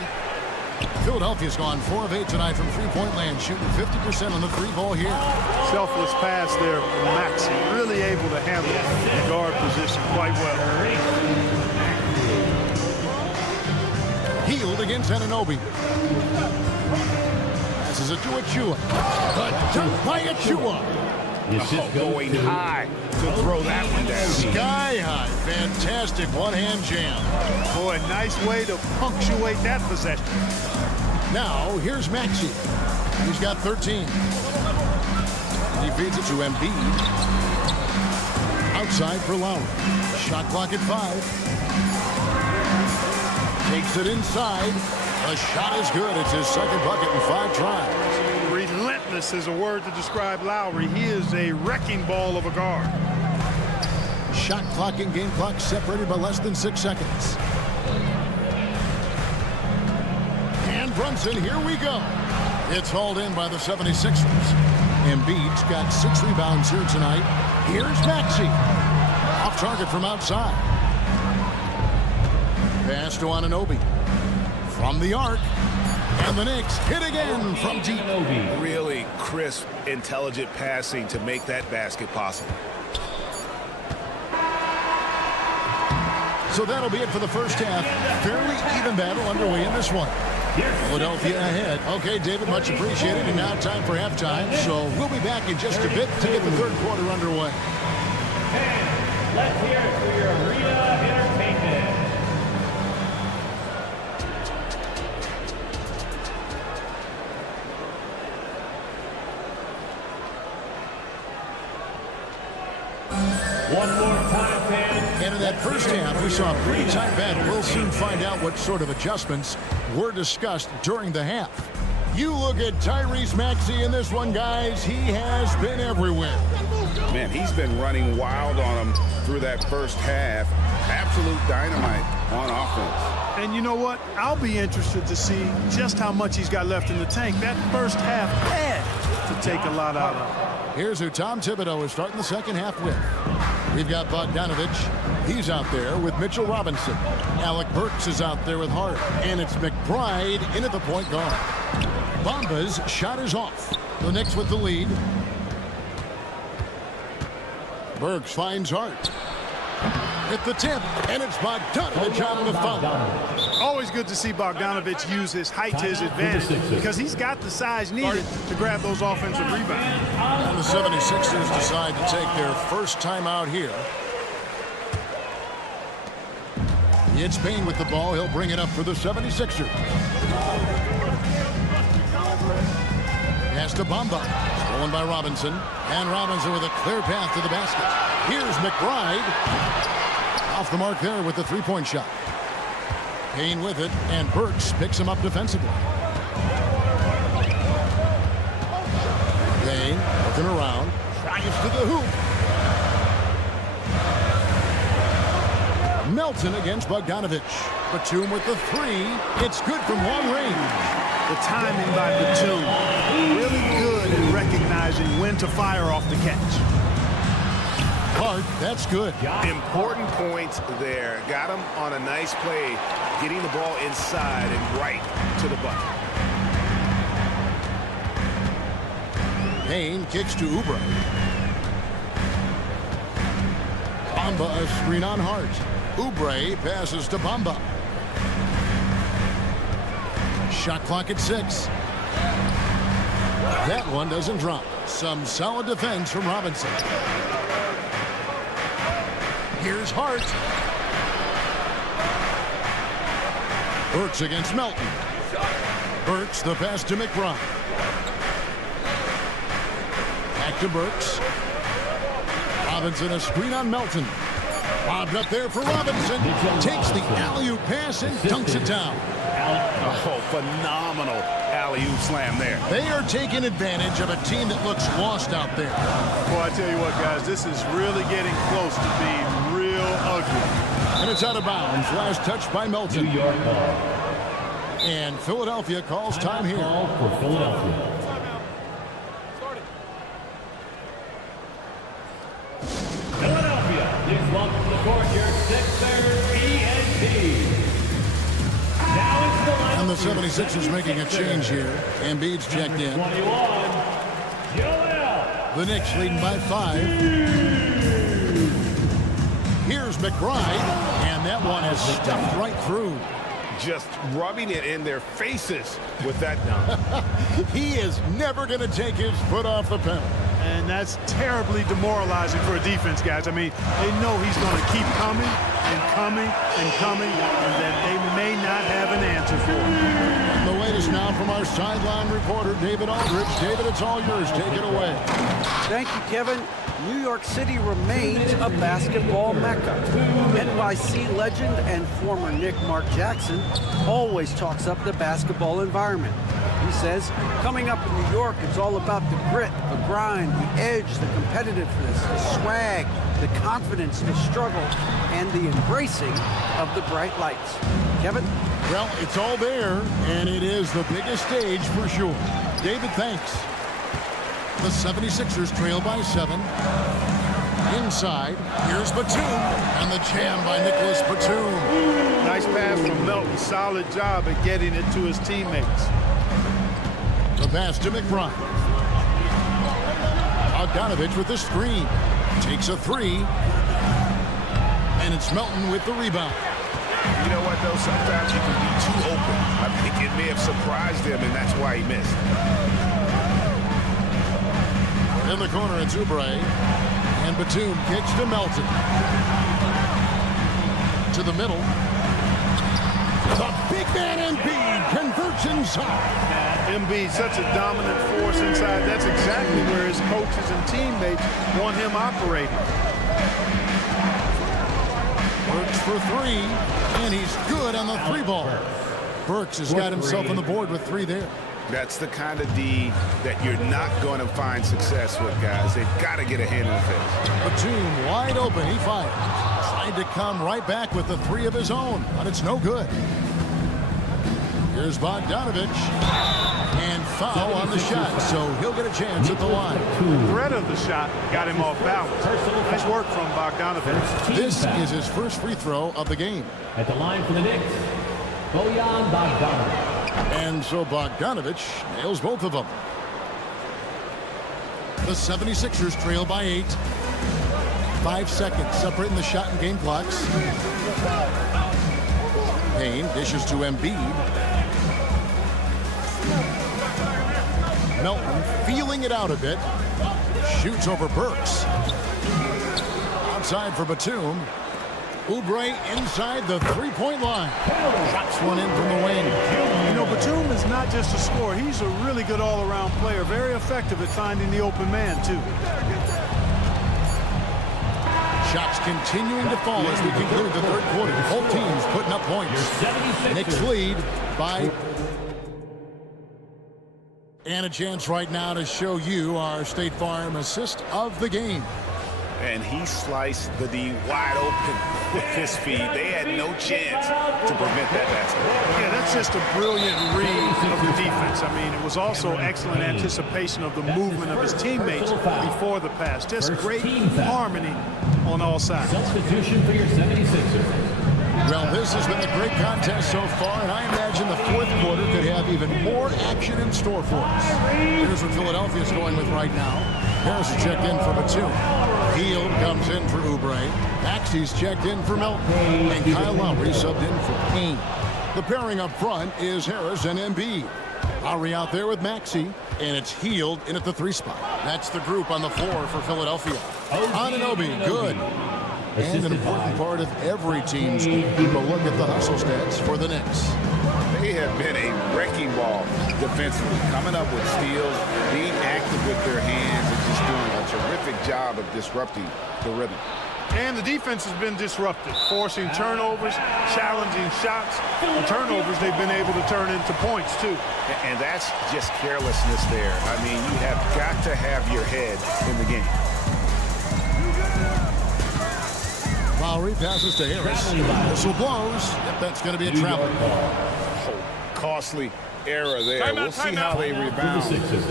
Philadelphia's gone 4 of 8 tonight from three-point land, shooting 50% on the three ball here. Selfless pass there from Maxey. Really able to handle the guard position quite well. Healed against Anunoby. This is a Achua. The dunk by Achua. Going high to throw that one down. Sky high. Fantastic one-hand jam. Boy, nice way to punctuate that possession. Now, here's Maxey. He's got 13. He feeds it to Embiid. Outside for Lowry. Shot clock at 5. Takes it inside. The shot is good. It's his second bucket in 5 tries. Relentless is a word to describe Lowry. He is a wrecking ball of a guard. Shot clock and game clock separated by less than 6 seconds. And Brunson, here we go. It's hauled in by the 76ers. Embiid's got 6 rebounds here tonight. Here's Maxey. Off target from outside. Pass to Anunoby. From the arc. And the Knicks hit again from deep. Really crisp, intelligent passing to make that basket possible. So that'll be it for the first half. Fairly even battle underway in this one. Philadelphia ahead. Okay, David, much appreciated. And now time for halftime. So we'll be back in just a bit to get the third quarter underway. And let's hear it for your arena entertainment. One more time, fans. And in that first half, we saw a pretty tight battle. We'll soon find out what sort of adjustments were discussed during the half. You look at Tyrese Maxey in this one, guys. He has been everywhere. Man, he's been running wild on him through that first half. Absolute dynamite on offense. And you know what? I'll be interested to see just how much he's got left in the tank. That first half had to take a lot out of him. Here's who Tom Thibodeau is starting the second half with. We've got Bogdanovich. He's out there with Mitchell Robinson. Alec Burks is out there with Hart. And it's McBride in at the point guard. Bamba's shot is off. The Knicks with the lead. Burks finds Hart. At the tip, and it's Bogdanovich on the foul. Always good to see Bogdanovich use his height to his advantage because he's got the size needed to grab those offensive rebounds. And the 76ers decide to take their first time out here. It's Payne with the ball. He'll bring it up for the 76ers. Pass to Bamba. Stolen by Robinson. And Robinson with a clear path to the basket. Here's McBride. Off the mark there with the three-point shot. Payne with it, and Burks picks him up defensively. Payne looking around, tries to the hoop. Melton against Bogdanovich. Batum with the 3. It's good from long range. The timing by Batum. Really good at recognizing when to fire off the catch. Hart, that's good. Important points there. Got him on a nice play, getting the ball inside and right to the bucket. Payne kicks to Oubre. Bamba a screen on Hart. Oubre passes to Bamba. Shot clock at 6. That one doesn't drop. Some solid defense from Robinson. Here's Hart. Burks against Melton. Burks, the pass to McBride. Back to Burks. Robinson, a screen on Melton. Bobbed up there for Robinson. Takes the alley-oop pass and dunks it down. Oh, phenomenal alley-oop slam there. They are taking advantage of a team that looks lost out there. Boy, I tell you what, guys, this is really getting close to being real ugly. And it's out of bounds. Last touch by Melton. New York ball. And Philadelphia calls time here. Ball for Philadelphia. Philadelphia, please welcome to the court your Sixers ENT. Now it's the line. And the 76ers making a change here. Embiid's checked in. 21, Joel. The Knicks leading by 5. Here's McBride, and that one is stuffed right through. Just rubbing it in their faces with that dunk. He is never going to take his foot off the pedal. And that's terribly demoralizing for a defense, guys. I mean, they know he's going to keep coming and coming and coming, and that they may not have an answer for him. The latest now from our sideline reporter, David Aldridge. David, it's all yours. Take it away. Thank you, Kevin. New York City remains a basketball mecca. NYC legend and former Knick Mark Jackson always talks up the basketball environment. He says, coming up in New York, it's all about the grit, the grind, the edge, the competitiveness, the swag, the confidence, the struggle, and the embracing of the bright lights. Kevin? Well, it's all there, and it is the biggest stage for sure. David, thanks. The 76ers trail by 7. Inside, here's Batum, and the jam by Nicholas Batum. Nice pass from Melton. Solid job at getting it to his teammates. The pass to McBride. Bogdanovich with the screen. Takes a 3. And it's Melton with the rebound. You know what, though? Sometimes you can be too open. I think it may have surprised him, and that's why he missed. In the corner, it's Oubre. And Batum kicks to Melton. To the middle. The big man Embiid converts inside. Embiid, such a dominant force inside. That's exactly where his coaches and teammates want him operating. Burks for 3, and he's good on the 3-ball. Burks has got himself on the board with 3 there. That's the kind of D that you're not going to find success with, guys. They've got to get a hand in the face. Batum wide open. He fired. Tried to come right back with the 3 of his own, but it's no good. Here's Bogdanovich. And foul on the shot, so he'll get a chance at the line. The threat of the shot got him off balance. Nice work from Bogdanovich. This is his first free throw of the game. At the line for the Knicks, Bojan Bogdanović. And so Bogdanovich nails both of them. The 76ers trail by 8. 5 seconds separating the shot and game clocks. Payne dishes to Embiid. Melton feeling it out a bit. Shoots over Burks. Outside for Batum. Oubre inside the 3-point line. Drops one in from the wing. You know, Batum is not just a scorer. He's a really good all-around player. Very effective at finding the open man, too. Shots continuing to fall as we conclude the third quarter. Both teams putting up points. Knicks lead by... And a chance right now to show you our State Farm assist of the game. And he sliced the D wide open with his feet. They had no chance to prevent that basket. Yeah, that's just a brilliant read of the defense. I mean, it was also excellent anticipation of the movement of his teammates before the pass. Just great harmony on all sides. Substitution for your 76ers. Well, this has been a great contest so far, and I imagine the fourth quarter could have even more action in store for us. Here's what Philadelphia's going with right now. Harris is checked in for Batum. Hield comes in for Oubre. Maxey's checked in for Melton. And Kyle Lowry subbed in for Payne. The pairing up front is Harris and Embiid. Lowry out there with Maxey, and it's Hield in at the 3 spot. That's the group on the floor for Philadelphia. Anunoby, good. And an important part of every team's game. Keep a look at the hustle stats for the Knicks. They have been a wrecking ball defensively, coming up with steals, being active with their hands, and just doing a terrific job of disrupting the rhythm. And the defense has been disrupted, forcing turnovers, challenging shots. The turnovers they've been able to turn into points, too. And that's just carelessness there. I mean, you have got to have your head in the game. Lowry passes to Harris. Whistle blows. Yep, that's going to be a travel. Oh, costly error there. We'll see how they rebound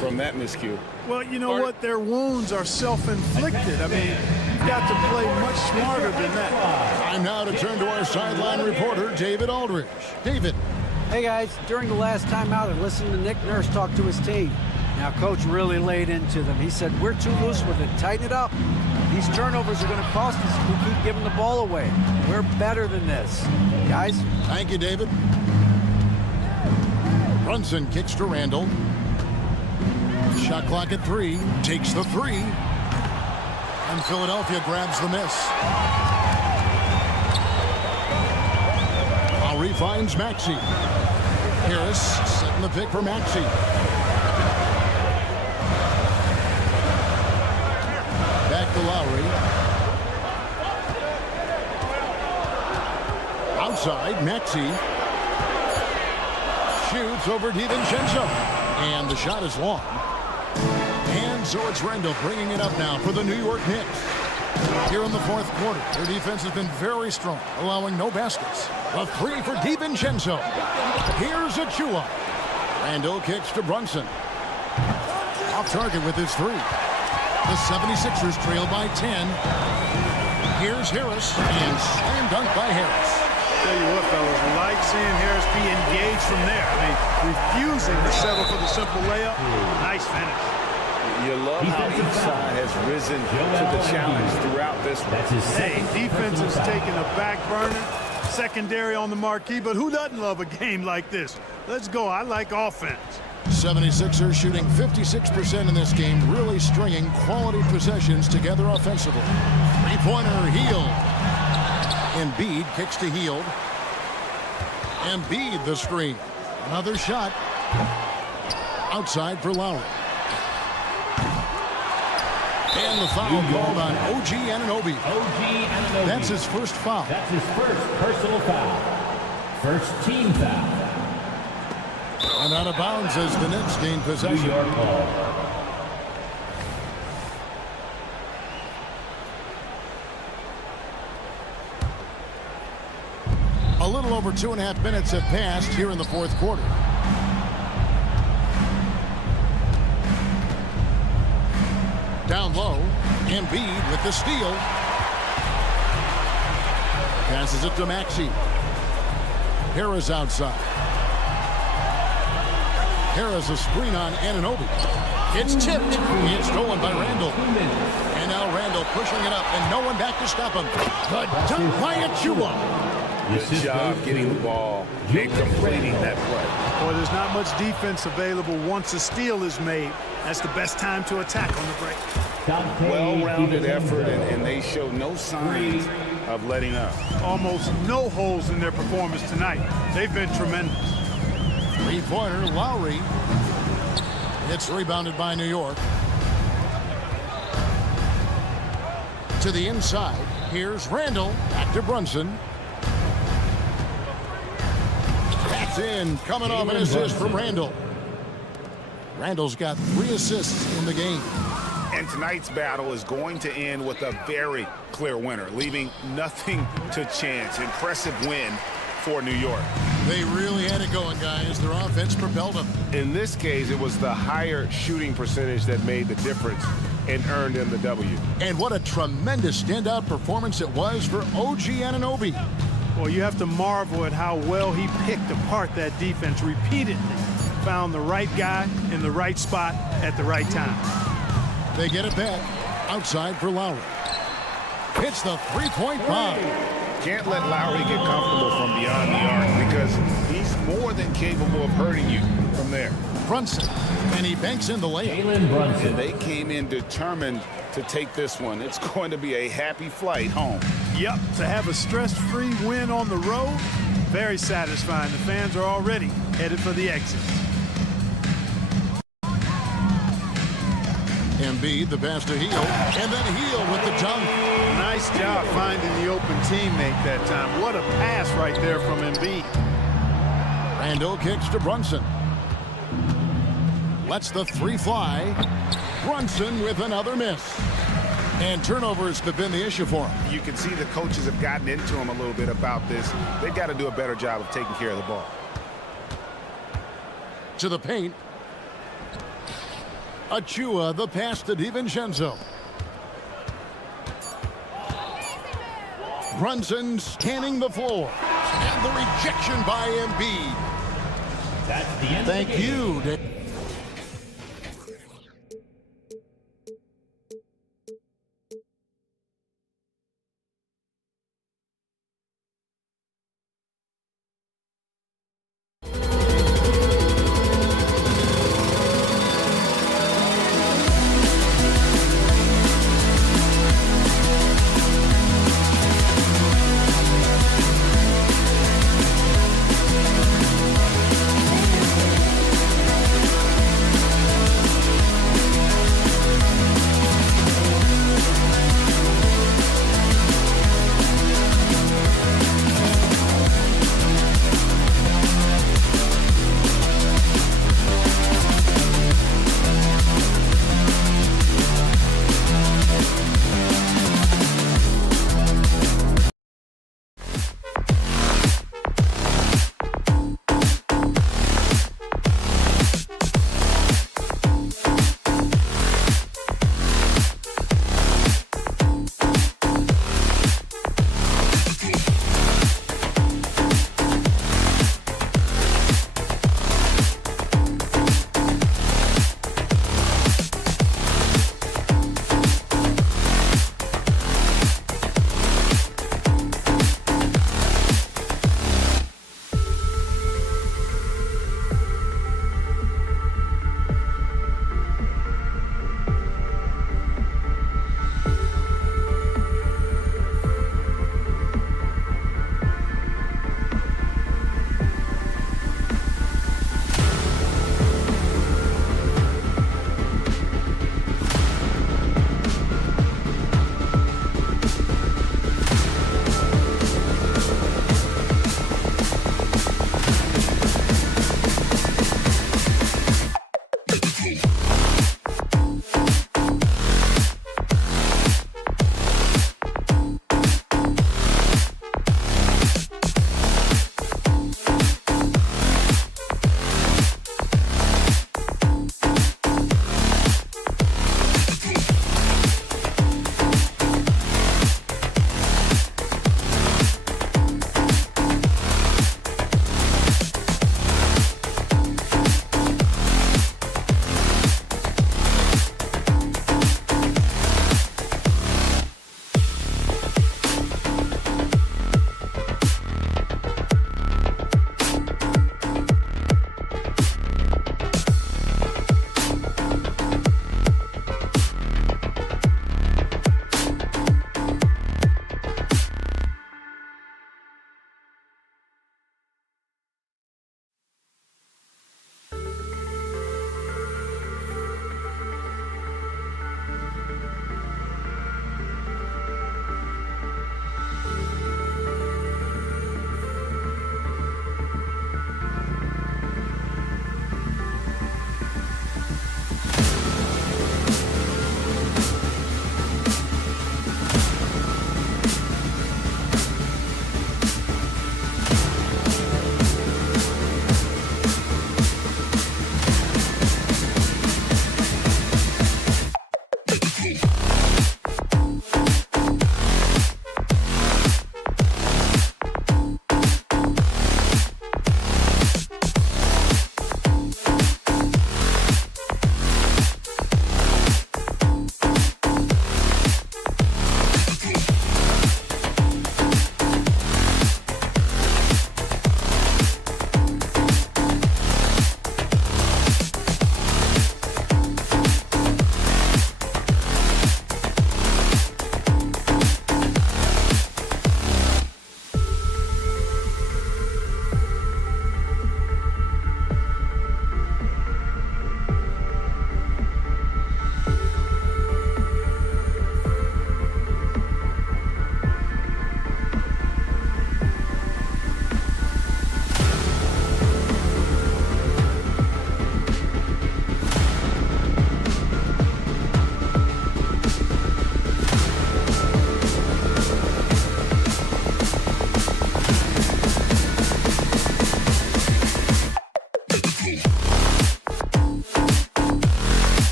from that miscue. Well, you know what? Their wounds are self-inflicted. I mean, you've got to play much smarter than that. Time now to turn to our sideline reporter, David Aldridge. David. Hey, guys. During the last timeout, I listened to Nick Nurse talk to his team. Now, Coach really laid into them. He said, we're too loose with it. Tighten it up. These turnovers are going to cost us if we keep giving the ball away. We're better than this. Guys? Thank you, David. Brunson kicks to Randall. Shot clock at 3. Takes the 3. And Philadelphia grabs the miss. Lowry finds Maxey. Harris setting the pick for Maxey. Back to Lowry. Outside, Maxey. Shoots over DiVincenzo. And the shot is long. And so it's Randall bringing it up now for the New York Knicks. Here in the 4th quarter, their defense has been very strong, allowing no baskets. A 3 for DiVincenzo. Here's Achua. Randall kicks to Brunson. Off target with his 3. The 76ers trail by 10. Here's Harris, and slam dunk by Harris. Tell you what, fellas, like seeing Harris be engaged from there. I mean, refusing to settle for the simple layup. Nice finish. You love how each side has risen to the challenge throughout this one. Hey, defense is taking a back burner, secondary on the marquee, but who doesn't love a game like this? Let's go. I like offense. 76ers shooting 56% in this game, really stringing quality possessions together offensively. Three-pointer, Hield. Embiid kicks to Hield. Embiid the screen. Another shot. Outside for Lowry. And the foul called on OG Anunoby. That's his first foul. That's his first personal foul. First team foul. And out of bounds as the Knicks gain possession. New York ball. A little over 2.5 minutes have passed here in the 4th quarter. Down low, Embiid with the steal. Passes it to Maxey. Harris outside. Harris a screen on Anunoby. It's tipped. It's stolen by Randall. And now Randall pushing it up and no one back to stop him. The dunk by Achua. Good job getting the ball and completing that play. Boy, there's not much defense available once a steal is made. That's the best time to attack on the break. Well-rounded effort, and they show no signs of letting up. Almost no holes in their performance tonight. They've been tremendous. Three-pointer, Lowry. It's rebounded by New York. To the inside. Here's Randall. Back to Brunson. That's in. Coming off an assist from Randall. Randall's got 3 assists in the game. And tonight's battle is going to end with a very clear winner, leaving nothing to chance. Impressive win for New York. They really had it going, guys. Their offense propelled them. In this case, it was the higher shooting percentage that made the difference and earned them the W. And what a tremendous standout performance it was for OG Anunoby. Well, you have to marvel at how well he picked apart that defense repeatedly. Found the right guy in the right spot at the right time. They get it back. Outside for Lowry. Hits the three-point bomb. Can't let Lowry get comfortable from beyond the arc because more than capable of hurting you from there. Brunson, and he banks in the layup. And they came in determined to take this one. It's going to be a happy flight home. Yep, to have a stress-free win on the road, very satisfying. The fans are already headed for the exit. Embiid, the pass to Heel, and then Heel with the dunk. Nice job finding the open teammate that time. What a pass right there from Embiid. Randall kicks to Brunson. Lets the three fly. Brunson with another miss. And turnovers have been the issue for him. You can see the coaches have gotten into him a little bit about this. They've got to do a better job of taking care of the ball. To the paint. Achua, the pass to DiVincenzo. Brunson scanning the floor. And the rejection by Embiid. That's the end. Thank you, Dick.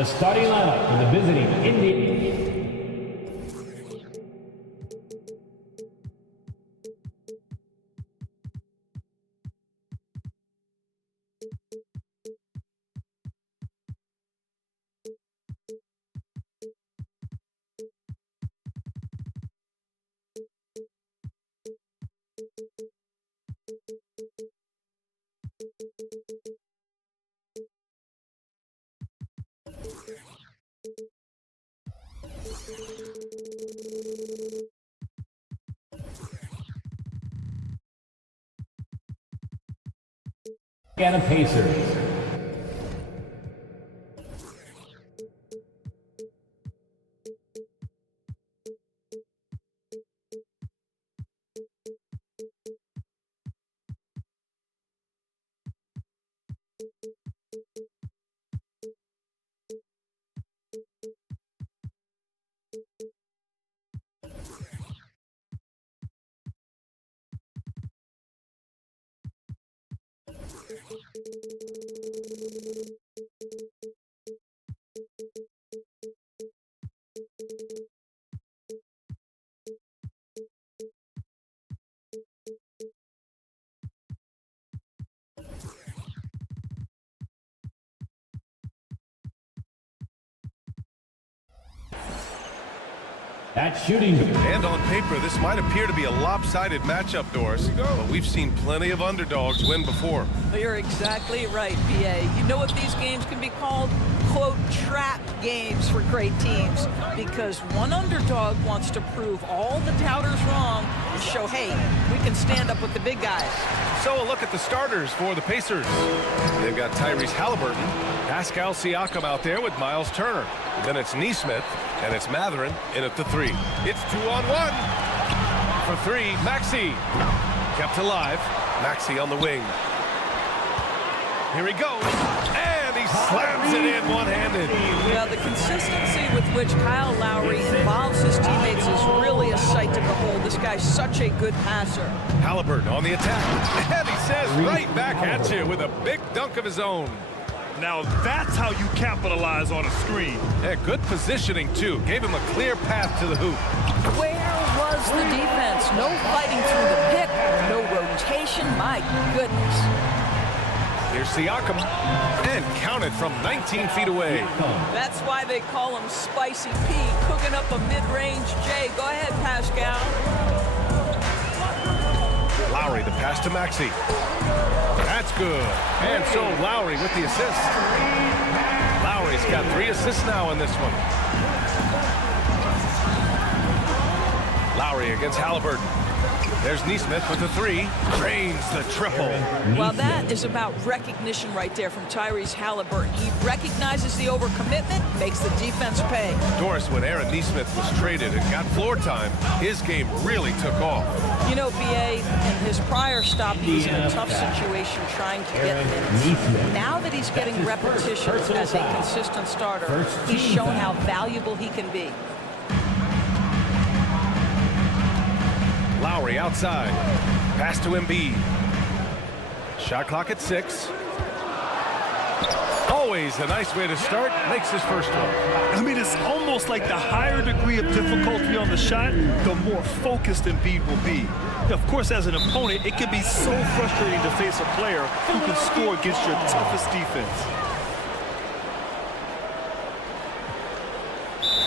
The starting lineup for the visiting Indians. Indiana Pacers. That's shooting. And on paper, this might appear to be a lopsided matchup, Doris, but we've seen plenty of underdogs win before. You're exactly right, BA. You know what these games can be called? Quote, trap games for great teams, because one underdog wants to prove all the doubters wrong and show, hey, we can stand up with the big guys. So a look at the starters for the Pacers. They've got Tyrese Halliburton, Pascal Siakam out there with Miles Turner. Then it's Nesmith, and it's Mathurin in at the 3. It's 2-on-1. For 3, Maxey. Kept alive. Maxey on the wing. Here he goes. And he slams it in one-handed. Yeah, the consistency with which Kyle Lowry involves his teammates is really a sight to behold. This guy's such a good passer. Halliburton on the attack. And he says right back at you with a big dunk of his own. Now that's how you capitalize on a screen. Yeah, good positioning, too. Gave him a clear path to the hoop. Where was the defense? No fighting through the pick, no rotation. My goodness. Here's Siakam, and counted from 19 feet away. That's why they call him Spicy P, cooking up a mid-range J. Go ahead, Pascal. Lowry, the pass to Maxey. That's good. And so Lowry with the assist. Lowry's got 3 assists now in this one. Lowry against Halliburton. There's Nesmith with the 3. Drains the triple. Well, that is about recognition right there from Tyrese Halliburton. He recognizes the overcommitment, makes the defense pay. Doris, when Aaron Nesmith was traded and got floor time, his game really took off. You know, BA, in his prior stop, he was in a tough situation trying to get minutes. Now that he's getting repetitions as a consistent starter, he's shown how valuable he can be. Lowry outside. Pass to Embiid. Shot clock at 6. Always a nice way to start. Makes his first one. I mean, it's almost like the higher degree of difficulty on the shot, the more focused Embiid will be. Of course, as an opponent, it can be so frustrating to face a player who can score against your toughest defense.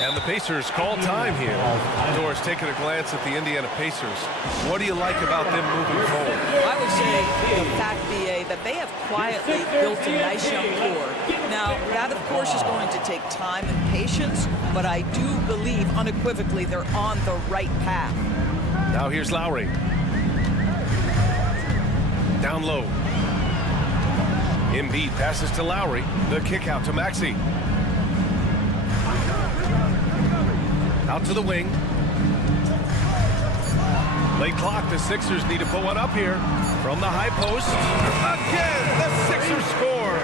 And the Pacers call time here. Doris, taking a glance at the Indiana Pacers. What do you like about them moving forward? I would say the fact, BA, that they have quietly built a nice young core. Now, that, of course, is going to take time and patience, but I do believe unequivocally they're on the right path. Now here's Lowry. Down low. Embiid passes to Lowry. The kick out to Maxey. Out to the wing. Late clock. The Sixers need to put one up here. From the high post. Again, the Sixers score.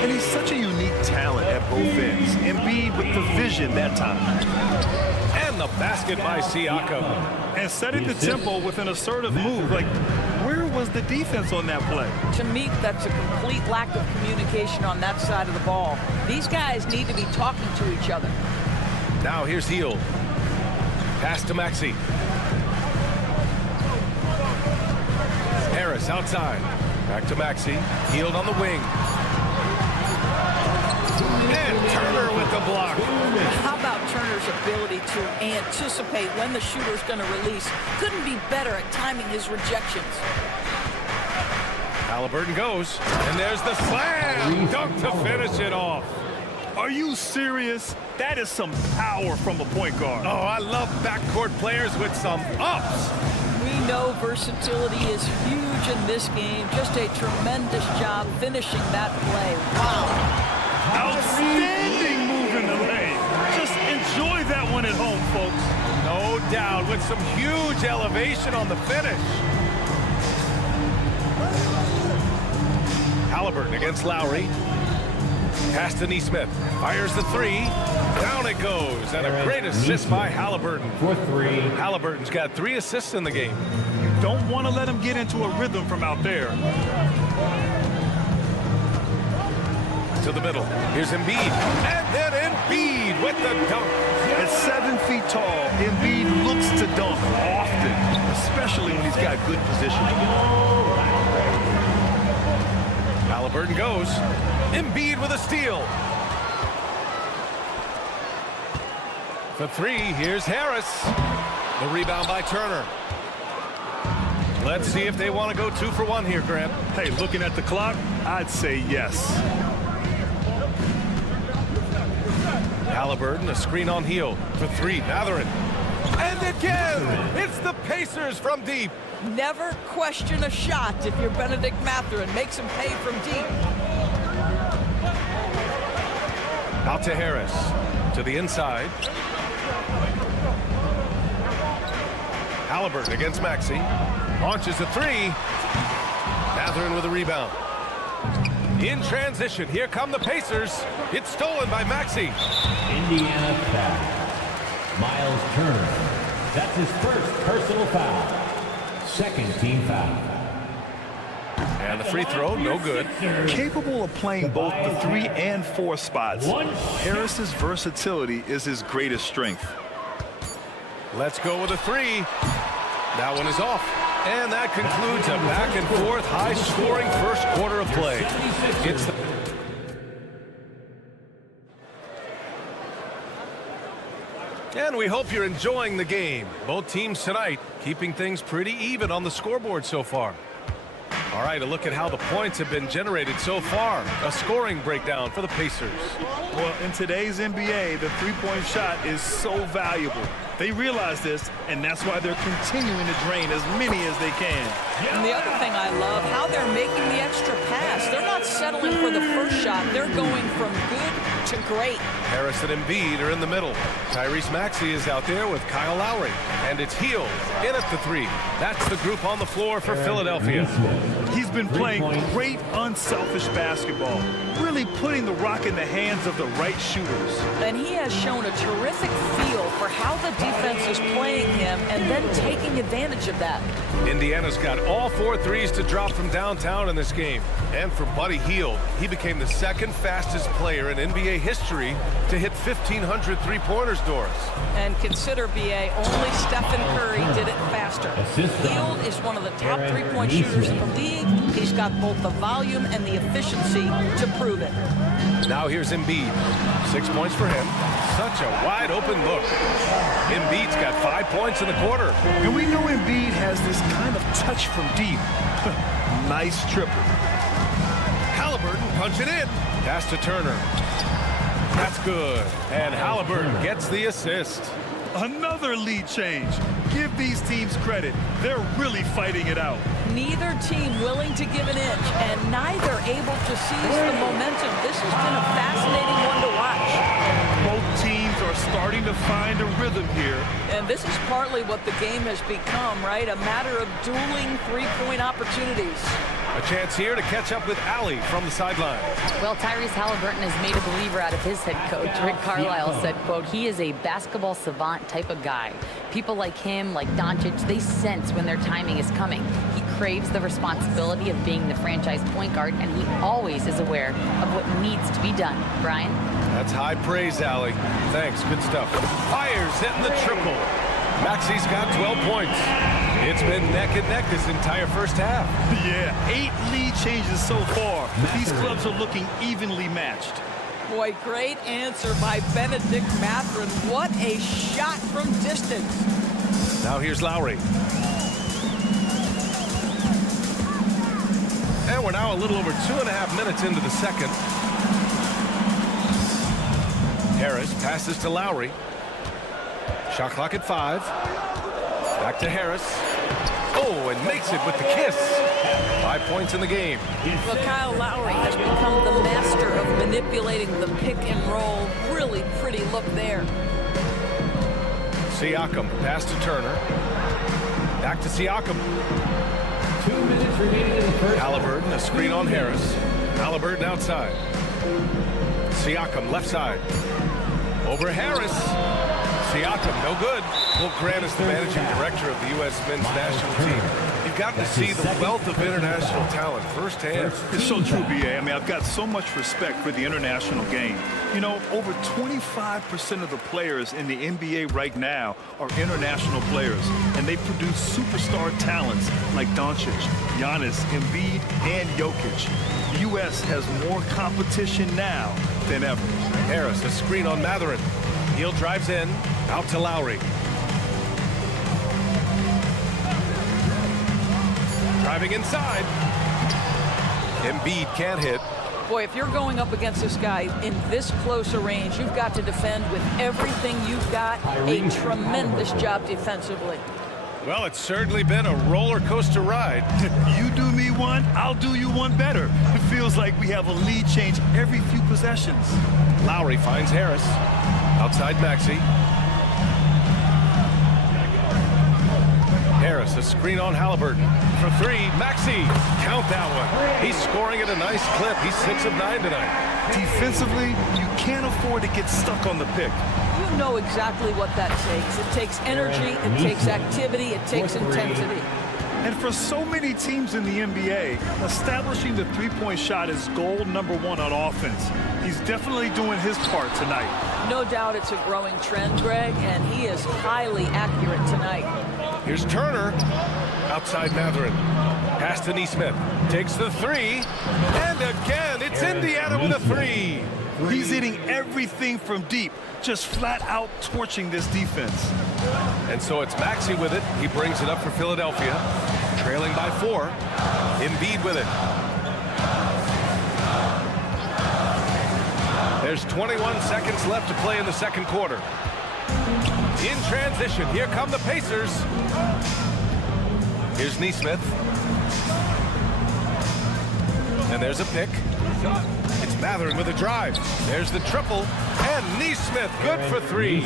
And he's such a unique talent at both ends. Embiid with the vision that time. And the basket by Siakam. And setting the tempo with an assertive move. Like, where was the defense on that play? To me, that's a complete lack of communication on that side of the ball. These guys need to be talking to each other. Now here's Hield. Pass to Maxey. Harris outside. Back to Maxey. Hield on the wing. And Turner with the block. How about Turner's ability to anticipate when the shooter's going to release? Couldn't be better at timing his rejections. Halliburton goes, and there's the slam dunk to finish it off. Are you serious? That is some power from a point guard. Oh, I love backcourt players with some ups. We know versatility is huge in this game. Just a tremendous job finishing that play. Wow. Outstanding move in the lane. Just enjoy that one at home, folks. No doubt, with some huge elevation on the finish. Halliburton against Lowry. Pass to Nesmith. Fires the three. Down it goes. And a great assist by Halliburton. For three. Halliburton's got 3 assists in the game. You don't want to let him get into a rhythm from out there. To the middle. Here's Embiid. And then Embiid with the dunk. At 7 feet tall, Embiid looks to dunk often, especially when he's got good position. Halliburton goes. Embiid with a steal. For 3, here's Harris. The rebound by Turner. Let's see if they want to go 2 for 1 here, Grant. Hey, looking at the clock, I'd say yes. Halliburton, a screen on Hield. For 3, Mathurin. And again, it's the Pacers from deep. Never question a shot if you're Benedict Mathurin. Makes him pay from deep. Out to Harris. To the inside. Halliburton against Maxey. Launches a 3. Mathurin with a rebound. In transition, here come the Pacers. It's stolen by Maxey. Indiana foul. Miles Turner. That's his first personal foul. Second team foul. And the free throw, no good. Capable of playing both the 3 and 4 spots. Harris's versatility is his greatest strength. Let's go with a 3. That one is off. And that concludes a back-and-forth, high-scoring first quarter of play. It's the... And we hope you're enjoying the game. Both teams tonight keeping things pretty even on the scoreboard so far. All right, a look at how the points have been generated so far. A scoring breakdown for the Pacers. Well, in today's NBA, the three-point shot is so valuable. They realize this, and that's why they're continuing to drain as many as they can. And the other thing I love, how they're making the extra pass. They're not settling for the first shot. They're going from good to great. Harris and Embiid are in the middle. Tyrese Maxey is out there with Kyle Lowry. And it's Hield in at the 3. That's the group on the floor for Philadelphia. He's been playing great, unselfish basketball, really putting the rock in the hands of the right shooters. And he has shown a terrific feel for how the defense is playing him and then taking advantage of that. Indiana's got all 4 threes to drop from downtown in this game. And for Buddy Hield, he became the 2nd fastest player in NBA history to hit 1,500 three-pointers, Doris. And consider, BA, only Stephen Curry did it faster. Hield is one of the top three-point shooters in the league. He's got both the volume and the efficiency to prove it. Now here's Embiid. 6 points for him. Such a wide-open look. Embiid's got 5 points in the quarter. And we know Embiid has this kind of touch from deep. Nice triple. Halliburton punching in. Pass to Turner. That's good. And Halliburton gets the assist. Another lead change. Give these teams credit. They're really fighting it out. Neither team willing to give an inch, and neither able to seize the momentum. This has been a fascinating one to watch. Both teams are starting to find a rhythm here. And this is partly what the game has become, right? A matter of dueling three-point opportunities. A chance here to catch up with Allie from the sideline. Well, Tyrese Halliburton has made a believer out of his head coach. Rick Carlisle said, quote, he is a basketball savant type of guy. People like him, like Doncic, they sense when their timing is coming. He craves the responsibility of being the franchise point guard, and he always is aware of what needs to be done. Brian? That's high praise, Allie. Thanks, good stuff. Fires hitting the triple. Maxi's got 12 points. It's been neck and neck this entire first half. Yeah, 8 lead changes so far. These clubs are looking evenly matched. Boy, great answer by Benedict Mathurin. What a shot from distance. Now here's Lowry. And we're now a little over 2.5 minutes into the second. Harris passes to Lowry. Shot clock at 5. Back to Harris. Oh, and makes it with the kiss. 5 points in the game. Well, Kyle Lowry has become the master of manipulating the pick and roll. Really pretty look there. Siakam, pass to Turner. Back to Siakam. 2 minutes remaining in the first. Halliburton, a screen on Harris. Halliburton outside. Siakam, left side. Over Harris. Siakam, no good. Will Grant is the managing director of the U.S. men's national team. You've got to see the wealth of international talent firsthand. It's so true, B.A. I mean, I've got so much respect for the international game. You know, over 25% of the players in the NBA right now are international players, and they produce superstar talents like Doncic, Giannis, Embiid, and Jokic. The U.S. has more competition now than ever. Harris, a screen on Mathurin. Heel drives in, out to Lowry. Driving inside. Embiid can't hit. Boy, if you're going up against this guy in this close a range, you've got to defend with everything you've got. A tremendous job defensively. Well, it's certainly been a roller coaster ride. You do me one, I'll do you one better. It feels like we have a lead change every few possessions. Lowry finds Harris. Outside Maxey. Harris, a screen on Halliburton. For 3, Maxey. Count that one. He's scoring at a nice clip. He's 6 of 9 tonight. Defensively, you can't afford to get stuck on the pick. You know exactly what that takes. It takes energy, it takes activity, it takes intensity. And for so many teams in the NBA, establishing the three-point shot is goal #1 on offense. He's definitely doing his part tonight. No doubt it's a growing trend, Greg, and he is highly accurate tonight. Here's Turner. Outside Mathurin. Pass to Nesmith. Takes the 3. And again, it's Indiana with a 3. He's hitting everything from deep, just flat out torching this defense. And so it's Maxey with it. He brings it up for Philadelphia. Trailing by 4. Embiid with it. There's 21 seconds left to play in the second quarter. In transition, here come the Pacers. Here's Nesmith. And there's a pick. It's Mathurin with a drive. There's the triple. And Nesmith, good for 3.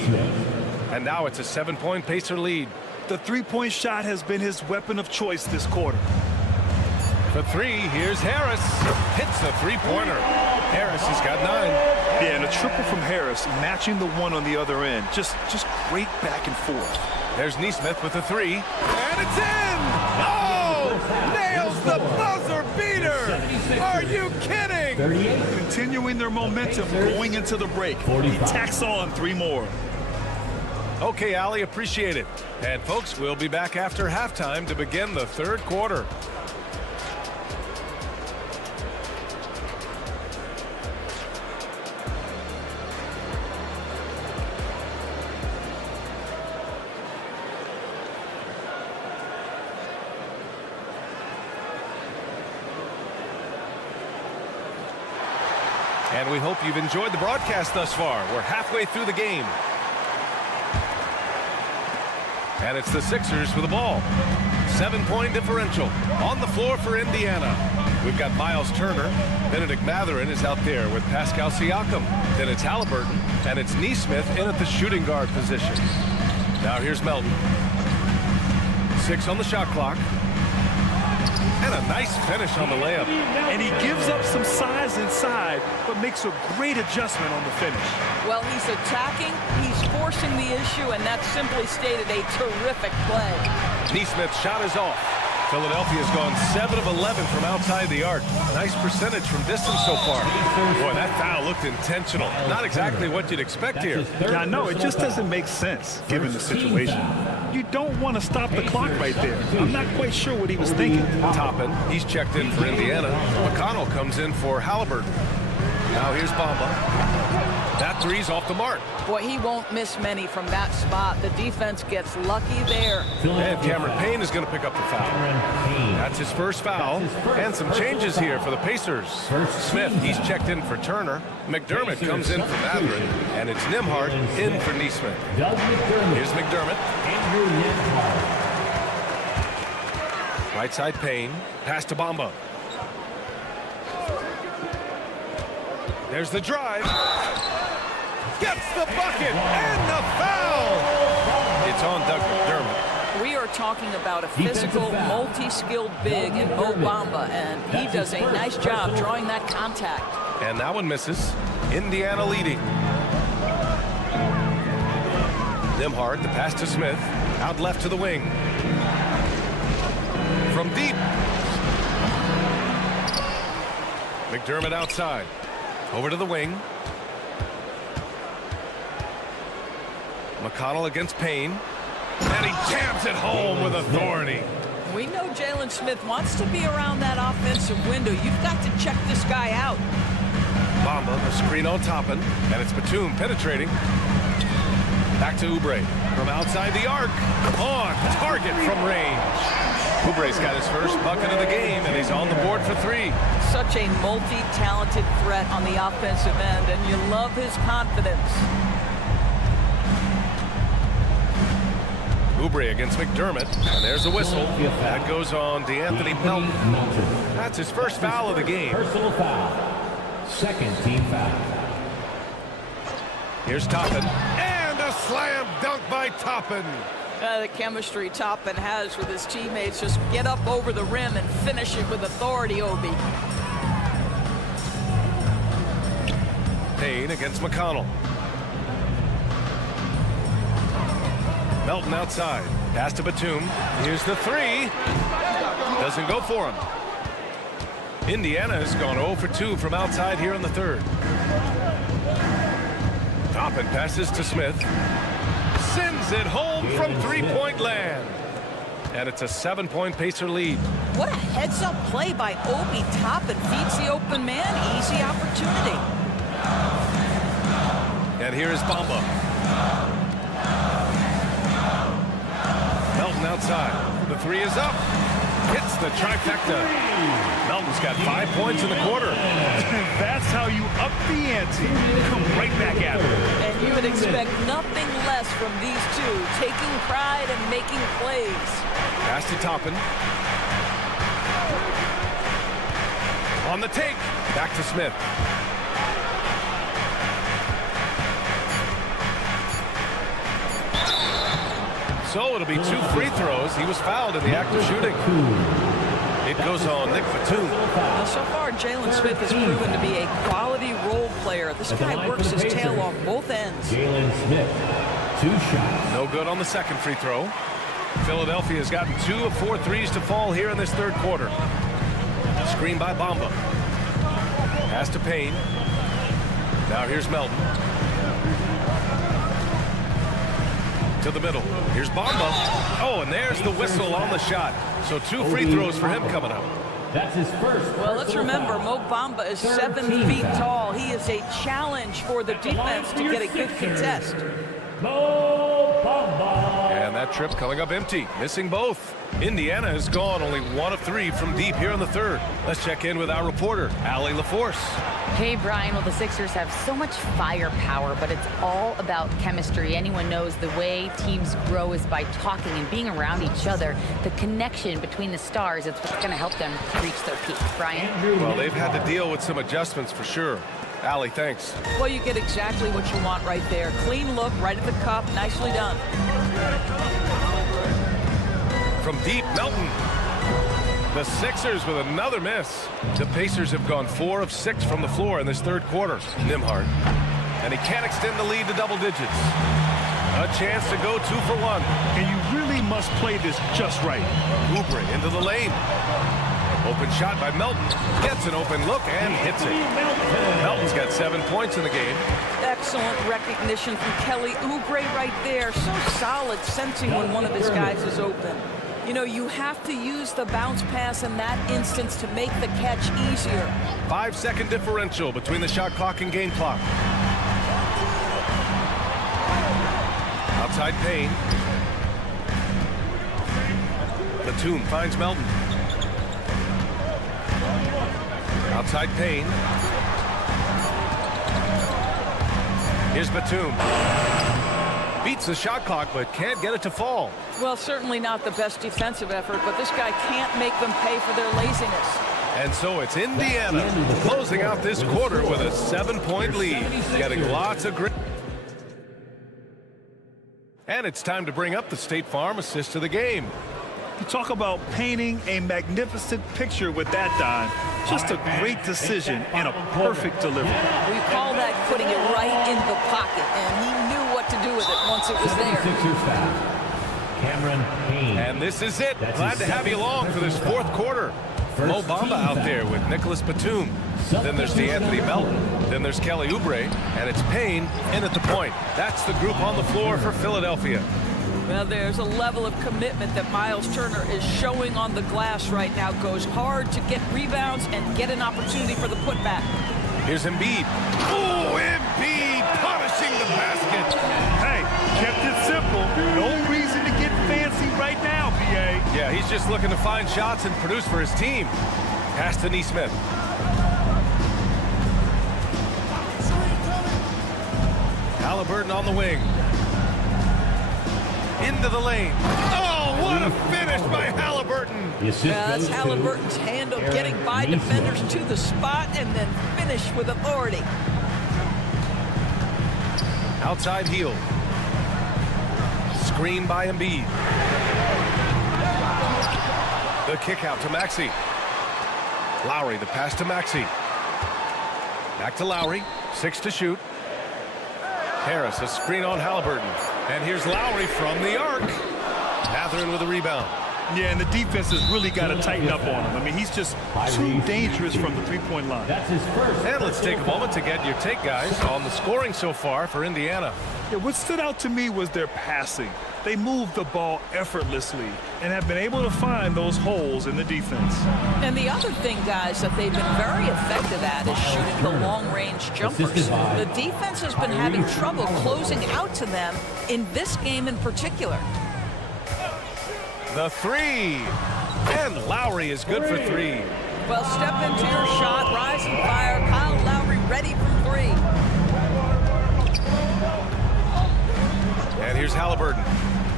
And now it's a 7-point Pacer lead. The three-point shot has been his weapon of choice this quarter. For 3, here's Harris. Hits the three-pointer. Harris has got 9. Yeah, and a triple from Harris, matching the 1 on the other end. Just great back and forth. There's Nesmith with the 3. And it's in! Oh! Nails the buzzer beater! Are you kidding? Continuing their momentum going into the break. He tacks on 3 more. Okay, Allie, appreciate it. And folks, we'll be back after halftime to begin the third quarter. And we hope you've enjoyed the broadcast thus far. We're halfway through the game. And it's the Sixers with the ball. 7-point differential on the floor for Indiana. We've got Miles Turner. Benedict Mathurin is out there with Pascal Siakam. Then it's Halliburton. And it's Nesmith in at the shooting guard position. Now here's Melton. 6 on the shot clock. And a nice finish on the layup. And he gives up some size inside, but makes a great adjustment on the finish. Well, he's attacking, he's forcing the issue, and that's simply stated a terrific play. Nesmith's shot is off. Philadelphia's gone 7 of 11 from outside the arc. Nice percentage from distance so far. Boy, that foul looked intentional. Not exactly what you'd expect here. Yeah, I know. It just doesn't make sense given the situation. You don't want to stop the clock right there. I'm not quite sure what he was thinking. Toppin, he's checked in for Indiana. McConnell comes in for Halliburton. Now here's Bamba. That three's off the mark. Boy, he won't miss many from that spot. The defense gets lucky there. And Cameron Payne is going to pick up the foul. That's his first foul. And some changes here for the Pacers. Smith, he's checked in for Turner. McDermott comes in for Mathurin. And it's Nembhard in for Nesmith. Here's McDermott. Right side Payne. Pass to Bamba. There's the drive. Gets the bucket and the foul. It's on Doug McDermott. We are talking about a physical, multi-skilled big in Mo Bamba, and he does a nice job drawing that contact. And that one misses. Indiana leading. Nembhard, the pass to Smith. Out left to the wing. From deep. McDermott outside. Over to the wing. McConnell against Payne. And he jams it home with authority. We know Jalen Smith wants to be around that offensive window. You've got to check this guy out. Bamba, the screen on Toppin. And it's Batum penetrating. Back to Oubre. From outside the arc. On target from range. Oubre's got his first bucket of the game, and he's on the board for three. Such a multi-talented threat on the offensive end, and you love his confidence. Oubre against McDermott, and there's a whistle. That goes on DeAnthony Melton. That's his first foul of the game. Personal foul. Second team foul. Here's Toppin. And a slam dunk by Toppin. The chemistry Toppin has with his teammates. Just get up over the rim and finish it with authority, Obi. Payne against McConnell. Melton outside. Pass to Batum. Here's the three. Doesn't go for him. Indiana has gone 0 for 2 from outside here in the third. Toppin passes to Smith. Sends it home from three-point land. And it's a 7-point Pacer lead. What a heads-up play by Obi Toppin. Feeds the open man. Easy opportunity. And here is Bamba. Melton outside. The three is up. Hits the trifecta. Melton's got 5 points in the quarter. That's how you up the ante. Come right back at it. And you would expect nothing less from these two, taking pride and making plays. Pass to Toppin. On the take. Back to Smith. So it'll be 2 free throws. He was fouled in the act of shooting. It goes on Nick Batum. Now, so far, Jalen Smith has proven to be a quality role player. This guy works his tail off both ends. Jalen Smith, 2 shots. No good on the second free throw. Philadelphia has gotten 2 of 4 threes to fall here in this third quarter. Screen by Bamba. Pass to Payne. Now here's Melton. To the middle. Here's Bamba. Oh, and there's the whistle on the shot. So 2 free throws for him coming up. That's his first. Well, let's remember, Mo Bamba is 7 feet tall. He is a challenge for the defense to get a good contest. Mo Bamba. And that trip coming up empty. Missing both. Indiana has gone only 1 of 3 from deep here in the third. Let's check in with our reporter, Allie LaForce. Hey, Brian. Well, the Sixers have so much firepower, but it's all about chemistry. Anyone knows the way teams grow is by talking and being around each other. The connection between the stars is what's going to help them reach their peak. Brian? Well, they've had to deal with some adjustments for sure. Allie, thanks. Well, you get exactly what you want right there. Clean look, right at the cup. Nicely done. From deep, Melton. The Sixers with another miss. The Pacers have gone 4 of 6 from the floor in this third quarter. Nembhard. And he can't extend the lead to double digits. A chance to go 2 for 1. And you really must play this just right. Oubre into the lane. Open shot by Melton. Gets an open look and hits it. Melton's got 7 points in the game. Excellent recognition from Kelly Oubre right there. So solid, sensing when one of his guys is open. You know, you have to use the bounce pass in that instance to make the catch easier. 5-second differential between the shot clock and game clock. Outside Payne. Batum finds Melton. Outside Payne. Here's Batum. Beats the shot clock, but can't get it to fall. Well, certainly not the best defensive effort, but this guy can't make them pay for their laziness. And so it's Indiana closing out this quarter with a 7-point lead, getting lots of grit. And it's time to bring up the State Farm assist of the game. You talk about painting a magnificent picture with that, Don. Just a great decision and a perfect delivery. We call that putting it right in the pocket, and he knew what to do with it once it was there. And this is it. Glad to have you along for this 4th quarter. Mo Bamba out there with Nicholas Batum. Then there's DeAnthony Melton. Then there's Kelly Oubre. And it's Payne in at the point. That's the group on the floor for Philadelphia. Well, there's a level of commitment that Miles Turner is showing on the glass right now. Goes hard to get rebounds and get an opportunity for the putback. Here's Embiid. Oh, Embiid punishing the basket. Hey, kept it simple. No reason to get fancy right now, PA. Yeah, he's just looking to find shots and produce for his team. Pass to Nesmith. Halliburton on the wing. Into the lane. Oh, what a finish by Halliburton. That's Halliburton's handle, getting by defenders to the spot and then finish with authority. Outside heel. Screen by Embiid. The kick out to Maxey. Lowry, the pass to Maxey. Back to Lowry. 6 to shoot. Harris, a screen on Halliburton. And here's Lowry from the arc. Mathurin with a rebound. Yeah, and the defense has really got to tighten up on him. I mean, he's just too dangerous from the three-point line. That's his first. And let's take a moment to get your take, guys, on the scoring so far for Indiana. Yeah, what stood out to me was their passing. They moved the ball effortlessly and have been able to find those holes in the defense. And the other thing, guys, that they've been very effective at is shooting the long-range jumpers. The defense has been having trouble closing out to them in this game in particular. The 3. And Lowry is good for 3. Well, step into your shot, rise and fire. Kyle Lowry ready from 3. And here's Halliburton.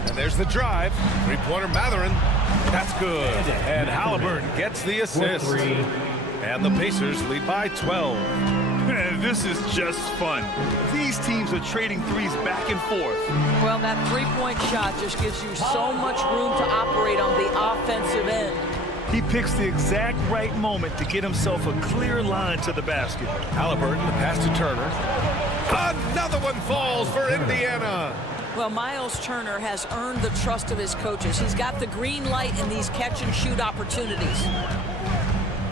And there's the drive. 3-pointer Mathurin. That's good. And Halliburton gets the assist. And the Pacers lead by 12. Man, this is just fun. These teams are trading threes back and forth. Well, that 3-point shot just gives you so much room to operate on the offensive end. He picks the exact right moment to get himself a clear line to the basket. Halliburton, the pass to Turner. Another one falls for Indiana. Well, Miles Turner has earned the trust of his coaches. He's got the green light in these catch-and-shoot opportunities.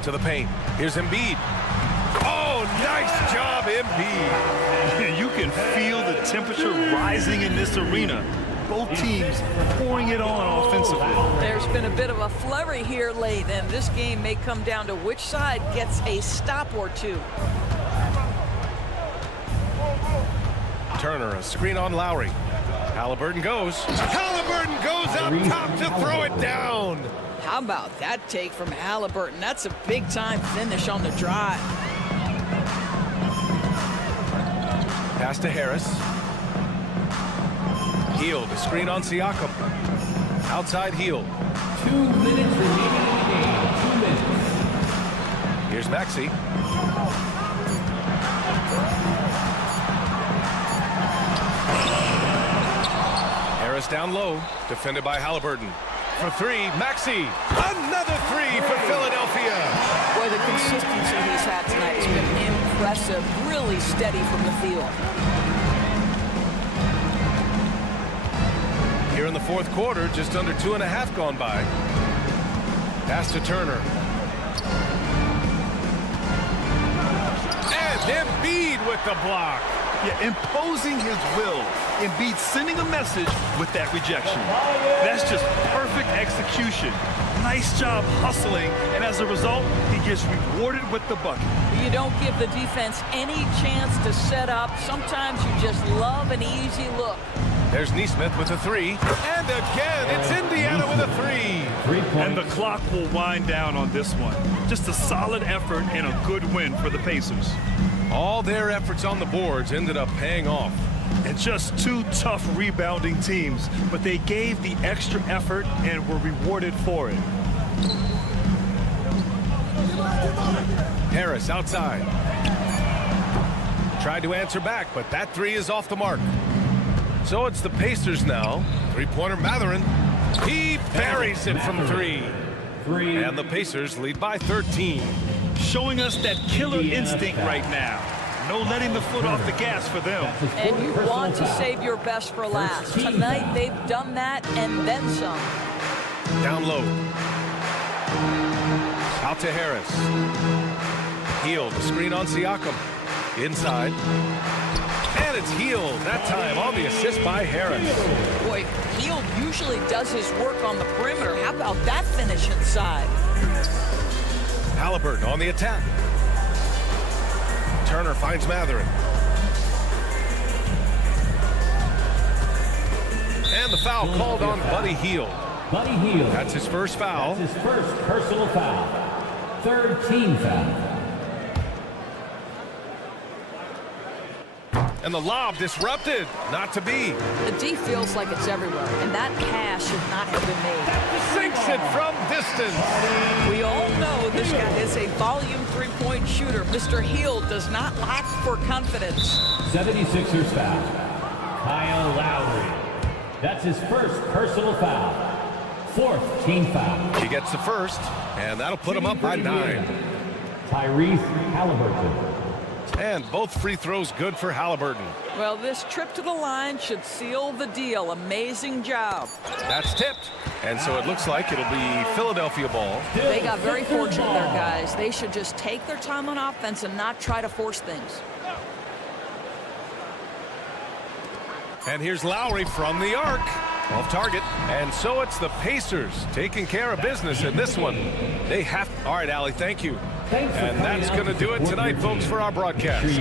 To the paint. Here's Embiid. Oh, nice job, Embiid. You can feel the temperature rising in this arena. Both teams pouring it on offensively. There's been a bit of a flurry here late, and this game may come down to which side gets a stop or two. Turner, a screen on Lowry. Halliburton goes. Halliburton goes up top to throw it down. How about that take from Halliburton? That's a big-time finish on the drive. Pass to Harris. Hield, a screen on Siakam. Outside Hield. 2 minutes remaining in the game. 2 minutes. Here's Maxey. Harris down low, defended by Halliburton. For 3, Maxey. Another 3 for Philadelphia. Boy, the consistency he's had tonight has been impressive. Really steady from the field. Here in the fourth quarter, just under 2.5 gone by. Pass to Turner. And Embiid with the block. Yeah, imposing his will. Embiid sending a message with that rejection. That's just perfect execution. Nice job hustling, and as a result, he gets rewarded with the bucket. You don't give the defense any chance to set up. Sometimes you just love an easy look. There's Neesmith with a three. And again, it's Indiana with a three. And the clock will wind down on this one. Just a solid effort and a good win for the Pacers. All their efforts on the boards ended up paying off. And just two tough rebounding teams, but they gave the extra effort and were rewarded for it. Harris outside. Tried to answer back, but that three is off the mark. So it's the Pacers now. Three-pointer Mathurin. He buries it from three. And the Pacers lead by 13. Showing us that killer instinct right now. No letting the foot off the gas for them. And you want to save your best for last. Tonight, they've done that and then some. Down low. Out to Harris. Hield, screen on Siakam. Inside. And it's Hield, that time on the assist by Harris. Boy, Hield usually does his work on the perimeter. How about that finish inside? Halliburton on the attack. Turner finds Mathurin. And the foul called on Buddy Hield. Buddy Hield. That's his first foul. That's his first personal foul. Third team foul. And the lob disrupted. Not to be. The D feels like it's everywhere, and that pass should not have been made. Sinks it from distance. We all know this guy is a volume three-point shooter. Mr. Hield does not lack for confidence. 76ers foul. Kyle Lowry. That's his first personal foul. Fourth team foul. He gets the first, and that'll put him up by 9. Tyrese Halliburton. And both free throws good for Halliburton. Well, this trip to the line should seal the deal. Amazing job. That's tipped. And so it looks like it'll be Philadelphia ball. They got very fortunate there, guys. They should just take their time on offense and not try to force things. And here's Lowry from the arc. Off target. And so it's the Pacers taking care of business in this one. They have... All right, Allie, thank you. And that's going to do it tonight, folks, for our broadcast.